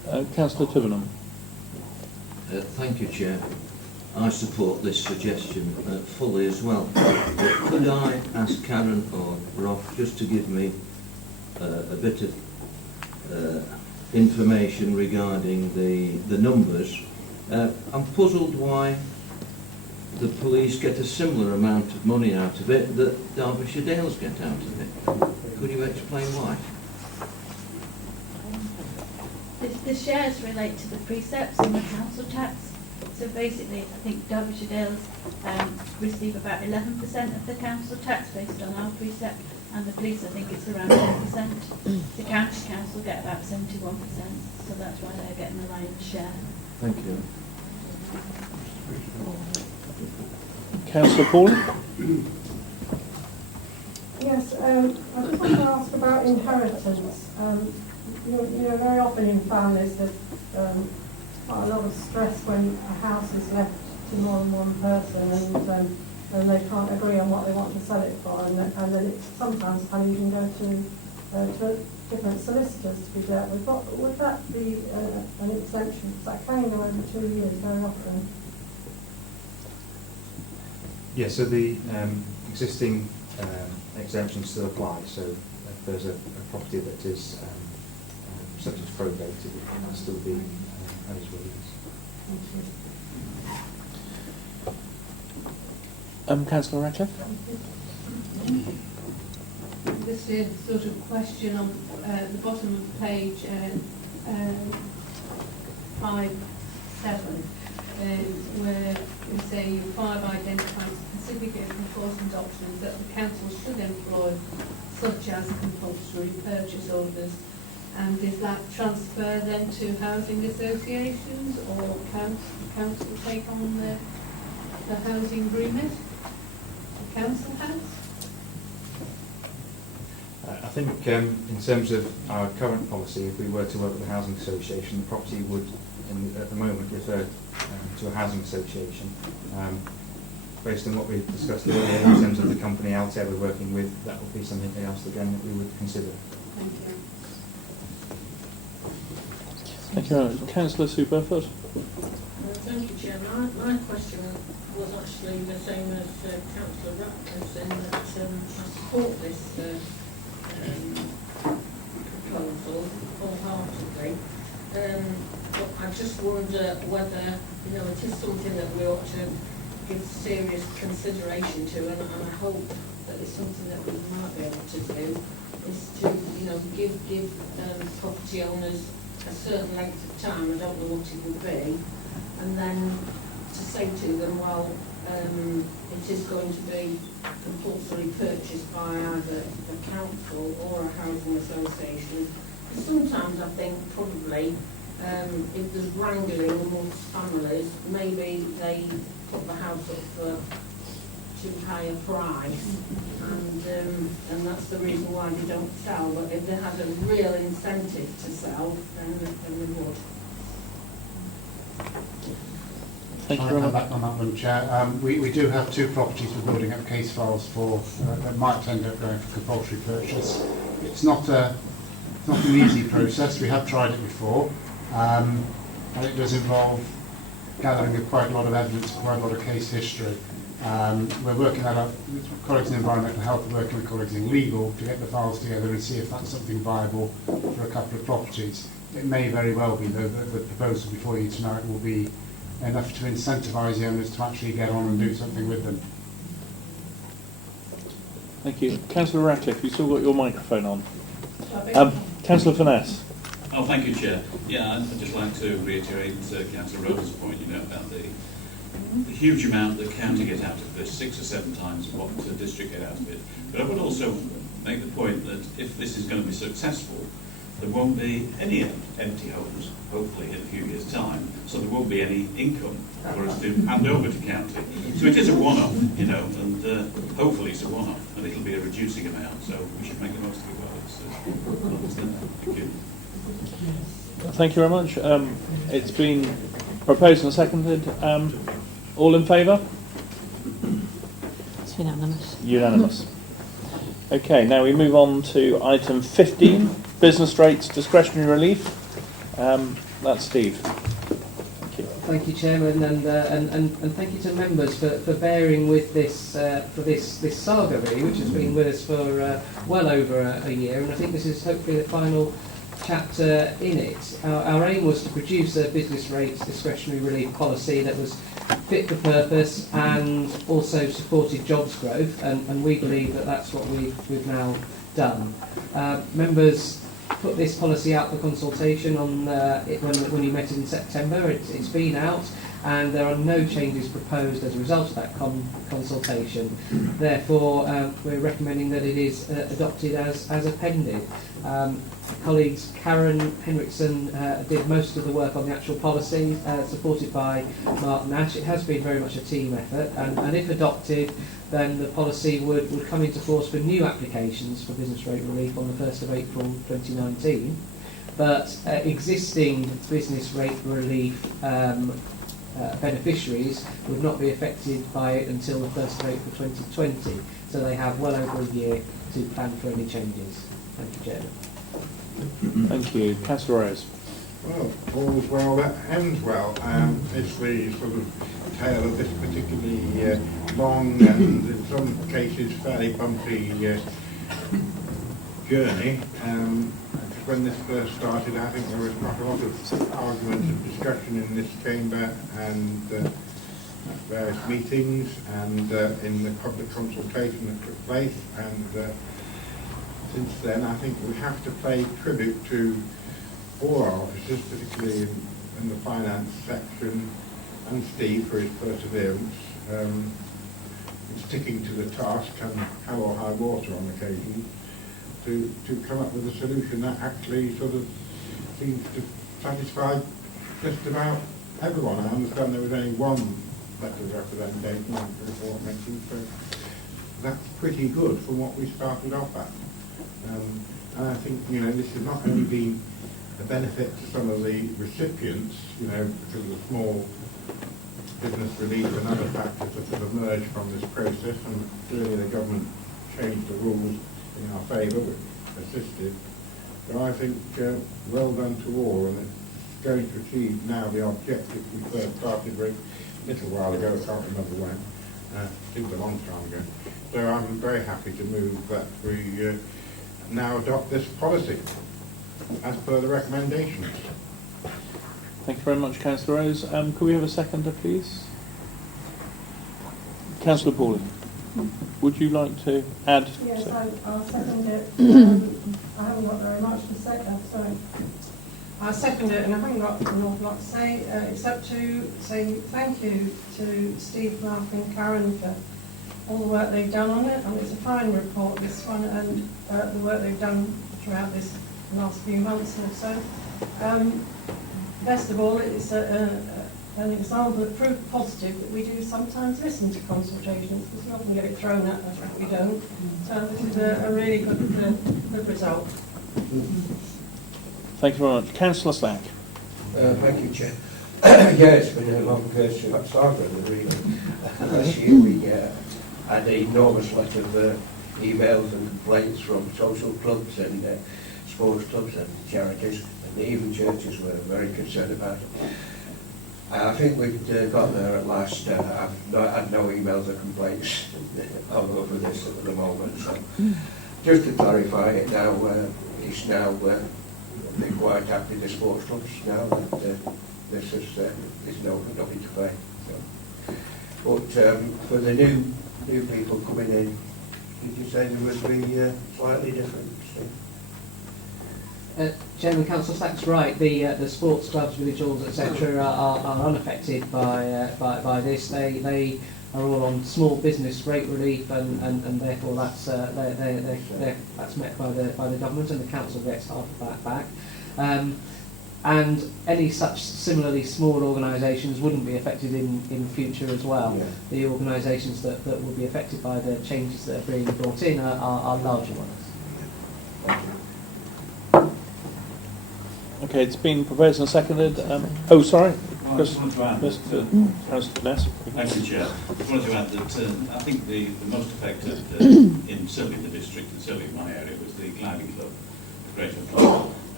Councillor Tivenham. Thank you, Chair. I support this suggestion fully as well. But could I ask Karen or Rob just to give me a bit of information regarding the numbers? I'm puzzled why the police get a similar amount of money out of it that Derbyshire Dales get out of it. Could you explain why? The shares relate to the precepts in the council tax. So basically, I think Derbyshire Dales receive about 11% of the council tax based on our precept, and the police, I think it's around 10%. The county council get about 71%, so that's why they're getting the lion's share. Thank you. Councillor Paul. Yes, I just want to ask about inheritance. You know, very often in families there's quite a lot of stress when a house is left to more than one person, and they can't agree on what they want to sell it for, and then it sometimes can even go to different solicitors to be dealt with. Would that be an exemption? Because that can go over 2 years very often. Yeah, so the existing exemptions still apply. So if there's a property that is such as probate, it will still be eligible. Councillor Ratcliffe. This is sort of question on the bottom of page 5-7, where we say 5 identifies specific enforcement options that the council should employ, such as compulsory purchase orders. And is that transfer then to housing associations, or council take on the housing agreement? The council has? I think in terms of our current policy, if we were to work with a housing association, the property would, at the moment, refer to a housing association. Based on what we discussed earlier in terms of the company Altair we're working with, that would be something else again that we would consider. Thank you. Thank you very much. Councillor Sue Burford. Thank you, Chair. My question was actually the same as Councillor Ratcliffe's, in that I support this proposal wholeheartedly. But I just wonder whether, it is something that we ought to give serious consideration to, and I hope that it's something that we might be able to do, is to give property owners a certain length of time, I don't know what it would be, and then to say to them, well, it is going to be compulsory purchase by either the council or a housing association. Sometimes I think probably if there's wrangling amongst families, maybe they put the house up for too high a price, and that's the reason why they don't sell. But if they had a real incentive to sell, then they would. Thank you very much. Back on that one, Chair. We do have 2 properties we're building up case files for that might end up going for compulsory purchase. It's not an easy process. We have tried it before, and it does involve gathering quite a lot of evidence, quite a lot of case history. We're working that out with colleagues in environmental health, we're working with colleagues in legal to get the files together and see if that's something viable for a couple of properties. It may very well be, though, the proposal before you tonight will be enough to incentivise the owners to actually get on and do something with them. Thank you. Councillor Ratcliffe, you've still got your microphone on. Councillor Finesse. Oh, thank you, Chair. Yeah, I'd just like to reiterate Councillor Rose's point, about the huge amount that county get out of this, 6 or 7 times what the district get out of it. But I would also make the point that if this is going to be successful, there won't be any empty homes, hopefully in a few years' time, so there won't be any income for us to hand over to county. So it is a one-off, and hopefully it's a one-off, and it'll be a reducing amount, so we should make the most of it while it's there. Thank you. Thank you very much. It's been proposed and seconded. All in favour? It's unanimous. Unanimous. Okay, now we move on to item 15, business rates discretionary relief. That's Steve. Thank you. Thank you, Chairman, and thank you to members for bearing with this for this saga, really, which has been with us for well over a year, and I think this is hopefully the final chapter in it. Our aim was to produce a business rates discretionary relief policy that was fit for purpose and also supported jobs growth, and we believe that that's what we've now done. Members put this policy out for consultation on when you met in September. It's been out, and there are no changes proposed as a result of that consultation. Therefore, we're recommending that it is adopted as appended. Colleagues Karen Henriksen did most of the work on the actual policy, supported by Mark Nash. It has been very much a team effort, and if adopted, then the policy would come into force for new applications for business rate relief on the 1st of April 2019. But existing business rate relief beneficiaries would not be affected by it until the 1st of April 2020. So they have well over a year to plan for any changes. Thank you, Chairman. Thank you. Councillor Rose. Well, all's well that ends well. It's the sort of tale of this particularly long and in some cases fairly bumpy journey. When this first started, I think there was quite a lot of argument and discussion in this chamber and at various meetings and in the public consultation that took place. And since then, I think we have to pay tribute to all our officers, particularly in the finance section, and Steve for his perseverance in sticking to the task and hell or high water on occasion to come up with a solution that actually sort of seems to satisfy just about everyone. I understand there was only one letter of representation on the report mentioned, so that's pretty good from what we started off at. And I think, this has not only been a benefit to some of the recipients, because of the small business relief and other factors that have emerged from this process, and clearly the government changed the rules in our favour, which assisted. So I think well done to all, and it's going to achieve now the objective we first started with a little while ago. I can't remember when. It seems a long time ago. So I'm very happy to move that we now adopt this policy as per the recommendations. Thank you very much, Councillor Rose. Could we have a seconder, please? Councillor Pauling, would you like to add? Yes, I'll second it. I haven't got very much to say. Sorry. I'll second it, and I haven't got an awful lot to say, except to say thank you to Steve, Mark and Karen for all the work they've done on it. And it's a fine report, this one, and the work they've done throughout this last few months or so. Best of all, it's an example of proof positive that we do sometimes listen to consultations, because we often get it thrown at us if we don't. So this is a really good result. Thank you very much. Councillor Slack. Thank you, Chair. Yeah, it's been a long saga, really. Last year we had an enormous lot of emails and complaints from social clubs and sports clubs and charities, and even churches were very concerned about it. I think we've got there at last. I've had no emails or complaints all over this at the moment. So just to clarify it now, it's now they're quite happy, the sports clubs, now that this is nothing to pay. So. But for the new people coming in, did you say there would be slightly different? Chairman, Councillor Slack's right. The sports clubs, village halls, etc., are unaffected by this. They are all on small business rate relief, and therefore that's met by the government, and the council gets half of that back. And any such similarly small organisations wouldn't be affected in future as well. Yeah. The organisations that will be affected by the changes that are being brought in are larger ones. Okay, it's been proposed and seconded. Oh, sorry. Well, I just wanted to add Councillor Ness. Thank you, Chair. I just wanted to add that I think the most affected, certainly in the district and certainly in my area, was the gliding club, the Greater Club.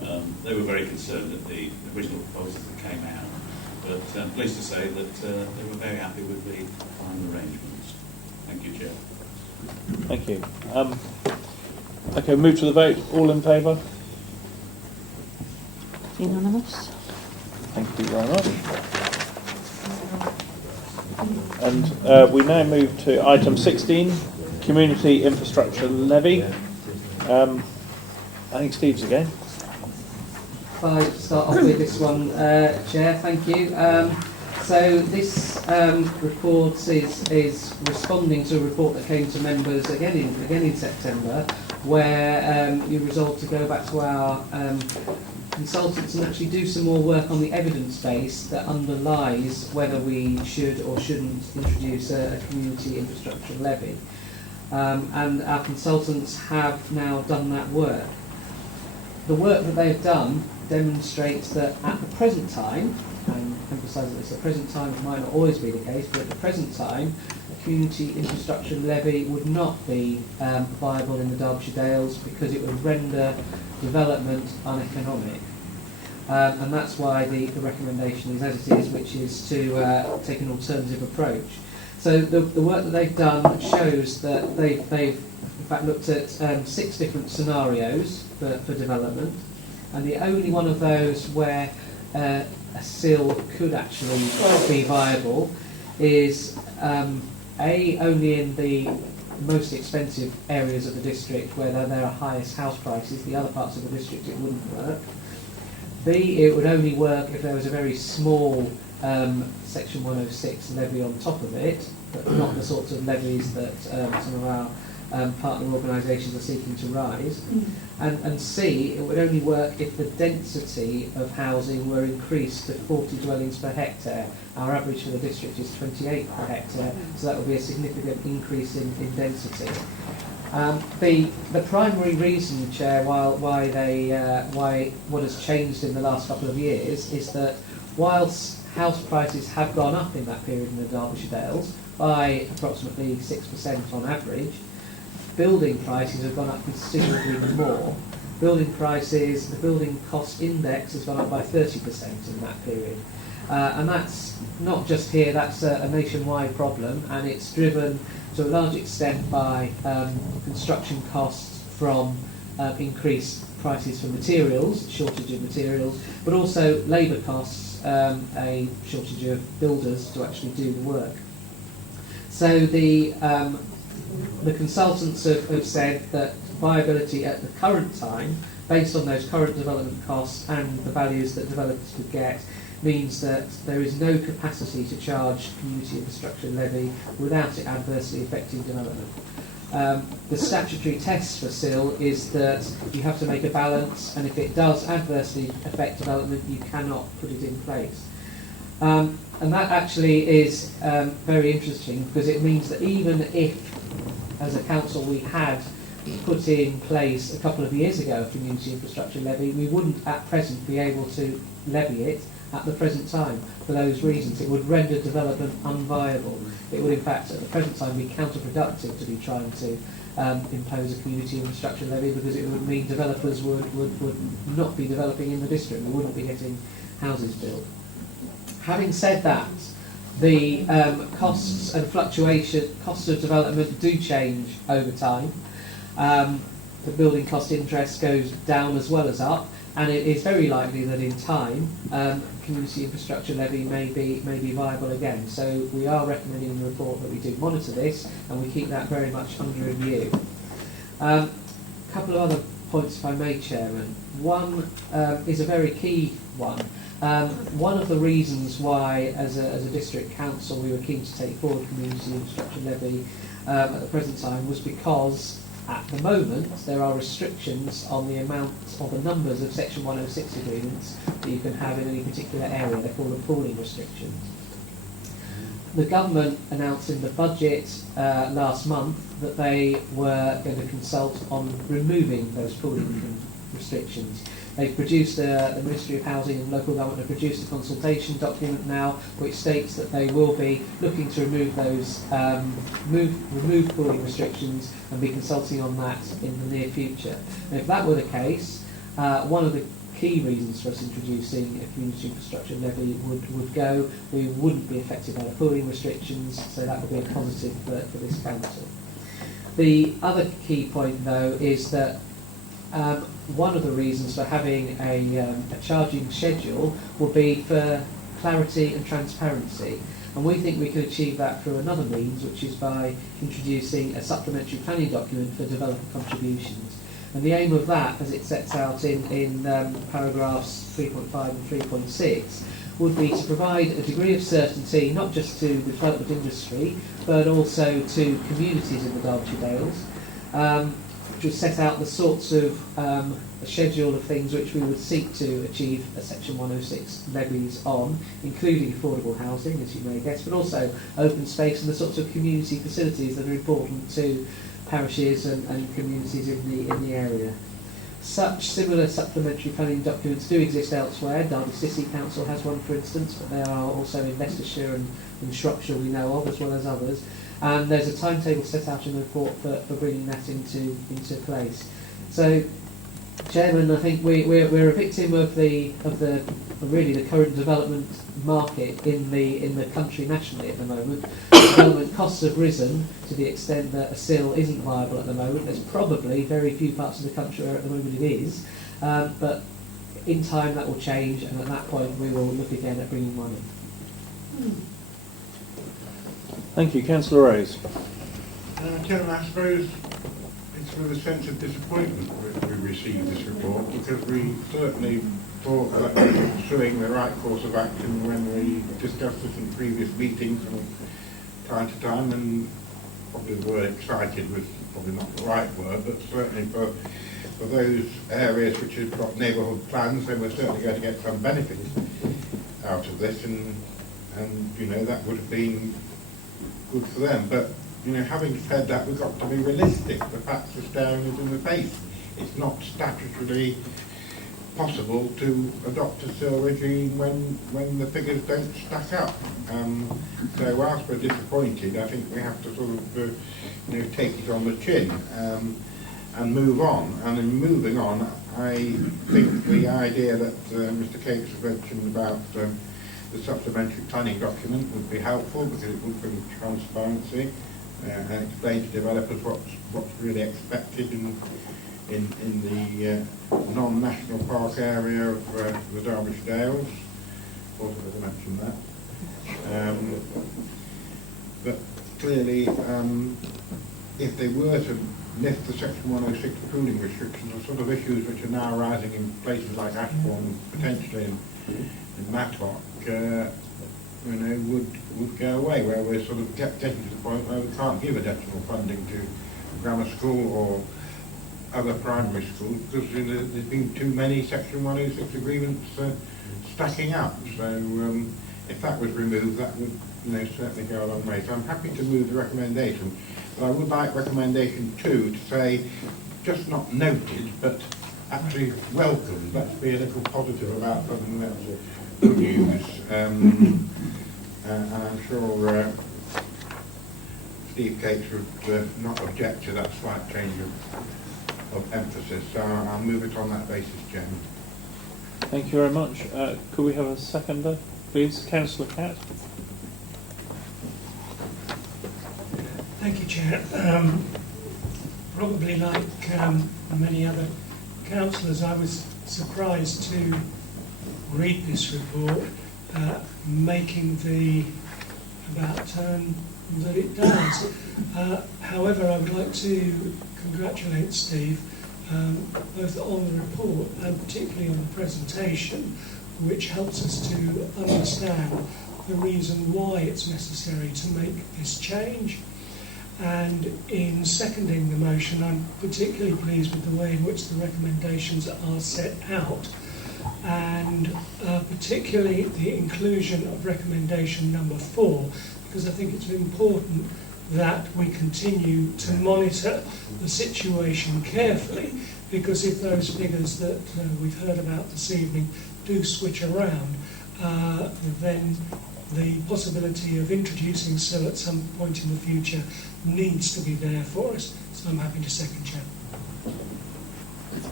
They were very concerned at the original proposals that came out, but I'm pleased to say that they were very happy with the final arrangements. Thank you, Chair. Thank you. Okay, move to the vote. All in favour? Unanimous. Thank you very much. And we now move to item 16, Community Infrastructure Levy. I think Steve's again. If I start off with this one, Chair, thank you. So this report is responding to a report that came to members again in September, where you resolved to go back to our consultants and actually do some more work on the evidence base that underlies whether we should or shouldn't introduce a community infrastructure levy. And our consultants have now done that work. The work that they've done demonstrates that at the present time, and emphasise that it's the present time, it might not always be the case, but at the present time, a community infrastructure levy would not be viable in the Derbyshire Dales because it would render development uneconomic. And that's why the recommendation is as it is, which is to take an alternative approach. So the work that they've done shows that they've in fact looked at 6 different scenarios for development, and the only one of those where a SIL could actually be viable is only in the most expensive areas of the district where there are highest house prices. The other parts of the district it wouldn't work. B, it would only work if there was a very small Section 106 levy on top of it, but not the sorts of levies that some of our partner organisations are seeking to rise. And C, it would only work if the density of housing were increased to 40 dwellings per hectare. Our average for the district is 28 per hectare, so that would be a significant increase in density. The primary reason, Chair, why what has changed in the last couple of years is that whilst house prices have gone up in that period in the Derbyshire Dales by approximately 6% on average, building prices have gone up considerably more. Building prices, the building cost index has gone up by 30% in that period. And that's not just here, that's a nationwide problem, and it's driven to a large extent by construction costs from increased prices for materials, shortage of materials, but also labour costs, a shortage of builders to actually do the work. So the consultants have said that viability at the current time, based on those current development costs and the values that developers could get, means that there is no capacity to charge community infrastructure levy without it adversely affecting development. The statutory test for SIL is that you have to make a balance, and if it does adversely affect development, you cannot put it in place. And that actually is very interesting, because it means that even if, as a council, we had put in place a couple of years ago a community infrastructure levy, we wouldn't at present be able to levy it at the present time for those reasons. It would render development unviable. It would in fact at the present time be counterproductive to be trying to impose a community infrastructure levy, because it would mean developers would not be developing in the district. We wouldn't be getting houses built. Having said that, the costs and costs of development do change over time. The building cost interest goes down as well as up, and it is very likely that in time community infrastructure levy may be viable again. So we are recommending in the report that we do monitor this, and we keep that very much under review. A couple of other points, if I may, Chairman. One is a very key one. One of the reasons why, as a district council, we were keen to take forward community infrastructure levy at the present time was because at the moment there are restrictions on the amount or the numbers of Section 106 agreements that you can have in any particular area. They're called the pooling restrictions. The government announced in the budget last month that they were going to consult on removing those pooling restrictions. They've produced, the Ministry of Housing and Local Government have produced a consultation document now which states that they will be looking to remove those, remove pooling restrictions and be consulting on that in the near future. And if that were the case, one of the key reasons for us introducing a community infrastructure levy would go. We wouldn't be affected by the pooling restrictions, so that would be a positive for this council. The other key point, though, is that one of the reasons for having a charging schedule would be for clarity and transparency. And we think we can achieve that through another means, which is by introducing a supplementary planning document for developer contributions. And the aim of that, as it sets out in paragraphs 3.5 and 3.6, would be to provide a degree of certainty, not just to the development industry, but also to communities in the Derbyshire Dales, which would set out the sorts of a schedule of things which we would seek to achieve a Section 106 levies on, including affordable housing, as you may guess, but also open space and the sorts of community facilities that are important to parishes and communities in the area. Such similar supplementary planning documents do exist elsewhere. Derby City Council has one, for instance, but there are also in Leicestershire and Shropshire we know of, as well as others. And there's a timetable set out in the report for bringing that into place. So, Chairman, I think we're a victim of the current development market in the country nationally at the moment. Development costs have risen to the extent that a SIL isn't viable at the moment. There's probably very few parts of the country where at the moment it is, but in time that will change, and at that point we will look again at bringing money. Thank you, Councillor Rose. Chairman, I suppose it's with a sense of disappointment that we received this report, because we certainly thought that we were pursuing the right course of action when we discussed this in previous meetings from time to time, and probably the word excited was probably not the right word, but certainly for those areas which have got neighbourhood plans, then we're certainly going to get some benefit out of this, and you know, that would have been good for them. But you know, having said that, we've got to be realistic. The facts are staring us in the face. It's not statutorily possible to adopt a SIL regime when the figures don't stack up. So whilst we're disappointed, I think we have to sort of you know, take it on the chin and move on. And in moving on, I think the idea that Mr. Cates has mentioned about the supplementary planning document would be helpful, because it would bring transparency and explain to developers what's really expected in the non-national park area of the Derbyshire Dales. Of course, I mentioned that. But clearly, if they were to lift the Section 106 pooling restrictions, the sort of issues which are now arising in places like Ashbourne, potentially in Matlock, you know, would go away, where we're sort of getting to the point where we can't give additional funding to grammar school or other primary schools, because you know, there's been too many Section 106 agreements stacking up. So if that was removed, that would, you know, certainly go a long way. So I'm happy to move the recommendation, but I would like recommendation 2 to say, just not noted, but actually welcomed. Let's be a little positive about something that's good news. And I'm sure Steve Cates would not object to that slight change of emphasis. So I'll move it on that basis, Chairman. Thank you very much. Could we have a seconder, please? Councillor Catt. Thank you, Chair. Probably like many other councillors, I was surprised to read this report, making the about turn that it does. However, I would like to congratulate Steve both on the report and particularly on the presentation, which helps us to understand the reason why it's necessary to make this change. And in seconding the motion, I'm particularly pleased with the way in which the recommendations are set out, and particularly the inclusion of recommendation number 4, because I think it's important that we continue to monitor the situation carefully, because if those figures that we've heard about this evening do switch around, then the possibility of introducing SIL at some point in the future needs to be there for us. So I'm happy to second, Chair.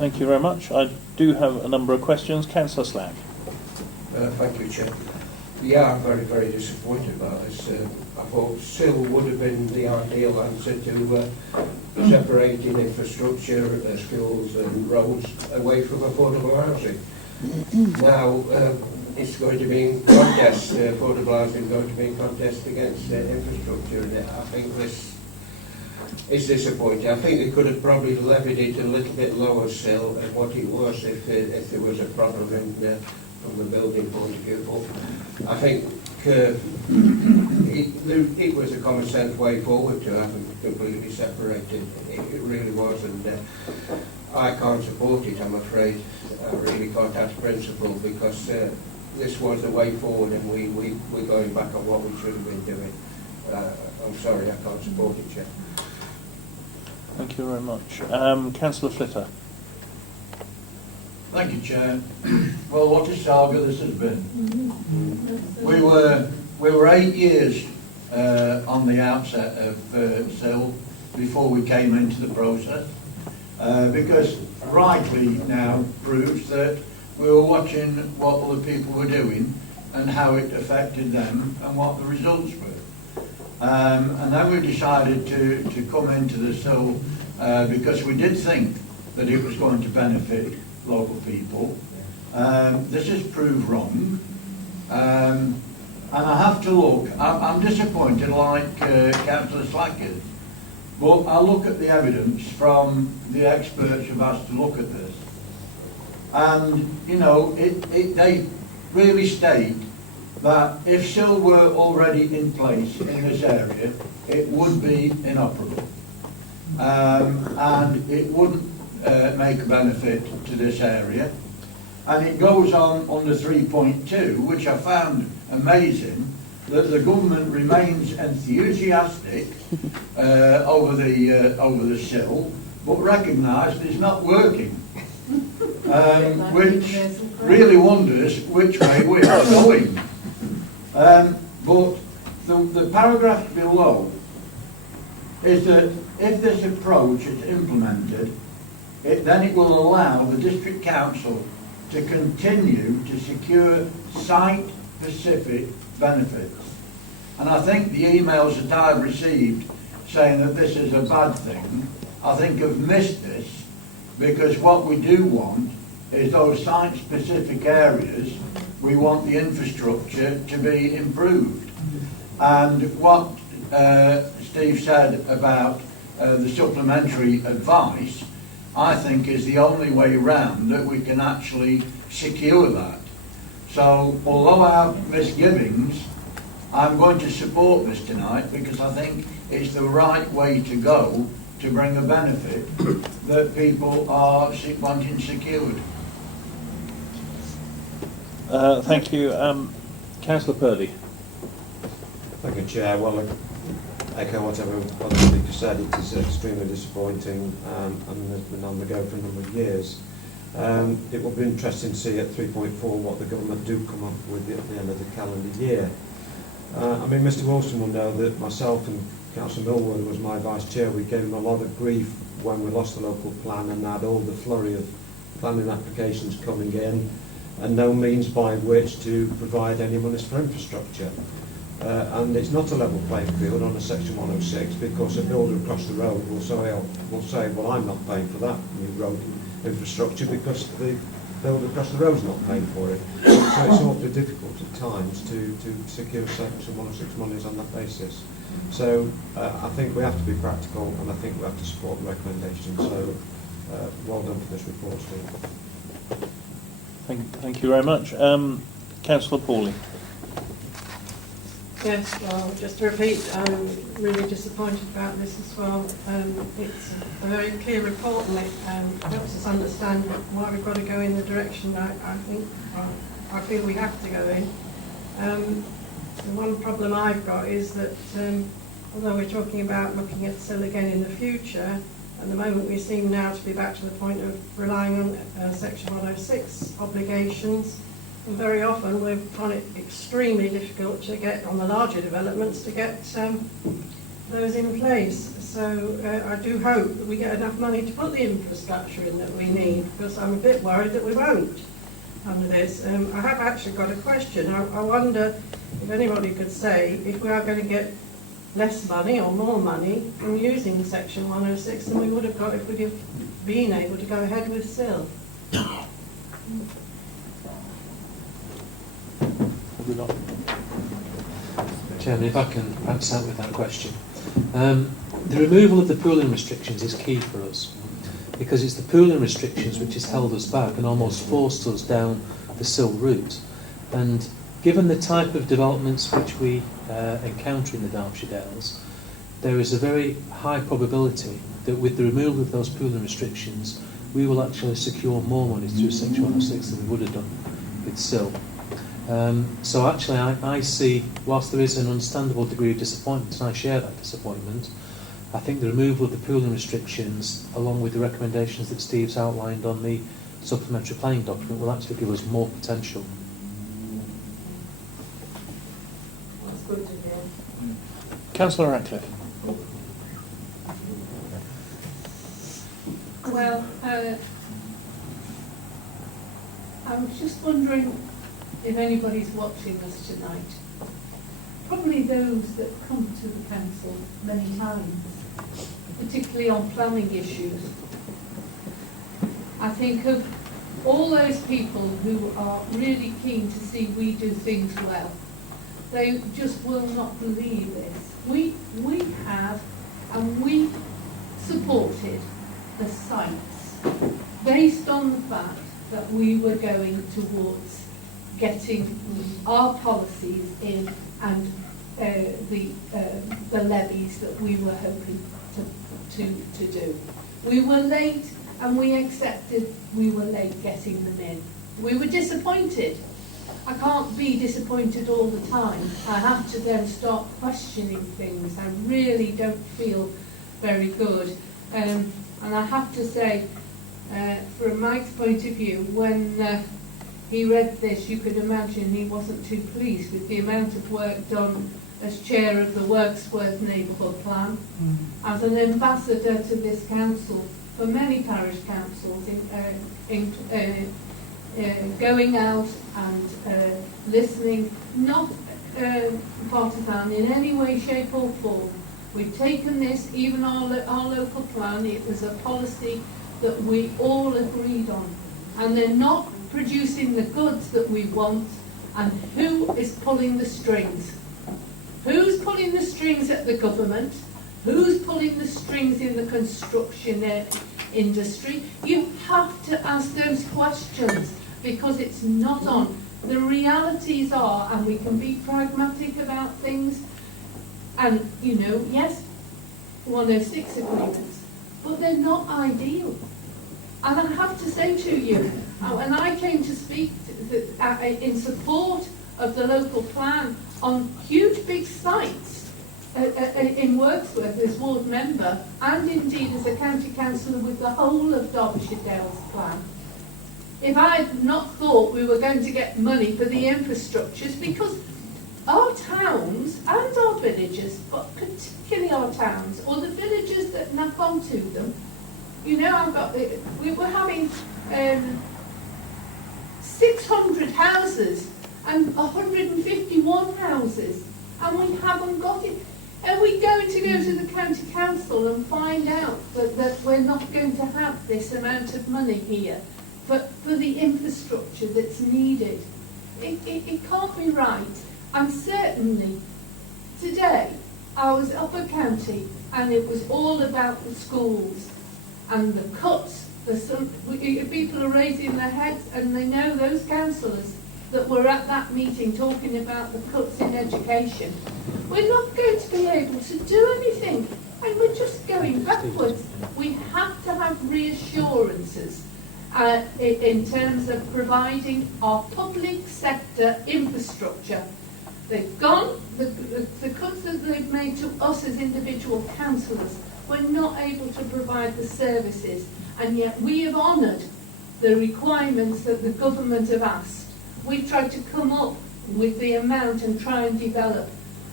Thank you very much. I do have a number of questions. Councillor Slack. Thank you, Chair. Yeah, I'm very, very disappointed about this. I thought Sill would have been the ideal answer to separating infrastructure, schools and roads away from affordable housing. Now, it's going to be in contest, affordable housing is going to be in contest against infrastructure, and I think this is disappointing. I think they could have probably levied it a little bit lower still than what it was if there was a problem from the building point of view. But I think it was a common sense way forward to have them completely separated. It really was, and I can't support it, I'm afraid. I really can't out of principle, because this was the way forward, and we're going back on what we should have been doing. I'm sorry, I can't support it, Chair. Thank you very much. Councillor Flitter. Thank you, Chair. Well, what a saga this has been. We were 8 years on the outset of Sill before we came into the process, because rightly now proves that we were watching what other people were doing and how it affected them and what the results were. And then we decided to come into the Sill because we did think that it was going to benefit local people. This has proved wrong. And I have to look, I'm disappointed like Councillor Slack is, but I look at the evidence from the experts who've asked to look at this. And, you know, they really state that if Sill were already in place in this area, it would be inoperable. And it wouldn't make a benefit to this area. And it goes on under 3.2, which I found amazing, that the government remains enthusiastic over the Sill, but recognised it's not working. Which really wonders which way we are going. But the paragraph below is that if this approach is implemented, then it will allow the District Council to continue to secure site-specific benefits. And I think the emails that I've received saying that this is a bad thing, I think have missed this, because what we do want is those site-specific areas, we want the infrastructure to be improved. And what Steve said about the supplementary advice, I think is the only way round that we can actually secure that. So, although I have misgivings, I'm going to support this tonight because I think it's the right way to go to bring a benefit that people are wanting secured. Thank you. Councillor Purley. Thank you, Chair. Well, I echo whatever other speaker said. It is extremely disappointing and has been on the go for a number of years. It will be interesting to see at 3.4 what the government do come up with at the end of the calendar year. I mean, Mr Wilson will know that myself and Councillor Millward was my vice chair. We gave him a lot of grief when we lost the local plan and had all the flurry of planning applications coming in and no means by which to provide any monies for infrastructure. And it's not a level playing field on a section 106 because a builder across the road will say, well, I'm not paying for that new road infrastructure because the builder across the road's not paying for it. So it's awfully difficult at times to secure section 106 monies on that basis. So I think we have to be practical and I think we have to support the recommendation. So well done for this report, Steve. Thank you very much. Councillor Pawley. Yes, well, just to repeat, I'm really disappointed about this as well. It's a very clear report and it helps us understand why we've got to go in the direction that I feel we have to go in. The one problem I've got is that although we're talking about looking at Sill again in the future, at the moment we seem now to be back to the point of relying on Section 106 obligations. And very often we find it extremely difficult to get, on the larger developments, to get those in place. So I do hope that we get enough money to put the infrastructure in that we need, because I'm a bit worried that we won't under this. I have actually got a question. I wonder if anybody could say if we are going to get less money or more money from using Section 106 than we would have got if we'd have been able to go ahead with SIL. Chairman, if I can perhaps help with that question. The removal of the pooling restrictions is key for us, because it's the pooling restrictions which has held us back and almost forced us down the SIL route. And given the type of developments which we encounter in the Derbyshire Dales, there is a very high probability that with the removal of those pooling restrictions, we will actually secure more money through Section 106 than we would have done with SIL. So actually I see, whilst there is an understandable degree of disappointment, and I share that disappointment, I think the removal of the pooling restrictions, along with the recommendations that Steve's outlined on the supplementary planning document, will actually give us more potential. That's good to hear. Councillor Ratcliffe. Well, I was just wondering if anybody's watching us tonight. Probably those that come to the council many times, particularly on planning issues. I think of all those people who are really keen to see we do things well. They just will not believe this. We have, and we supported the sites based on the fact that we were going towards getting our policies in and the levies that we were hoping to do. We were late, and we accepted we were late getting them in. We were disappointed. I can't be disappointed all the time. I have to then start questioning things. I really don't feel very good. And I have to say, from Mike's point of view, when he read this, you could imagine he wasn't too pleased with the amount of work done as chair of the Worksworth Neighbourhood Plan, as an ambassador to this council for many parish councils, in going out and listening, not partisan in any way, shape or form. We've taken this, even our local plan, it was a policy that we all agreed on, and they're not producing the goods that we want. And who is pulling the strings? Who's pulling the strings at the government? Who's pulling the strings in the construction industry? You have to ask those questions, because it's not on. The realities are, and we can be pragmatic about things, and, you know, yes, 106 agreements, but they're not ideal. And I have to say to you, when I came to speak in support of the local plan on huge big sites in Worksworth as ward member, and indeed as a county councillor with the whole of Derbyshire Dales plan, if I had not thought we were going to get money for the infrastructures, because our towns and our villages, but particularly our towns, or the villages that knock onto them, you know, we were having 600 houses and 151 houses, and we haven't got it. Are we going to go to the county council and find out that we're not going to have this amount of money here for the infrastructure that's needed? It can't be right. And certainly today I was up a county, and it was all about the schools and the cuts. People are raising their heads, and they know those councillors that were at that meeting talking about the cuts in education. We're not going to be able to do anything, and we're just going backwards. We have to have reassurances in terms of providing our public sector infrastructure. They've gone, the cuts that they've made to us as individual councillors, we're not able to provide the services, and yet we have honoured the requirements that the government have asked. We've tried to come up with the amount and try and develop.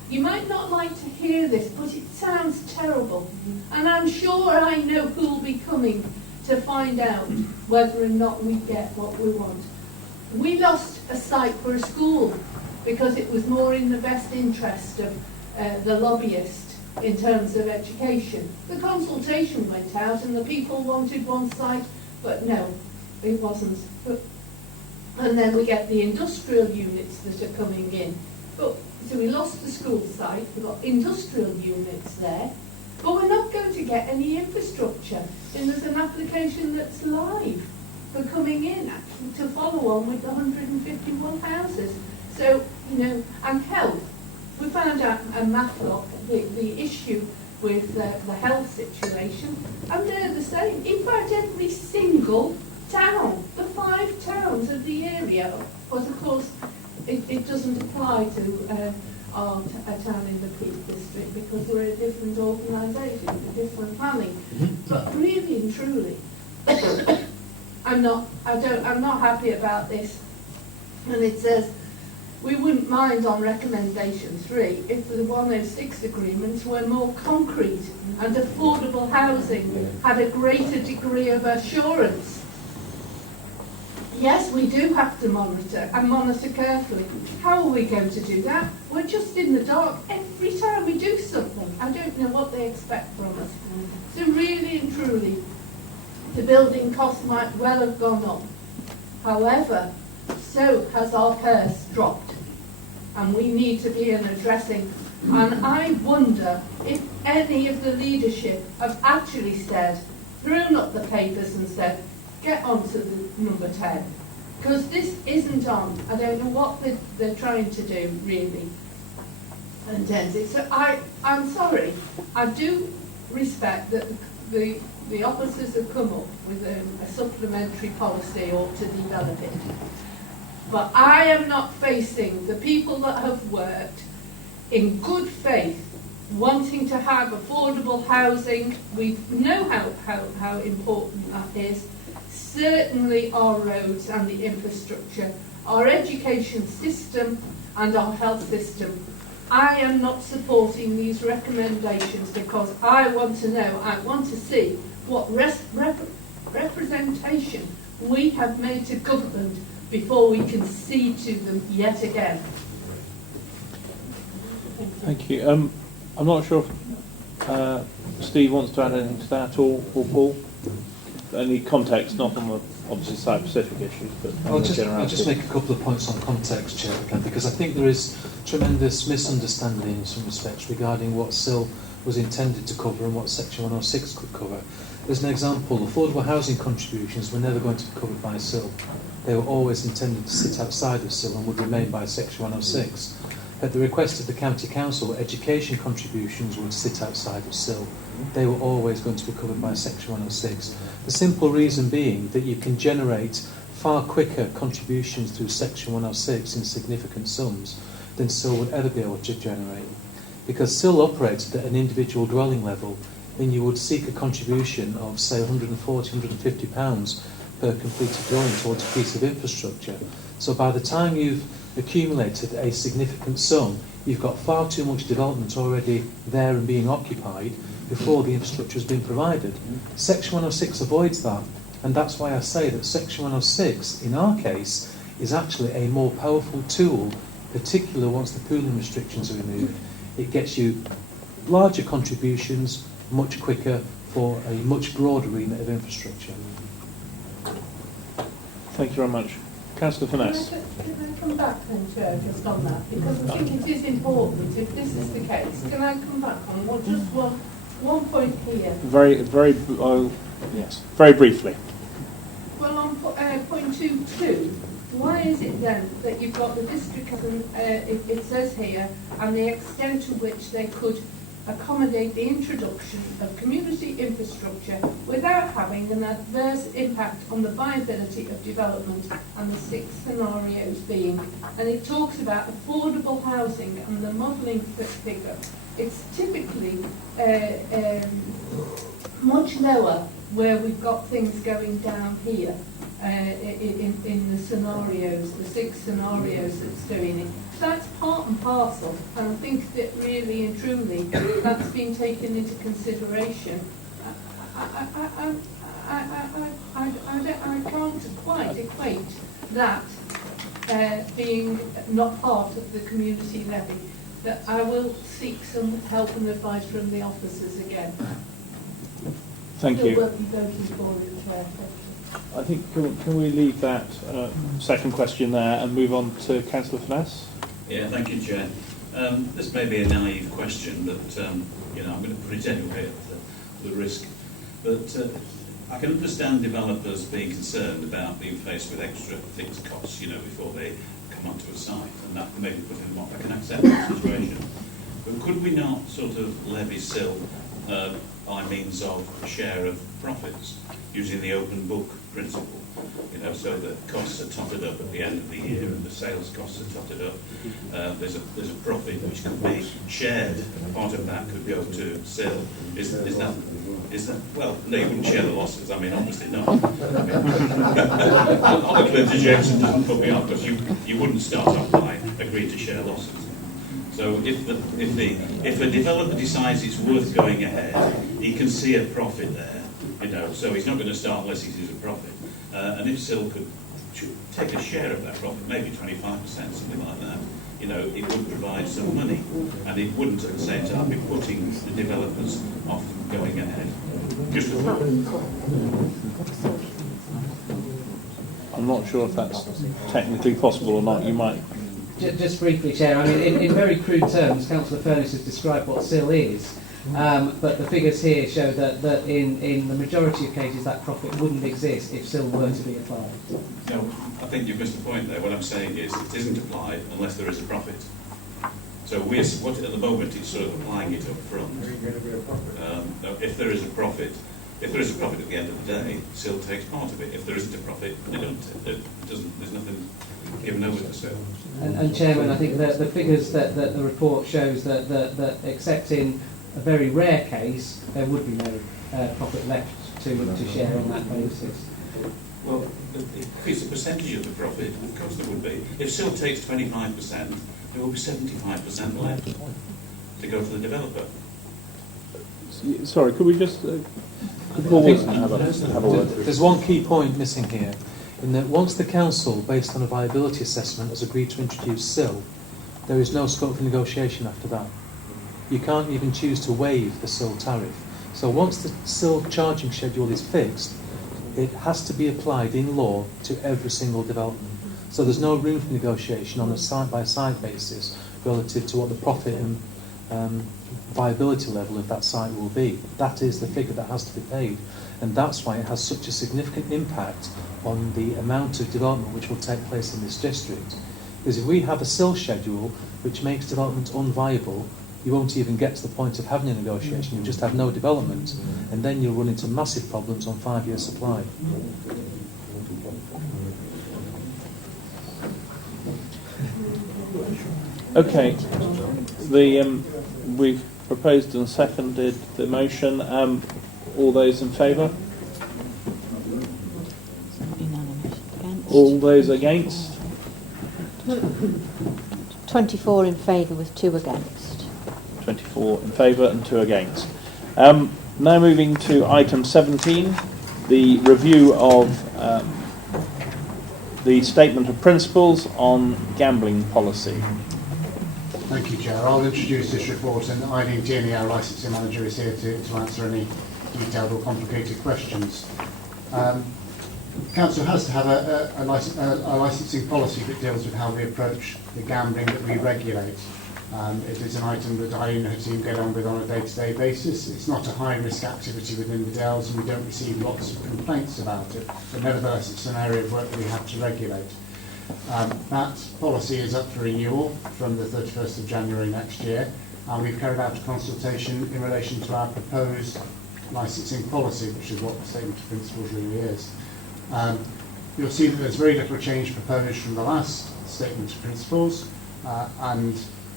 You might not like to hear this, but it sounds terrible. And I'm sure I know who'll be coming to find out whether or not we get what we want. We lost a site for a school because it was more in the best interest of the lobbyist in terms of education. The consultation went out and the people wanted one site, but no, it wasn't. And then we get the industrial units that are coming in. So we lost the school site, we've got industrial units there, but we're not going to get any infrastructure. And there's an application that's live for coming in actually to follow on with the 151 houses. So, you know, and health. We found out a Matlock, the issue with the health situation, and they're the same. In fact, every single town, the 5 towns of the area, but of course it doesn't apply to a town in the Peak District because we're a different organisation, a different planning. But really and truly, I'm not happy about this. And it says, we wouldn't mind on recommendation 3 if the 106 agreements were more concrete and affordable housing had a greater degree of assurance. Yes, we do have to monitor and monitor carefully. How are we going to do that? We're just in the dark every time we do something. I don't know what they expect from us. So really and truly, the building costs might well have gone up. However, so has our purse dropped. And we need to be addressing. And I wonder if any of the leadership have actually said, thrown up the papers and said, get on to the number 10. Because this isn't on. I don't know what they're trying to do, really. And so I'm sorry. I do respect that the officers have come up with a supplementary policy or to develop it. But I am not facing the people that have worked in good faith, wanting to have affordable housing. We know how important that is. Certainly our roads and the infrastructure, our education system and our health system. I am not supporting these recommendations because I want to know, I want to see what representation we have made to government before we concede to them yet again. Thank you. I'm not sure if Steve wants to add anything to that or Paul. Any context, not on the obviously site-specific issues, but I'll just make a couple of points on context, Chair, again, because I think there is tremendous misunderstanding in some respects regarding what SIL was intended to cover and what Section 106 could cover. As an example, affordable housing contributions were never going to be covered by SIL. They were always intended to sit outside of SIL and would remain by Section 106. At the request of the County Council, education contributions would sit outside of SIL. They were always going to be covered by Section 106. The simple reason being that you can generate far quicker contributions through Section 106 in significant sums than SIL would ever be able to generate. Because SIL operated at an individual dwelling level, then you would seek a contribution of, say, £140, £150 per completed dwelling towards a piece of infrastructure. So by the time you've accumulated a significant sum, you've got far too much development already there and being occupied before the infrastructure has been provided. Section 106 avoids that, and that's why I say that Section 106, in our case, is actually a more powerful tool, particularly once the pooling restrictions are removed. It gets you larger contributions much quicker for a much broader remit of infrastructure. Thank you very much. Councillor Finesse. Can I come back then, Chair, just on that? Because I think it is important, if this is the case, can I come back on just one point here? Very briefly. Well, on point 2.2, why is it then that you've got the district, it says here, and the extent to which they could accommodate the introduction of community infrastructure without having an adverse impact on the viability of development, and the 6 scenarios being, and it talks about affordable housing and the modelling figure. It's typically much lower where we've got things going down here in the scenarios, the 6 scenarios that's doing it. that's part and parcel, and I think that really and truly that's been taken into consideration. I can't quite equate that being not part of the community levy. That I will seek some help and advice from the officers again. Thank you. Still won't be voting for it, Chair. I think can we leave that second question there and move on to Councillor Finesse? Yeah, thank you, Chair. This may be a naive question, but you know, I'm going to put it anyway at the risk. But I can understand developers being concerned about being faced with extra fixed costs, you know, before they come onto a site, and that can maybe put in what I can accept that situation. But could we not sort of levy SIL by means of a share of profits, using the open book principle, you know, so that costs are totted up at the end of the year and the sales costs are totted up. There's a profit which could be shared. Part of that could go to SIL. Is that well? No, you wouldn't share the losses. I mean, obviously not. Obviously, the Jameson doesn't put me off because you wouldn't start off by agreeing to share losses. So if a developer decides it's worth going ahead, he can see a profit there, you know. So he's not going to start unless he sees a profit. And if SIL could take a share of that profit, maybe 25%, something like that, you know, it would provide some money, and it wouldn't at the same time be putting the developers off going ahead. Just a thought. I'm not sure if that's technically possible or not. You might. Just briefly, Chair, I mean, in very crude terms, Councillor Furness has described what SIL is, but the figures here show that in the majority of cases that profit wouldn't exist if SIL were to be applied. No, I think you've missed the point there. What I'm saying is it isn't applied unless there is a profit. So we're supporting at the moment, it's sort of applying it up front. If there is a profit, at the end of the day, SIL takes part of it. If there isn't a profit, they don't. There's nothing given over to SIL. And Chairman, I think that the figures that the report shows that except in a very rare case, there would be no profit left to share on that basis. Well, if it's a percentage of the profit, of course there would be. If SIL takes 25%, there will be 75% left to go to the developer. Sorry, could we just have a word? There's one key point missing here, in that once the council, based on a viability assessment, has agreed to introduce SIL, there is no scope for negotiation after that. You can't even choose to waive the SIL tariff. So once the SIL charging schedule is fixed, it has to be applied in law to every single development. So there's no room for negotiation on a site-by-site basis relative to what the profit and viability level of that site will be. That is the figure that has to be paid. And that's why it has such a significant impact on the amount of development which will take place in this district. Because if we have a SIL schedule which makes development unviable, you won't even get to the point of having a negotiation. You'll just have no development, and then you'll run into massive problems on 5-year supply. Okay, we've proposed and seconded the motion. All those in favour? All those against? 24 in favour with 2 against. 24 in favour and 2 against. Now moving to item 17, the review of the statement of principles on gambling policy. Thank you, Chair. I'll introduce this report, and Eileen Tierney, our licensing manager, is here to answer any detailed or complicated questions. Council has to have a licensing policy that deals with how we approach the gambling that we regulate. It is an item that I and her team get on with on a day-to-day basis. It's not a high-risk activity within the Dales, and we don't receive lots of complaints about it, but nevertheless it's an area of work that we have to regulate. That policy is up for renewal from the 31st of January next year, and we've carried out a consultation in relation to our proposed licensing policy, which is what the statement of principles really is. You'll see that there's very little change proposed from the last statement of principles, and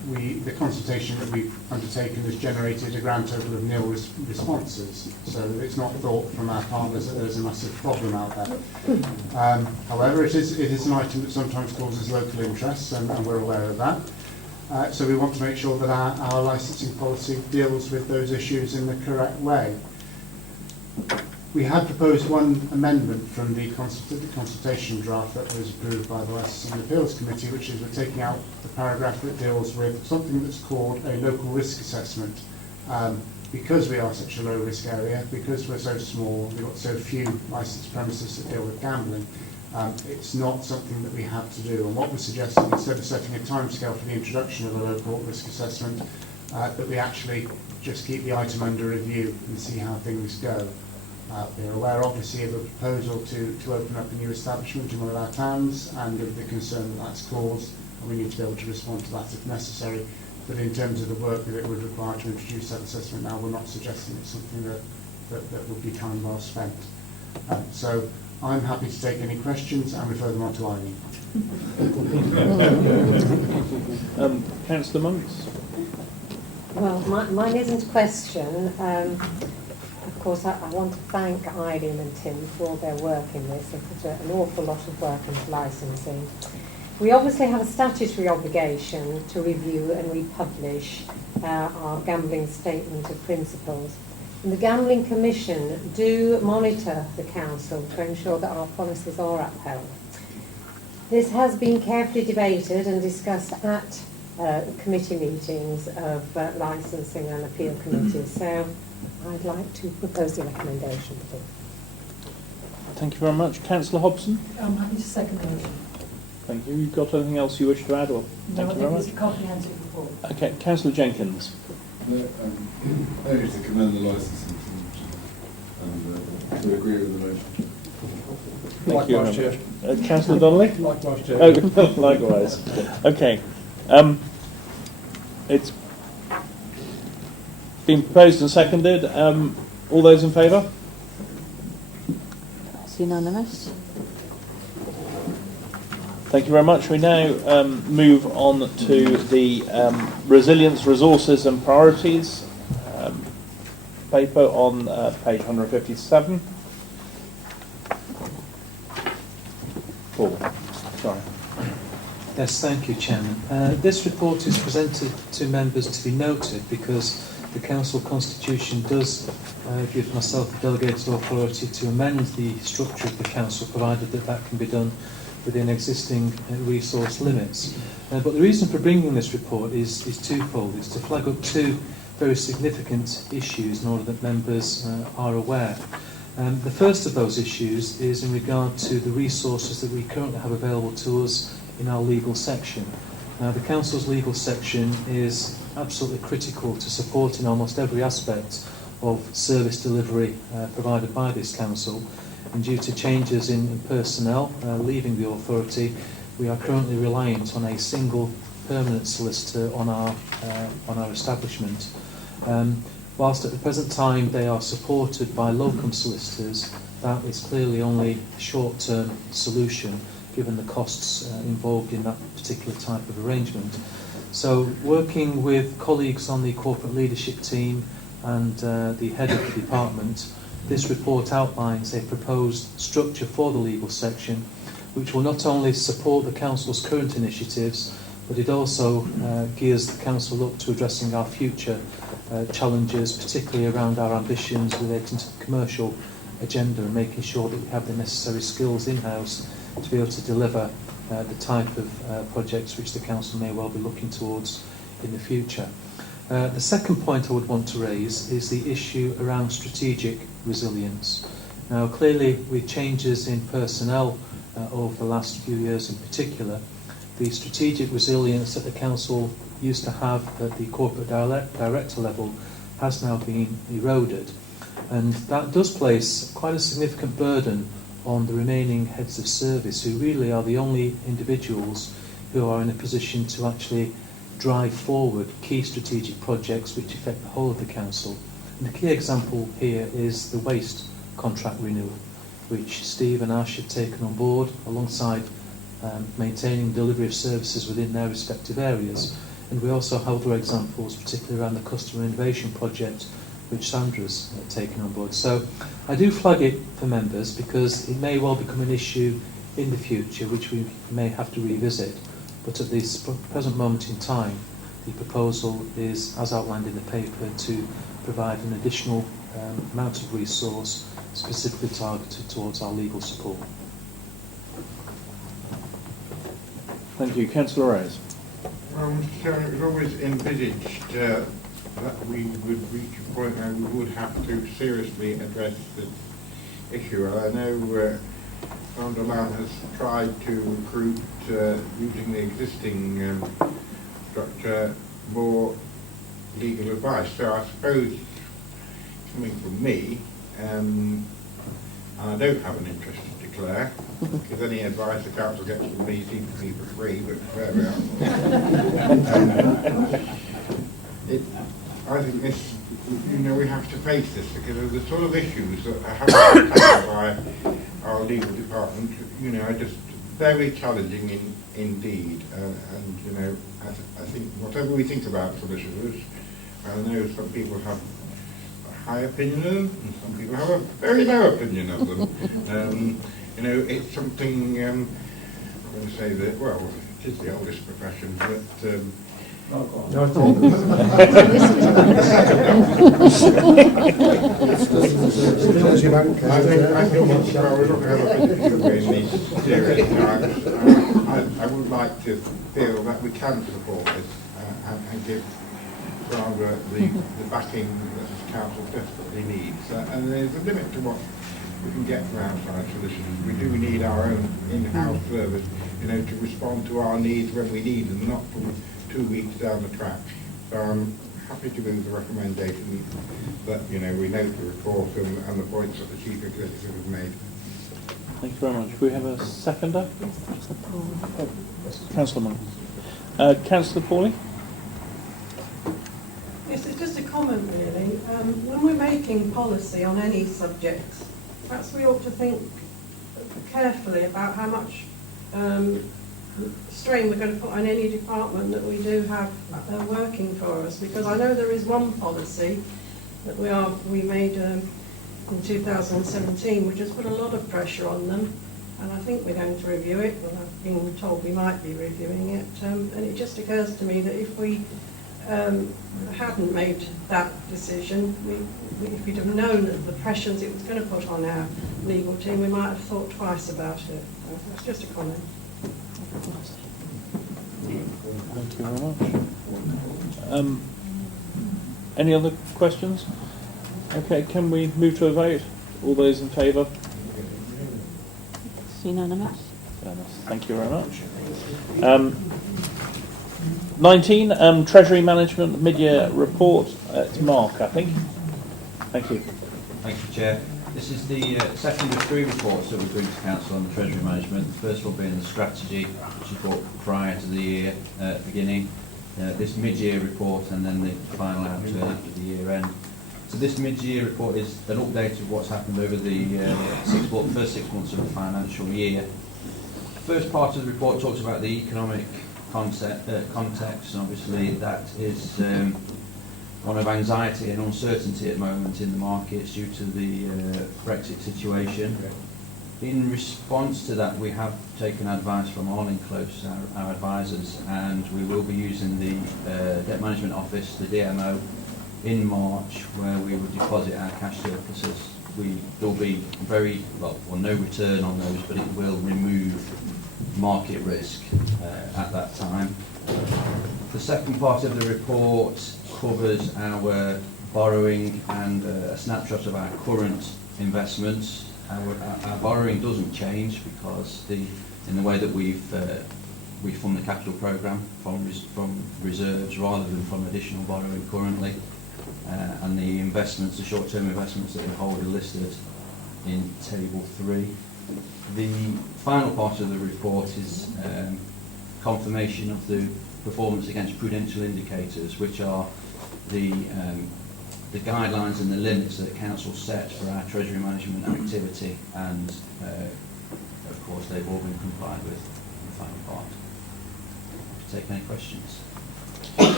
the consultation that we've undertaken has generated a grand total of nil responses. So it's not thought from our partners that there's a massive problem out there. However, it is an item that sometimes causes local interest, and we're aware of that. So we want to make sure that our licensing policy deals with those issues in the correct way. We had proposed one amendment from the consultation draft that was approved by the Licensing and Appeals Committee, which is we're taking out the paragraph that deals with something that's called a local risk assessment. Because we are such a low risk area, because we're so small, we've got so few licensed premises that deal with gambling, it's not something that we have to do. And what we're suggesting, instead of setting a timescale for the introduction of a local risk assessment, that we actually just keep the item under review and see how things go. We're aware, obviously, of a proposal to open up a new establishment in one of our towns and of the concern that that's caused, and we need to be able to respond to that if necessary. But in terms of the work that it would require to introduce that assessment now, we're not suggesting it's something that would be time well spent. So I'm happy to take any questions and refer them on to Eileen. Councillor Monks? Well, mine isn't a question. Of course, I want to thank Eileen and Tim for all their work in this. They put an awful lot of work into licensing. We obviously have a statutory obligation to review and republish our gambling statement of principles. And the Gambling Commission do monitor the council to ensure that our policies are upheld. This has been carefully debated and discussed at committee meetings of licensing and appeal committees. So I'd like to propose the recommendation. Thank you very much. Councillor Hobson? I'm happy to second the motion. Thank you. You've got anything else you wish to add? Or No, I thank you very think much. it's a comprehensive report. Okay, Councillor Jenkins. Only to commend the licensing and to agree with the motion. Thank you. Likewise, Chair. Councillor Donnelly? Likewise, Chair. Oh, likewise. Okay. It's been proposed and seconded. All those in favour? It's unanimous. Thank you very much. We now move on to the Resilience, Resources and Priorities paper on page 157. Paul, sorry. Yes, thank you, Chairman. This report is presented to members to be noted because the Council Constitution does give myself the delegated authority to amend the structure of the Council, provided that can be done within existing resource limits. But the reason for bringing this report is twofold. It's to flag up two very significant issues in order that members are aware. The first of those issues is in regard to the resources that we currently have available to us in our legal section. Now, the Council's legal section is absolutely critical to supporting almost every aspect of service delivery provided by this Council. And due to changes in personnel leaving the authority, we are currently reliant on a single permanent solicitor on our establishment. Whilst at the present time they are supported by locum solicitors, that is clearly only a short-term solution given the costs involved in that particular type of arrangement. So working with colleagues on the corporate leadership team and the head of the department, this report outlines a proposed structure for the legal section which will not only support the Council's current initiatives, but it also gears the Council up to addressing our future challenges, particularly around our ambitions relating to the commercial agenda and making sure that we have the necessary skills in-house to be able to deliver the type of projects which the Council may well be looking towards in the future. The second point I would want to raise is the issue around strategic resilience. Now, clearly, with changes in personnel over the last few years in particular, the strategic resilience that the Council used to have at the corporate director level has now been eroded. And that does place quite a significant burden on the remaining heads of service, who really are the only individuals who are in a position to actually drive forward key strategic projects which affect the whole of the Council. And the key example here is the waste contract renewal, which Steve and Ash have taken on board alongside maintaining delivery of services within their respective areas. And we also have other examples, particularly around the customer innovation project, which Sandra's taken on board. So I do flag it for members because it may well become an issue in the future, which we may have to revisit. But at this present moment in time, the proposal is, as outlined in the paper, to provide an additional amount of resource specifically targeted towards our legal support. Thank you. Councillor Rose. Mr. Chairman, it was always envisaged that we would reach a point where we would have to seriously address the issue. I know Sandra Lamb has tried to recruit, using the existing structure, more legal advice. So I suppose, coming from me, and I don't have an interest to declare, because any advice the council gets from me seems to be for free, but there we are. I think this, we have to face this, because of the sort of issues that have been tackled by our legal department, are just very challenging indeed. And I think whatever we think about solicitors, I know some people have a high opinion of them, and some people have a very low opinion of them. It's something, I'm going to say that, well, it is the oldest profession, but no, I thought. I would like to feel that we can support this and give Sandra the backing that this council desperately needs. And there's a limit to what we can get from outside solicitors. We do need our own in-house service, to respond to our needs when we need them, not from 2 weeks down the track. So I'm happy to move the recommendation that, we note the report and the points that the Chief Executive has made. Thank you very much. Do we have a seconder? Councillor Monk. Councillor Pawley? Yes, it's just a comment really. When we're making policy on any subject, perhaps we ought to think carefully about how much strain we're going to put on any department that we do have working for us, because I know there is one policy that we made in 2017 which has put a lot of pressure on them, and I think we're going to review it, and I've been told we might be reviewing it, and it just occurs to me that if we hadn't made that decision, if we'd have known the pressures it was going to put on our legal team, we might have thought twice about it. So that's just a comment. Thank you very much. Any other questions? Okay, can we move to a vote? All those in favour? It's unanimous. Thank you very much. 19, Treasury Management Mid-Year Report. It's Mark, I think. Thank you. Thank you, Chair. This is the second of three reports that we bring to Council on the Treasury Management. The first one being the strategy, which we brought prior to the year beginning. This mid-year report, and then the final outturn after the year end. So this mid-year report is an update of what's happened over the first 6 months of the financial year. The first part of the report talks about the economic context, and obviously that is one of anxiety and uncertainty at the moment in the markets due to the Brexit situation. In response to that, we have taken advice from Arling Close, our advisors, and we will be using the Debt Management Office, the DMO, in March, where we will deposit our cash surpluses. There'll be no return on those, but it will remove market risk at that time. The second part of the report covers our borrowing and a snapshot of our current investments. Our borrowing doesn't change because in the way that we fund the capital programme from reserves rather than from additional borrowing currently, and the investments, the short-term investments that we hold, are listed in Table 3. The final part of the report is confirmation of the performance against prudential indicators, which are the guidelines and the limits that Council set for our treasury management activity, and of course they've all been complied with in the final part. Take any questions?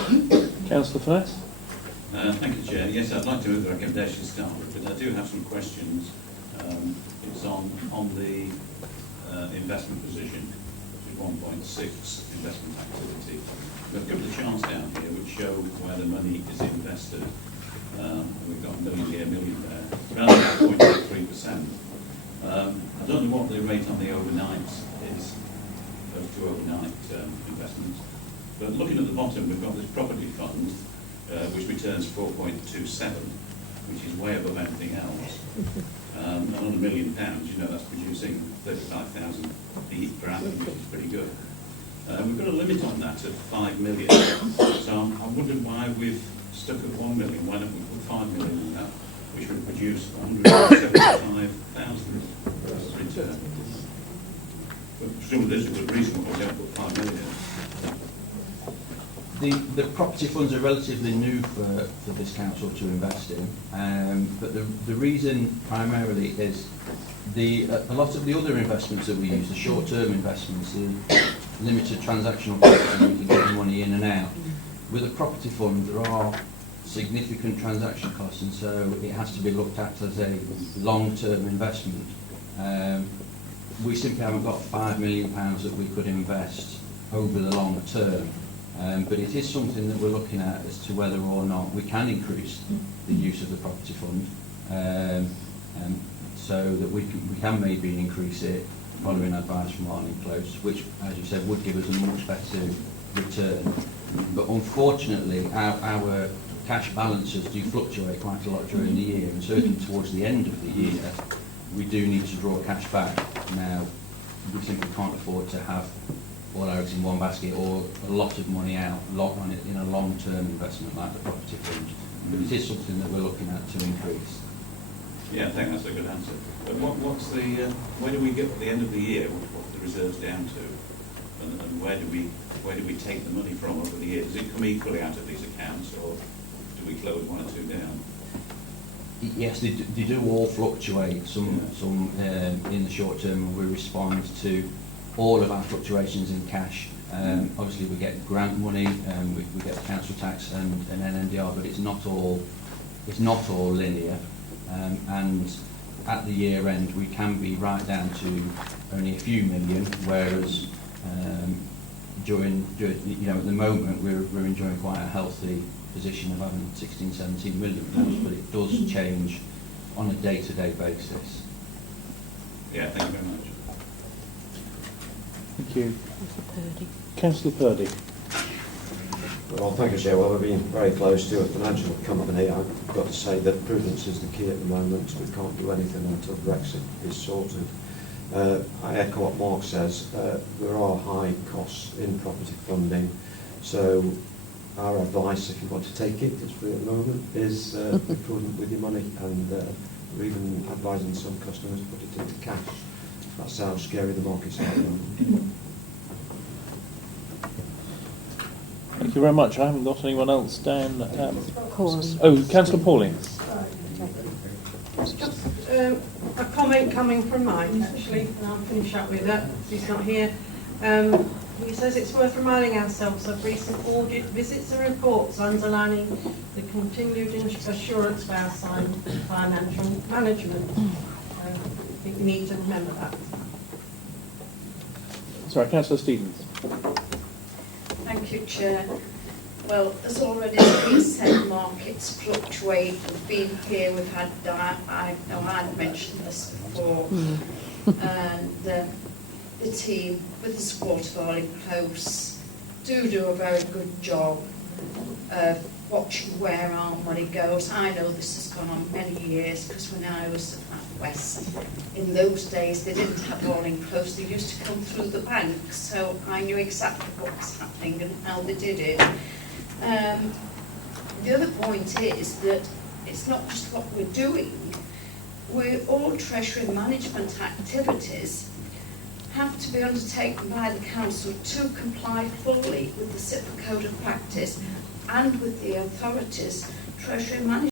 Councillor Finesse? Thank you, Chair. Yes, I'd like to move the recommendation to start with, but I do have some questions. It's on the investment position, which is 1.6 investment activity. We've got a couple of charts down here which show where the money is invested. We've got a million here, a million there, around 0.83%. I don't know what the rate on the overnight is, those two overnight investments. But looking at the bottom, we've got this property fund, which returns 4.27, which is way above anything else. And on £1 million, you know, that's producing 35,000 per annum, which is pretty good. We've got a limit on that of 5 million. So I'm wondering why we've stuck at 1 million. Why don't we put 5 million on that, which would produce 175,000 return. But presumably this was reasonable, we don't put 5 million. The property funds are relatively new for this council to invest in, but the reason primarily is a lot of the other investments that we use, the short-term investments, the limited transactional costs, and we can get the money in and out. With a property fund, there are significant transaction costs, and so it has to be looked at as a long-term investment. We simply haven't got £5 million that we could invest over the long term. But it is something that we're looking at as to whether or not we can increase the use of the property fund, so that we can maybe increase it following advice from Arlene Close, which, as you said, would give us a much better return. But unfortunately, our cash balances do fluctuate quite a lot during the year, and certainly towards the end of the year, we do need to draw cash back. Now, we simply can't afford to have all our eggs in one basket, or a lot of money out, on it in a long-term investment like the property fund. But it is something that we're looking at to increase. Yeah, I think that's a good answer. But what's the where do we get at the end of the year? What the reserves down to, and where do we take the money from over the year? Does it come equally out of these accounts, or do we close one or two down? Yes, they do all fluctuate. Some in the short term, and we respond to all of our fluctuations in cash. Obviously, we get grant money, we get council tax and NNDR, but it's not all linear. And at the year end, we can be right down to only a few million, whereas during at the moment we're enjoying quite a healthy position of having 16-17 million pounds, but it does change on a day-to-day basis. Yeah, thank you very much. Thank you. Councillor Purdy. Well, thank you, Chair. Well, we've been very close to a financial company. I've got to say that prudence is the key at the moment. We can't do anything until Brexit is sorted. I echo what Mark says. There are high costs in property funding, so our advice, if you want to take it, it's free at the moment, is be prudent with your money, and we're even advising some customers to put it into cash. That's how scary the markets are at the moment. Thank you very much. I haven't got anyone else down. Pauline. Oh, Councillor Pauline. Just a comment coming from Mike, actually, and I'll finish up with that. He's not here. He says it's worth reminding ourselves of recent audit visits and reports underlining the continued assurance of our financial management. I think we need to remember that. Sorry, Councillor Stevens. Thank you, Chair. Well, as already been said, markets fluctuate. We've been here, we've had, I know I'd mentioned this before, and the team, with the support of Arlene Close, do a very good job of watching where our money goes. I know this has gone on many years, because when I was at West, in those days they didn't have Arlene Close, they used to come through the bank, so I knew exactly what was happening and how they did it. The other point is that it's not just what we're doing, all treasury management activities have to be undertaken by the council to comply fully with the Civil Code of Practice and with the authorities' treasury management.